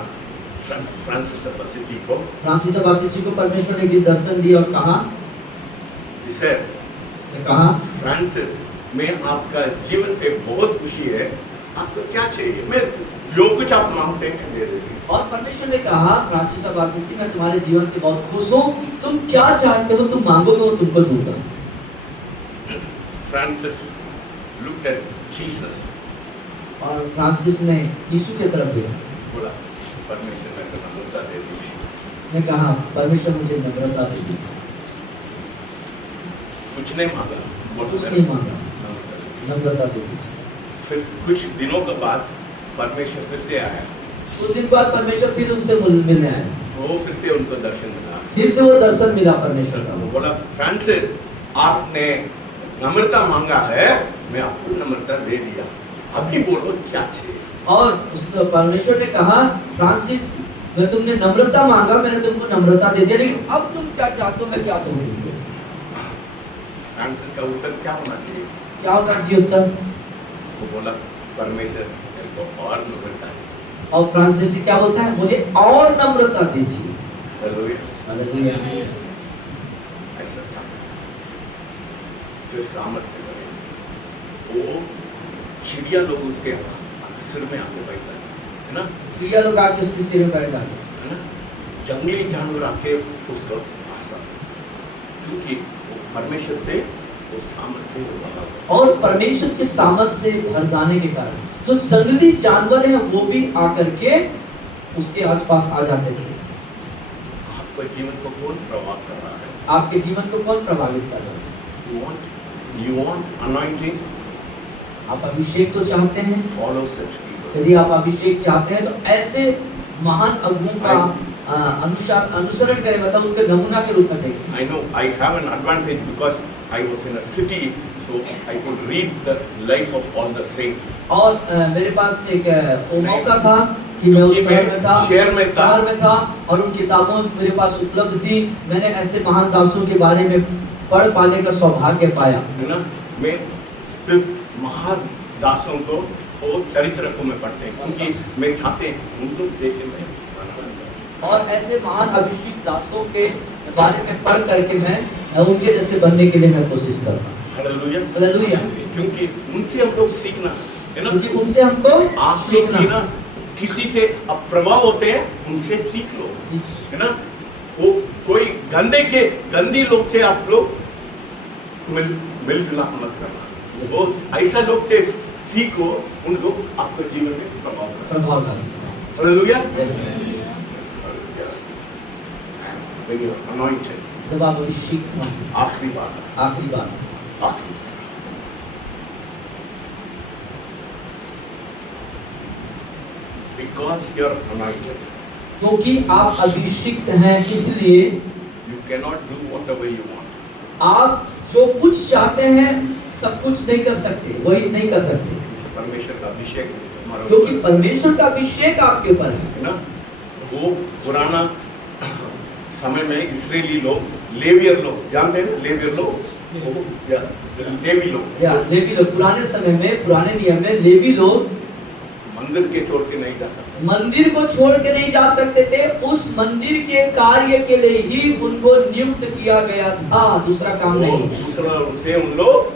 फ्रांसिस ऑफ असीसी को। फ्रांसिस ऑफ असीसी को परमेश्वर ने दर्शन दिया और कहा, उसने कहा फ्रांसिस, मैं आपका जीवन से बहुत खुशी है, आपको क्या चाहिए, मैं जो कुछ आप मांगते हैं दे देंगे। और परमेश्वर ने कहा, फ्रांसिस ऑफ असीसी, मैं तुम्हारे जीवन से बहुत खुश हूँ, तुम क्या चाहते हो तुम मांगो, मैं वो तुमको दूंगा। Francis looked at Jesus। और फ्रांसिस ने यीशु की तरफ देखा, बोला परमेश्वर मैं तो नम्रता दे दीजिए। उसने कहा परमेश्वर मुझे नम्रता दे दीजिए। कुछ नहीं मांगा, कुछ नहीं मांगा, नम्रता दे दीजिए। फिर कुछ दिनों के बाद परमेश्वर फिर से आया। कुछ दिन बाद परमेश्वर फिर उनसे मिलने आया, वो फिर से उनको दर्शन मिला, फिर से वो दर्शन मिला परमेश्वर का। वो बोला फ्रांसिस, आपने नम्रता मांगा है, मैं आपको नम्रता दे दिया, अभी बोलो क्या चाहिए। और उस परमेश्वर ने कहा, फ्रांसिस, मैं तुमने नम्रता मांगा, मैंने तुमको नम्रता दे दिया, लेकिन अब तुम क्या चाहते हो, मैं क्या तुम्हें दूं? फ्रांसिस का उत्तर क्या होना चाहिए? क्या होता है उत्तर? वो बोला परमेश्वर मेरे को और नम्रता दे। और फ्रांसिस क्या बोलता है, मुझे और नम्रता दीजिए। हालेलुया। ऐसा था। फिर सामर्थ्य करे, वो चिड़िया लोग उसके सिर में आके बैठ जाते है ना, चिड़िया लोग आके उसके सिर में बैठ जाते है ना, जंगली जानवर आके उसको आसा, क्योंकि वो परमेश्वर से वो सामर्थ्य से वो भरा हुआ। और परमेश्वर के सामर्थ्य से भर जाने के कारण जो जंगली जानवर हैं वो भी आकर के उसके आसपास आ जाते थे। आपके जीवन को कौन प्रभाव कर रहा है? आपके जीवन को कौन प्रभावित कर रहा है? You want anointing? आप अभिषेक तो चाहते हैं? Follow such people। यदि आप अभिषेक चाहते हैं तो ऐसे महान अगुओं का अनुसरण करें, मतलब उनके नमूना के रूप में देखें। I know I have an advantage because I was in a city, so I could read the life of all the saints। और मेरे पास एक वो मौका था कि मैं उस शहर में था और उन किताबों मेरे पास उपलब्ध थी। मैंने ऐसे महान दासों के बारे में पढ़ पाने का सौभाग्य पाया, है ना। मैं सिर्फ महान दासों को और चरित्र को मैं पढ़ते हैं, क्योंकि मैं चाहते हैं उन लोग जैसे मैं बनना चाहता और ऐसे महान अभिषेक दासों के बारे में पढ़ करके मैं उनके जैसे बनने के लिए मैं कोशिश करता हूँ। हालेलुया। हालेलुया। क्योंकि उनसे हम लोग सीखना है ना, क्योंकि उनसे हमको आप लोग भी ना किसी से अब प्रभाव होते हैं, उनसे सीख लो, है ना। वो कोई गंदी लोग से आप लोग मिलजुला मत करना, वो ऐसा लोग से सीखो, उन लोग आपके जीवन में प्रभाव कर सकते हैं। Hallelujah. When you are anointed, जब आप अभिषेक हो, आखिरी बात because you are anointed, क्योंकि आप अभिषिक्त हैं, इसलिए you cannot do whatever you want। आप जो कुछ चाहते हैं सब कुछ नहीं कर सकते, वही नहीं कर सकते, परमेश्वर का अभिषेक तुम्हारे क्योंकि परमेश्वर का अभिषेक आपके ऊपर है ना। वो पुराना समय में इस्राएली लोग, लेवियर लोग जानते हैं ना, लेवियर लोग लेवी लोग या लेवी लोग पुराने समय में, पुराने नियम में लेवी लोग मंदिर के छोड़ के नहीं जा सकते। मंदिर को छोड़ के नहीं जा सकते थे। उस मंदिर के कार्य के लिए ही उनको नियुक्त किया गया था, दूसरा काम नहीं। दूसरा से उन लोग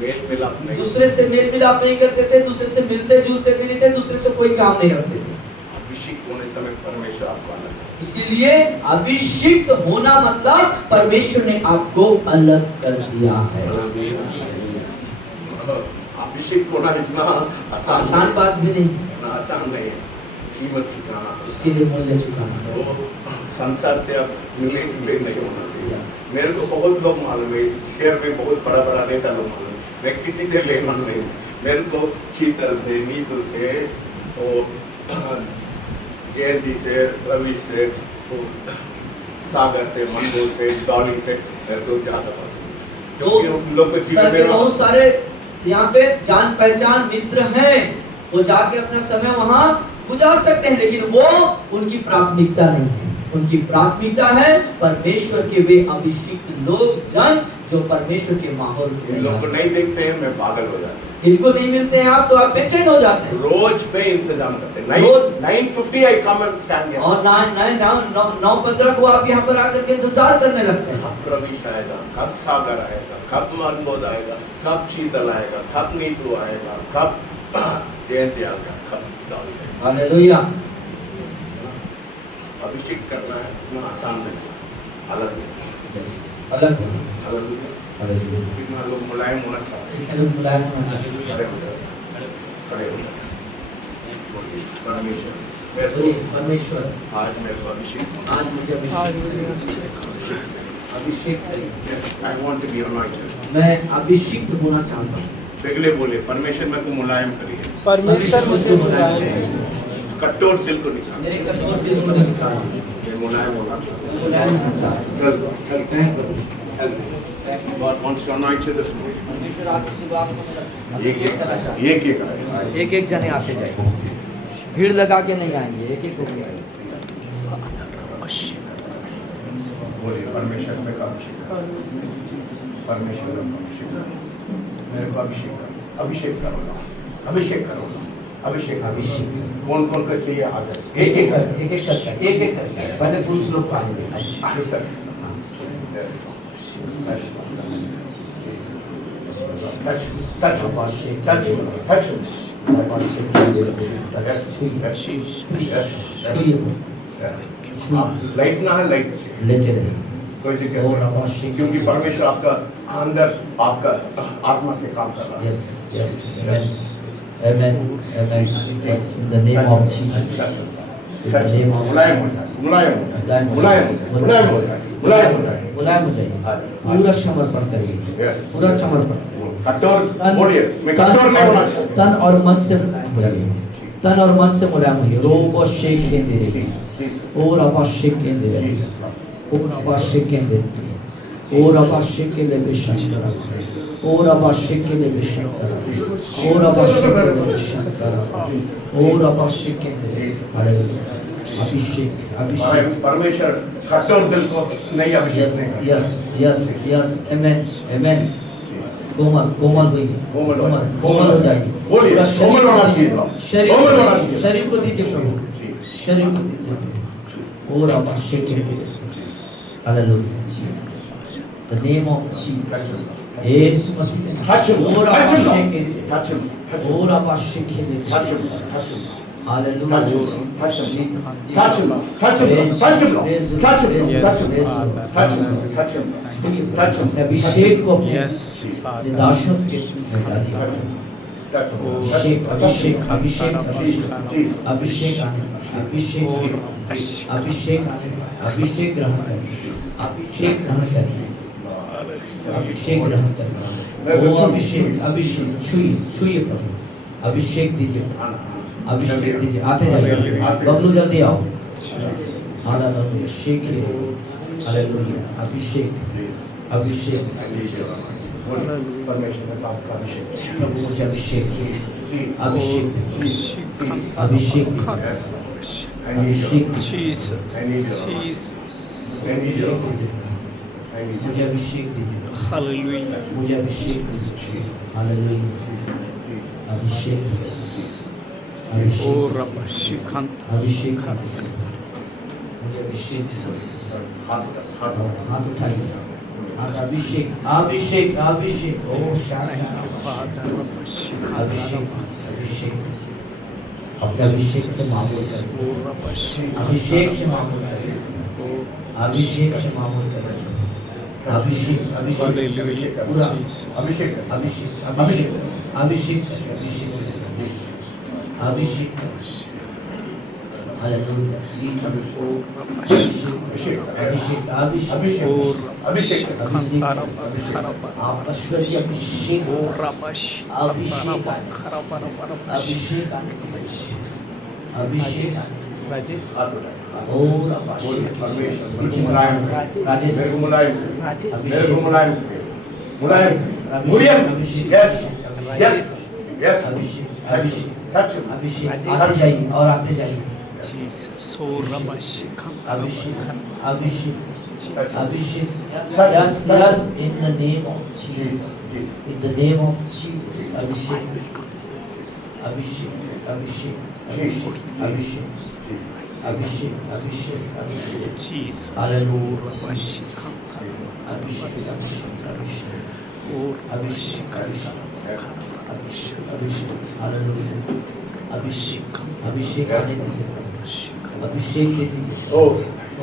मेल मिलाप नहीं, दूसरे से मेल मिलाप नहीं करते थे, दूसरे से मिलते जुलते भी नहीं थे, दूसरे से कोई काम नहीं रखते थे। अभिषेक होने समय परमेश्वर आपको अलग है। इसीलिए अभिषिक्त होना मतलब परमेश्वर ने आपको अलग कर दिया है। अभिषेक होना इतना आसान बात भी नहीं, इतना आसान नहीं है। कीमत चुकाना, उसके लिए मूल्य चुकाना। वो संसार से अब रिलेट नहीं होना चाहिए। मेरे को बहुत लोग मालूम है, इस शहर में बहुत बड़ा बड़ा नेता लोग मालूम है, मैं किसी से लेना नहीं। मेरे को शीतल से, नीतू से, तो जयंती से, रवि से, तो सागर से, मंगोल से, डॉली से मेरे को ज़्यादा पसंद है। क्योंकि उन लोग को सर के बहुत सारे यहाँ पे जान पहचान मित्र हैं, वो जाके अपना समय वहाँ गुजार सकते हैं, लेकिन वो उनकी प्राथमिकता नहीं है। उनकी प्राथमिकता है परमेश्वर के वे अभिषिक्त लोग, जन जो परमेश्वर के माहौल में इन लोग को नहीं देखते हैं, मैं पागल हो जाता हूँ। इनको नहीं मिलते हैं आप तो आप बेचैन हो जाते हैं। रोज पे इंतजाम करते हैं। रोज 9:50 आई कम एंड स्टैंड हियर। और 9:15 को आप यहाँ पर आकर के इंतजार करने लगते हैं। कब रवीश आएगा, कब सागर आएगा, कब मनबोध आएगा, कब शीतल आएगा, कब नीतू आएगा, कब जयंती आएगा, कब डॉली आएगा। हालेलुया। अभिषेक करना है इतना आसान नहीं, अलग है। यस, अलग होना। हालेलुया। हालेलुया। कितना लोग मुलायम होना चाहते हैं। कितने लोग मुलायम होना चाहते हैं। खड़े हो जाओ, खड़े हो जाओ। बोलिए, परमेश्वर मेरे बोलिए, को परमेश्वर आज मेरे को अभिषेक होना आज मुझे अभिषेक करिए। I want to be anointed. मैं अभिषिक्त होना चाहता हूँ। पहले बोले परमेश्वर मेरे को मुलायम करिए, परमेश्वर मुझे बुलाए। कठोर दिल को निकाल, मेरे कठोर दिल को निकालो। मैं मुलायम होना चाहता हूँ। मुलायम होना चाहता चल चल हूँ। Thank you. चल God wants to anoint you this morning. परमेश्वर आज की सुबह आपको अभिषेक करना चाहता है। एक एक आए। एक एक जने आते जाएंगे, भीड़ लगा के नहीं आएंगे, एक एक होके आएंगे। बोलिए परमेश्वर मेरे को अभिषेक करो, परमेश्वर मेरे को अभिषेक करो, मेरे को अभिषेक करो, अभिषेक करो, अभिषेक करो, अभिषेक अभिषेक। कौन कौन का चाहिए आ जाए। एक एक करके एक एक करके पहले पुरुष लोग को आने देना। आगे सर touch touch अभिषेक। touch touch अभिषेक yes yes yes छुइए, लाइट ना है, लाइट लेटे रहिए। कोई दिक्कत और नहीं, अभिषेक। क्योंकि परमेश्वर आपका अंदर आपका आत्मा से काम कर रहा है। Yes, yes, amen, amen, yes, in the name of Jesus. मुलायम हो जाए, मुलायम हो जाए, मुलायम हो जाए, मुलायम हो जाए, मुलायम हो जाए। मुलायम हो जाइए, पूरा समर्पण करिए, Yes. पूरा समर्पण। कठोर बोलिए, मैं कठोर नहीं होना चाहता। तन और मन से मुलायम हो जाइए, तन और मन से मुलायम होइए। रोब शेक के दे, और अभिषेक के दे, और अभिषेक के दे, और अभिषेक के लिए विशंकर, और अभिषेक के लिए विशंकर, और अभिषेक के लिए विशंकर, और अभिषेक के लिए हालेलुया। अभिषेक, अभिषेक। परमेश्वर कठोर दिल को नहीं अभिषेक यस, नहीं यस, यस, यस, आमेन, आमेन। कोमल, कोमल होइए, कोमल हो जाइए। कोमल हो जाइए। बोलिए, पूरा कोमल होना चाहिए। शरीर कोमल होना को चाहिए। शरीर को दीजिए प्रभु, शरीर को दीजिए। और अभिषेक के लिए hallelujah. The name of Jesus. यीशु मसीह में touch him, और touch him, अभिषेक के लिए, touch him, touch him, और अभिषेक के लिए touch him, touch him. Hallelujah. Touch him, touch him, touch him, touch him, touch him, touch him, touch him, touch him, touch him, touch him. अभिषेक को अपने Yes, दासों के में डालिए। Touch him, touch him, अभिषेक, अभिषेक, अभिषेक, Jesus, अभिषेक, Jesus. अभिषेक आने, अभिषेक, अभिषेक आने, अभिषेक ग्रहण करें, अभिषेक ग्रहण करें, अभिषेक ग्रहण करें। वो अभिषेक, अभिषेक छुइए, छुइए प्रभु, अभिषेक दीजिए, अभिषेक दीजिए। आते जाइए, बबलू जल्दी आओ। हालेलुया, शेखिए, हालेलुया, अभिषेक, अभिषेक, परमेश्वर ने आपका अभिषेक प्रभु मुझे अभिषेक, अभिषेक, अभिषेक, अभिषेक Jesus, I need you. Jesus. I need you. मुझे अभिषेक दीजिए। हालेलुया मुझे अभिषेक हालेलुया अभिषेक ओ अभिषेक रब शिखन अभिषेक मुझे अभिषेक हाथ उठाइए हाथ अभिषेक अभिषेक अभिषेक ओ शांति फादर रब शिखन अभिषेक अभिषेक अपने अभिषेक से मामूल करें ओ रब शिखन अभिषेक से मामूल करें अभिषेक से मामूल करें अभिषेक अभिषेक हालेलुया पूरा अभिषेक अभिषेक अभिषेक अभिषेक अभिषेक हालेलुया अभिषेक अभिषेक अभिषेक ओ रब शिखन तरब खरब आप ऐश्वर्य अभिषेक ओ रब शिखन खरब अभिषेक अभिषेक राजेश ओ अभिषेक मुलायम राजेश मेरे को मुलायम राजेश मेरे को मुलायम मुलायम मुरियम यस यस यस अभिषेक अभिषेक टच अभिषेक आते जाइए और आते जाइए जीसस ओ रब शिखन अभिषेक अभिषेक Yes, Abhishek yes yes in the name of Jesus in the name of Jesus अभिषेक अभिषेक अभिषेक अभिषेक अभिषेक अभिषेक अभिषेक अभिषेक जीसस ओ हालेलुया रब शिखन अभिषेक अभिषेक अभिषेक ओ रब शिखन अभिषेक अभिषेक हालेलुया अभिषेक अभिषेक आने दीजिए अभिषेक दे दीजिए Oh,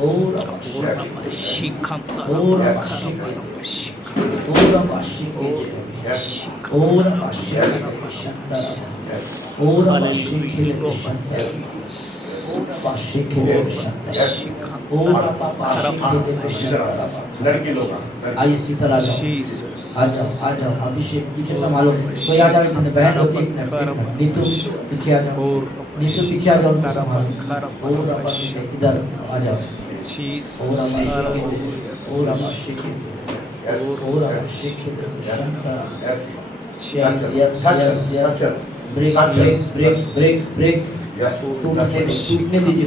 और ओ रब शिखन और तरब अभिषेक खरब शिखन और अभिषेक yes, और अभिषेक शक्ति और अभिषेक अभिषेक और लड़की लोग आइए सीता आ जाओ जीसस आ जाओ अभिषेक पीछे संभालो कोई आ जाओ इतने बहन लोग एक मिनट नीतू पीछे आ जाओ नीतू पीछे आ जाओ उनको संभालो और अभिषेक इधर आ जाओ जीसस और अभिषेक और अभिषेक Yes, yes yes break break break break break yes, टूटने दीजिए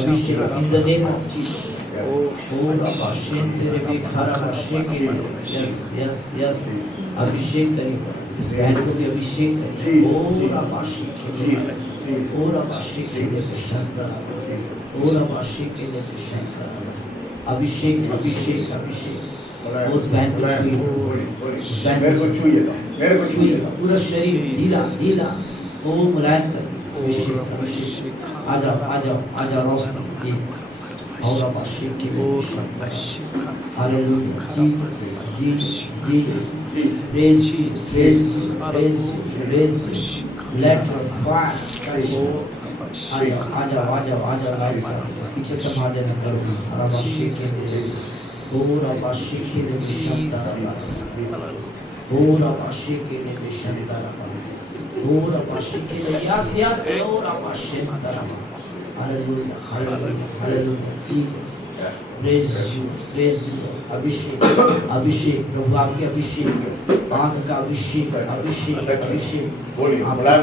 अभिषेक in the name of Jesus और अभिषेक तेरे खारा अभिषेक यस यस यस अभिषेक करिए इस बहन को भी अभिषेक करिए और अभिषेक और अभिषेक के लिए शक्ति और अभिषेक के लिए शक्ति अभिषेक अभिषेक अभिषेक उस बहन को छुइए मेरे को छुइए मेरे को छुइए पूरा शरीर ढीला ढीला ओ मुलायम कर अभिषेक अभिषेक आ जाओ आ जाओ आ जाओ रोशनी ये और अभिषेक की hallelujah Jesus Jesus praise praise praise praise let fire आ जाओ पीछे संभाल लेना करो और अभिषेक और अभिषेक के लिए और अभिषेक के लिए और अभिषेक के लिए यस यस और अभिषेक hallelujah hallelujah hallelujah Jesus praise you अभिषेक अभिषेक प्रभु आपके अभिषेक पाद का अभिषेक अभिषेक अभिषेक बोलिए मुलायम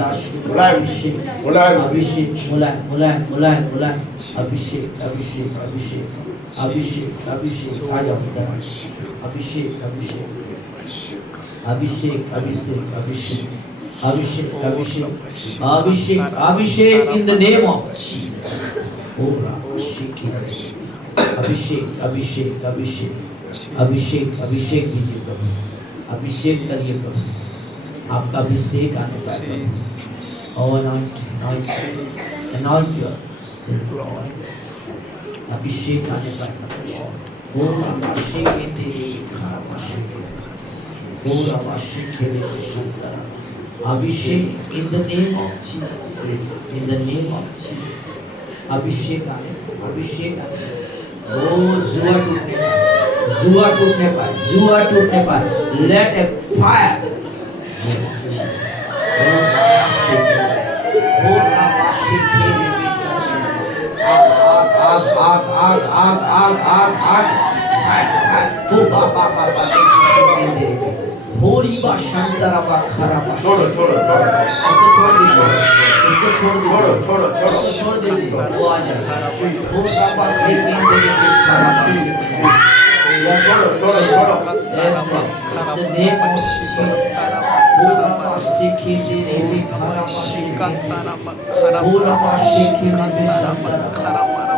अभिषेक अभिषेक मुलायम मुलायम मुलायम मुलायम अभिषेक अभिषेक अभिषेक अभिषेक अभिषेक आ जाओ अभिषेक अभिषेक अभिषेक अभिषेक अभिषेक अभिषेक अभिषेक अभिषेक अभिषेक in the name of Jesus और अभिषेक अभिषेक अभिषेक अभिषेक अभिषेक अभिषेक दीजिए प्रभु अभिषेक करिए प्रभु आपका अभिषेक आने पाए और anoint your अभिषेक आने पाए वो अभिषेक अभिषेक in the name of Jesus in the name of Jesus अभिषेक आने ओ जुआ टूटने पाए लेट ए फायर होरी बा शंतरा बा खरा बा छोड़ो इसको छोड़ दीजिए वो आ जाए वो बाबा से केंद्र के खरा बा Yes, छोड़ो, Lord. छोड़ो, छोड़ो। Amen. In the name of Jesus. Ora bashiki diri bikara bashiki. Ora bashiki nebe shantara.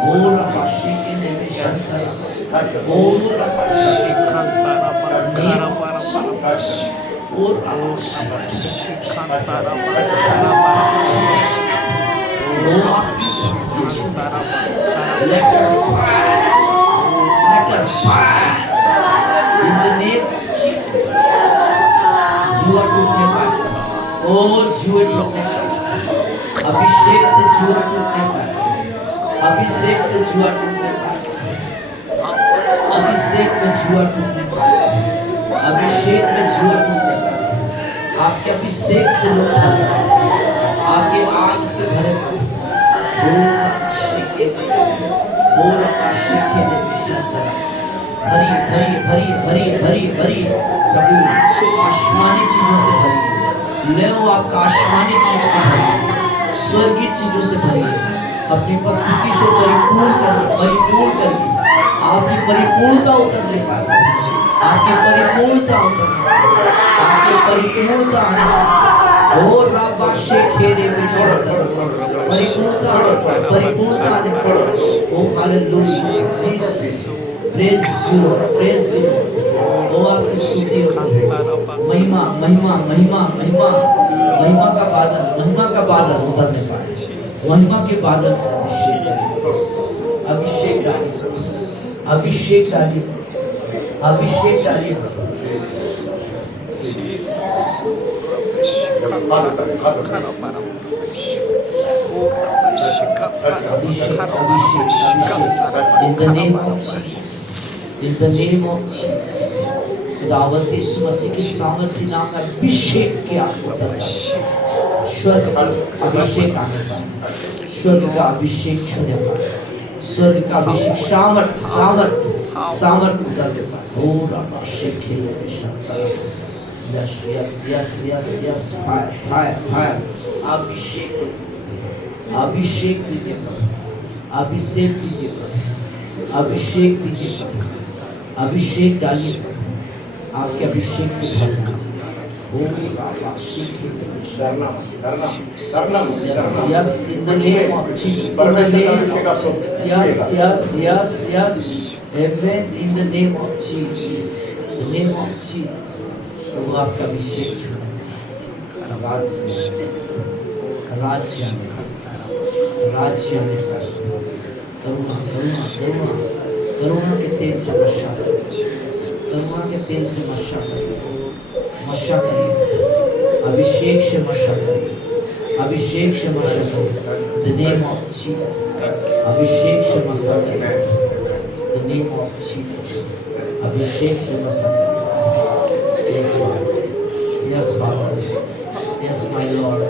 Ora bashiki nebe shantara. Ora bashiki. Name of Jesus. Ora bashiki. Blow up this situation. Let her fire. Let her fire. In the name of Jesus. जुआ टूटने पाए, ओ जुए टूटने पाए, अभिषेक से जुआ टूटने पाए, अभिषेक से जुआ टूटने पाए, अभिषेक में जुआ टूटने पाए, अभिषेक में जुआ टूटने पाए, आपके अभिषेक से लोग भरे, आपके आग से भरे, भरी भरी भरी भरी भरी भरी प्रभु आसमानी चीजों से भरी, ले वो आपका आसमानी चीज से भरी, स्वर्गीय चीजों से भरी, अपनी उपस्थिति से परिपूर्ण कर आपकी परिपूर्णता उतरने पाए, आपकी परिपूर्णता उतरने, आपकी परिपूर्णता आने, और राबाशे खेरे में परिपूर्णता आने, ओ hallelujah, praise you, praise you, ओ आपकी स्तुति हो, महिमा महिमा महिमा महिमा महिमा का बादल उतरने पाए, महिमा के बादल से अभिषेक डालिए, अभिषेक डालिए, अभिषेक डालिए, in the name of Jesus, in the name of Jesus, खुदावंद यीशु मसीह की सामर्थी नाम में अभिषेक किया, स्वर्ग का अभिषेक आने पाए, स्वर्ग का अभिषेक छूने पाए, स्वर्ग का अभिषेक सामर्थ सामर्थ सामर्थ उतरने पाए, और अभिषेक खेले में शक्ति, yes yes yes yes yes, fire fire fire, अभिषेक अभिषेक दीजिए, अभिषेक दीजिए, अभिषेक दीजिए, अभिषेक डालिए, आपके अभिषेक से भरना, yes, in the name of Jesus, in the name of, yes, amen, in the name of Jesus, the name of Jesus, वो आपका अभिषेक छूना, राज्य करुणा करुणा करुणा करुणा के तेल से मशा करिए, करुणा के तेल से मशा करिए, मशा करिए, अभिषेक से मशा करिए, अभिषेक से मशा करिए, the name of Jesus, अभिषेक से मशा करिए, the name of Jesus, अभिषेक से मशा करिए, yes Lord, yes Father, yes my Lord,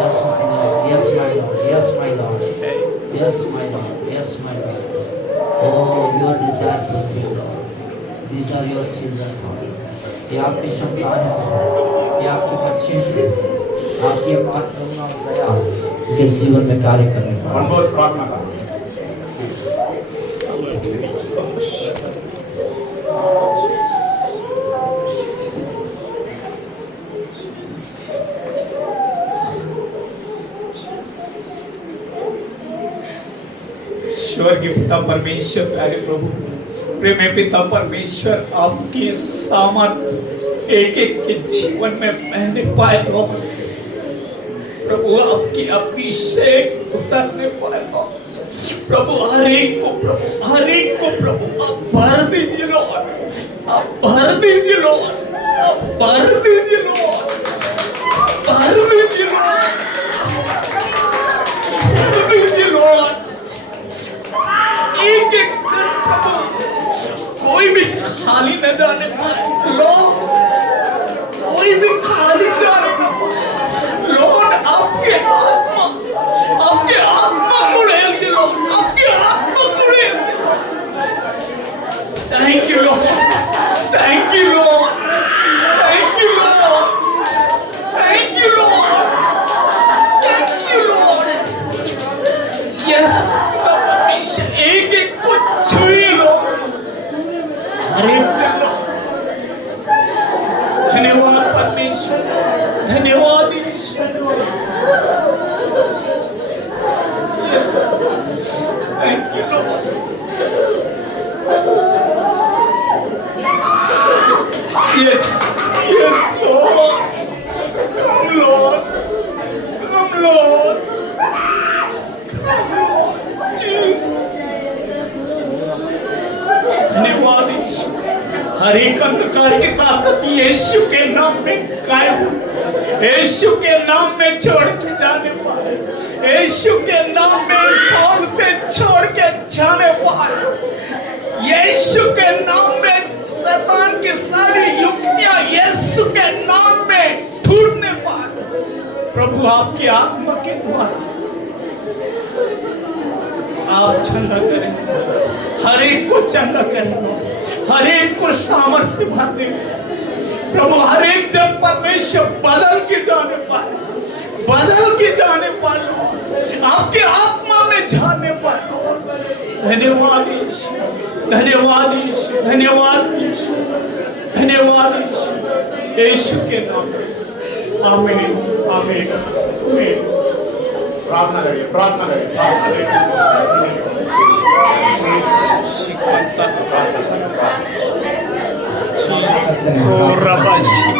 yes my Lord, yes my Lord, yes my Lord, yes my Lord, yes my Lord, oh your desire for me, Lord, these are your children, Lord, ये आपके संतान हैं, ये आपके बच्चे हैं, आपकी अपार करुणा और दया के जीवन में कार्य करने वाले, स्वर्गीय पिता परमेश्वर, प्यारे प्रभु, प्रेम पिता परमेश्वर, आपके सामर्थ एक एक के जीवन में मैंने पाए प्रभु, आपकी अभिषेक उतरने पाए प्रभु, हर एक को प्रभु आप भर दीजिए लॉर्ड, आप भर दीजिए लॉर्ड, आप भर दीजिए लॉर्ड, भर दीजिए लॉर्ड, भर दीजिए लॉर्ड, एक एक प्रभु कोई भी खाली न जाने पाए लॉर्ड, कोई भी खाली जाने न पाए लॉर्ड, आपके आत्मा को ले लीजिए लॉर्ड, आपके आत्मा को ले लीजिए। Thank you lord, thank you lord, thank you lord, thank you lord, हर एक अंधकार की ताकत यीशु के नाम में गायब हो। यीशु के नाम में छोड़ के जाने पाए, यीशु के नाम में सौल से छोड़ के जाने पाए, यीशु के नाम में शैतान की सारी युक्तियां यीशु के नाम में टूटने पाए। प्रभु आपकी आत्मा के द्वारा आप चंगा करें, हर एक को चंगा करें, हर एक को सामर्थ्य भर दें प्रभु। हर एक जन परमेश्वर बदल के जाने पाए, बदल के जाने पाए, आपके आत्मा में जाने पाए। धन्यवाद यीशु, धन्यवाद यीशु, धन्यवाद यीशु, धन्यवाद यीशु, यीशु के नाम में आमीन, आमीन, आमीन। प्रार्थना करिए, प्रार्थना करिए, प्रार्थना करिए। Jesus. So Rabbi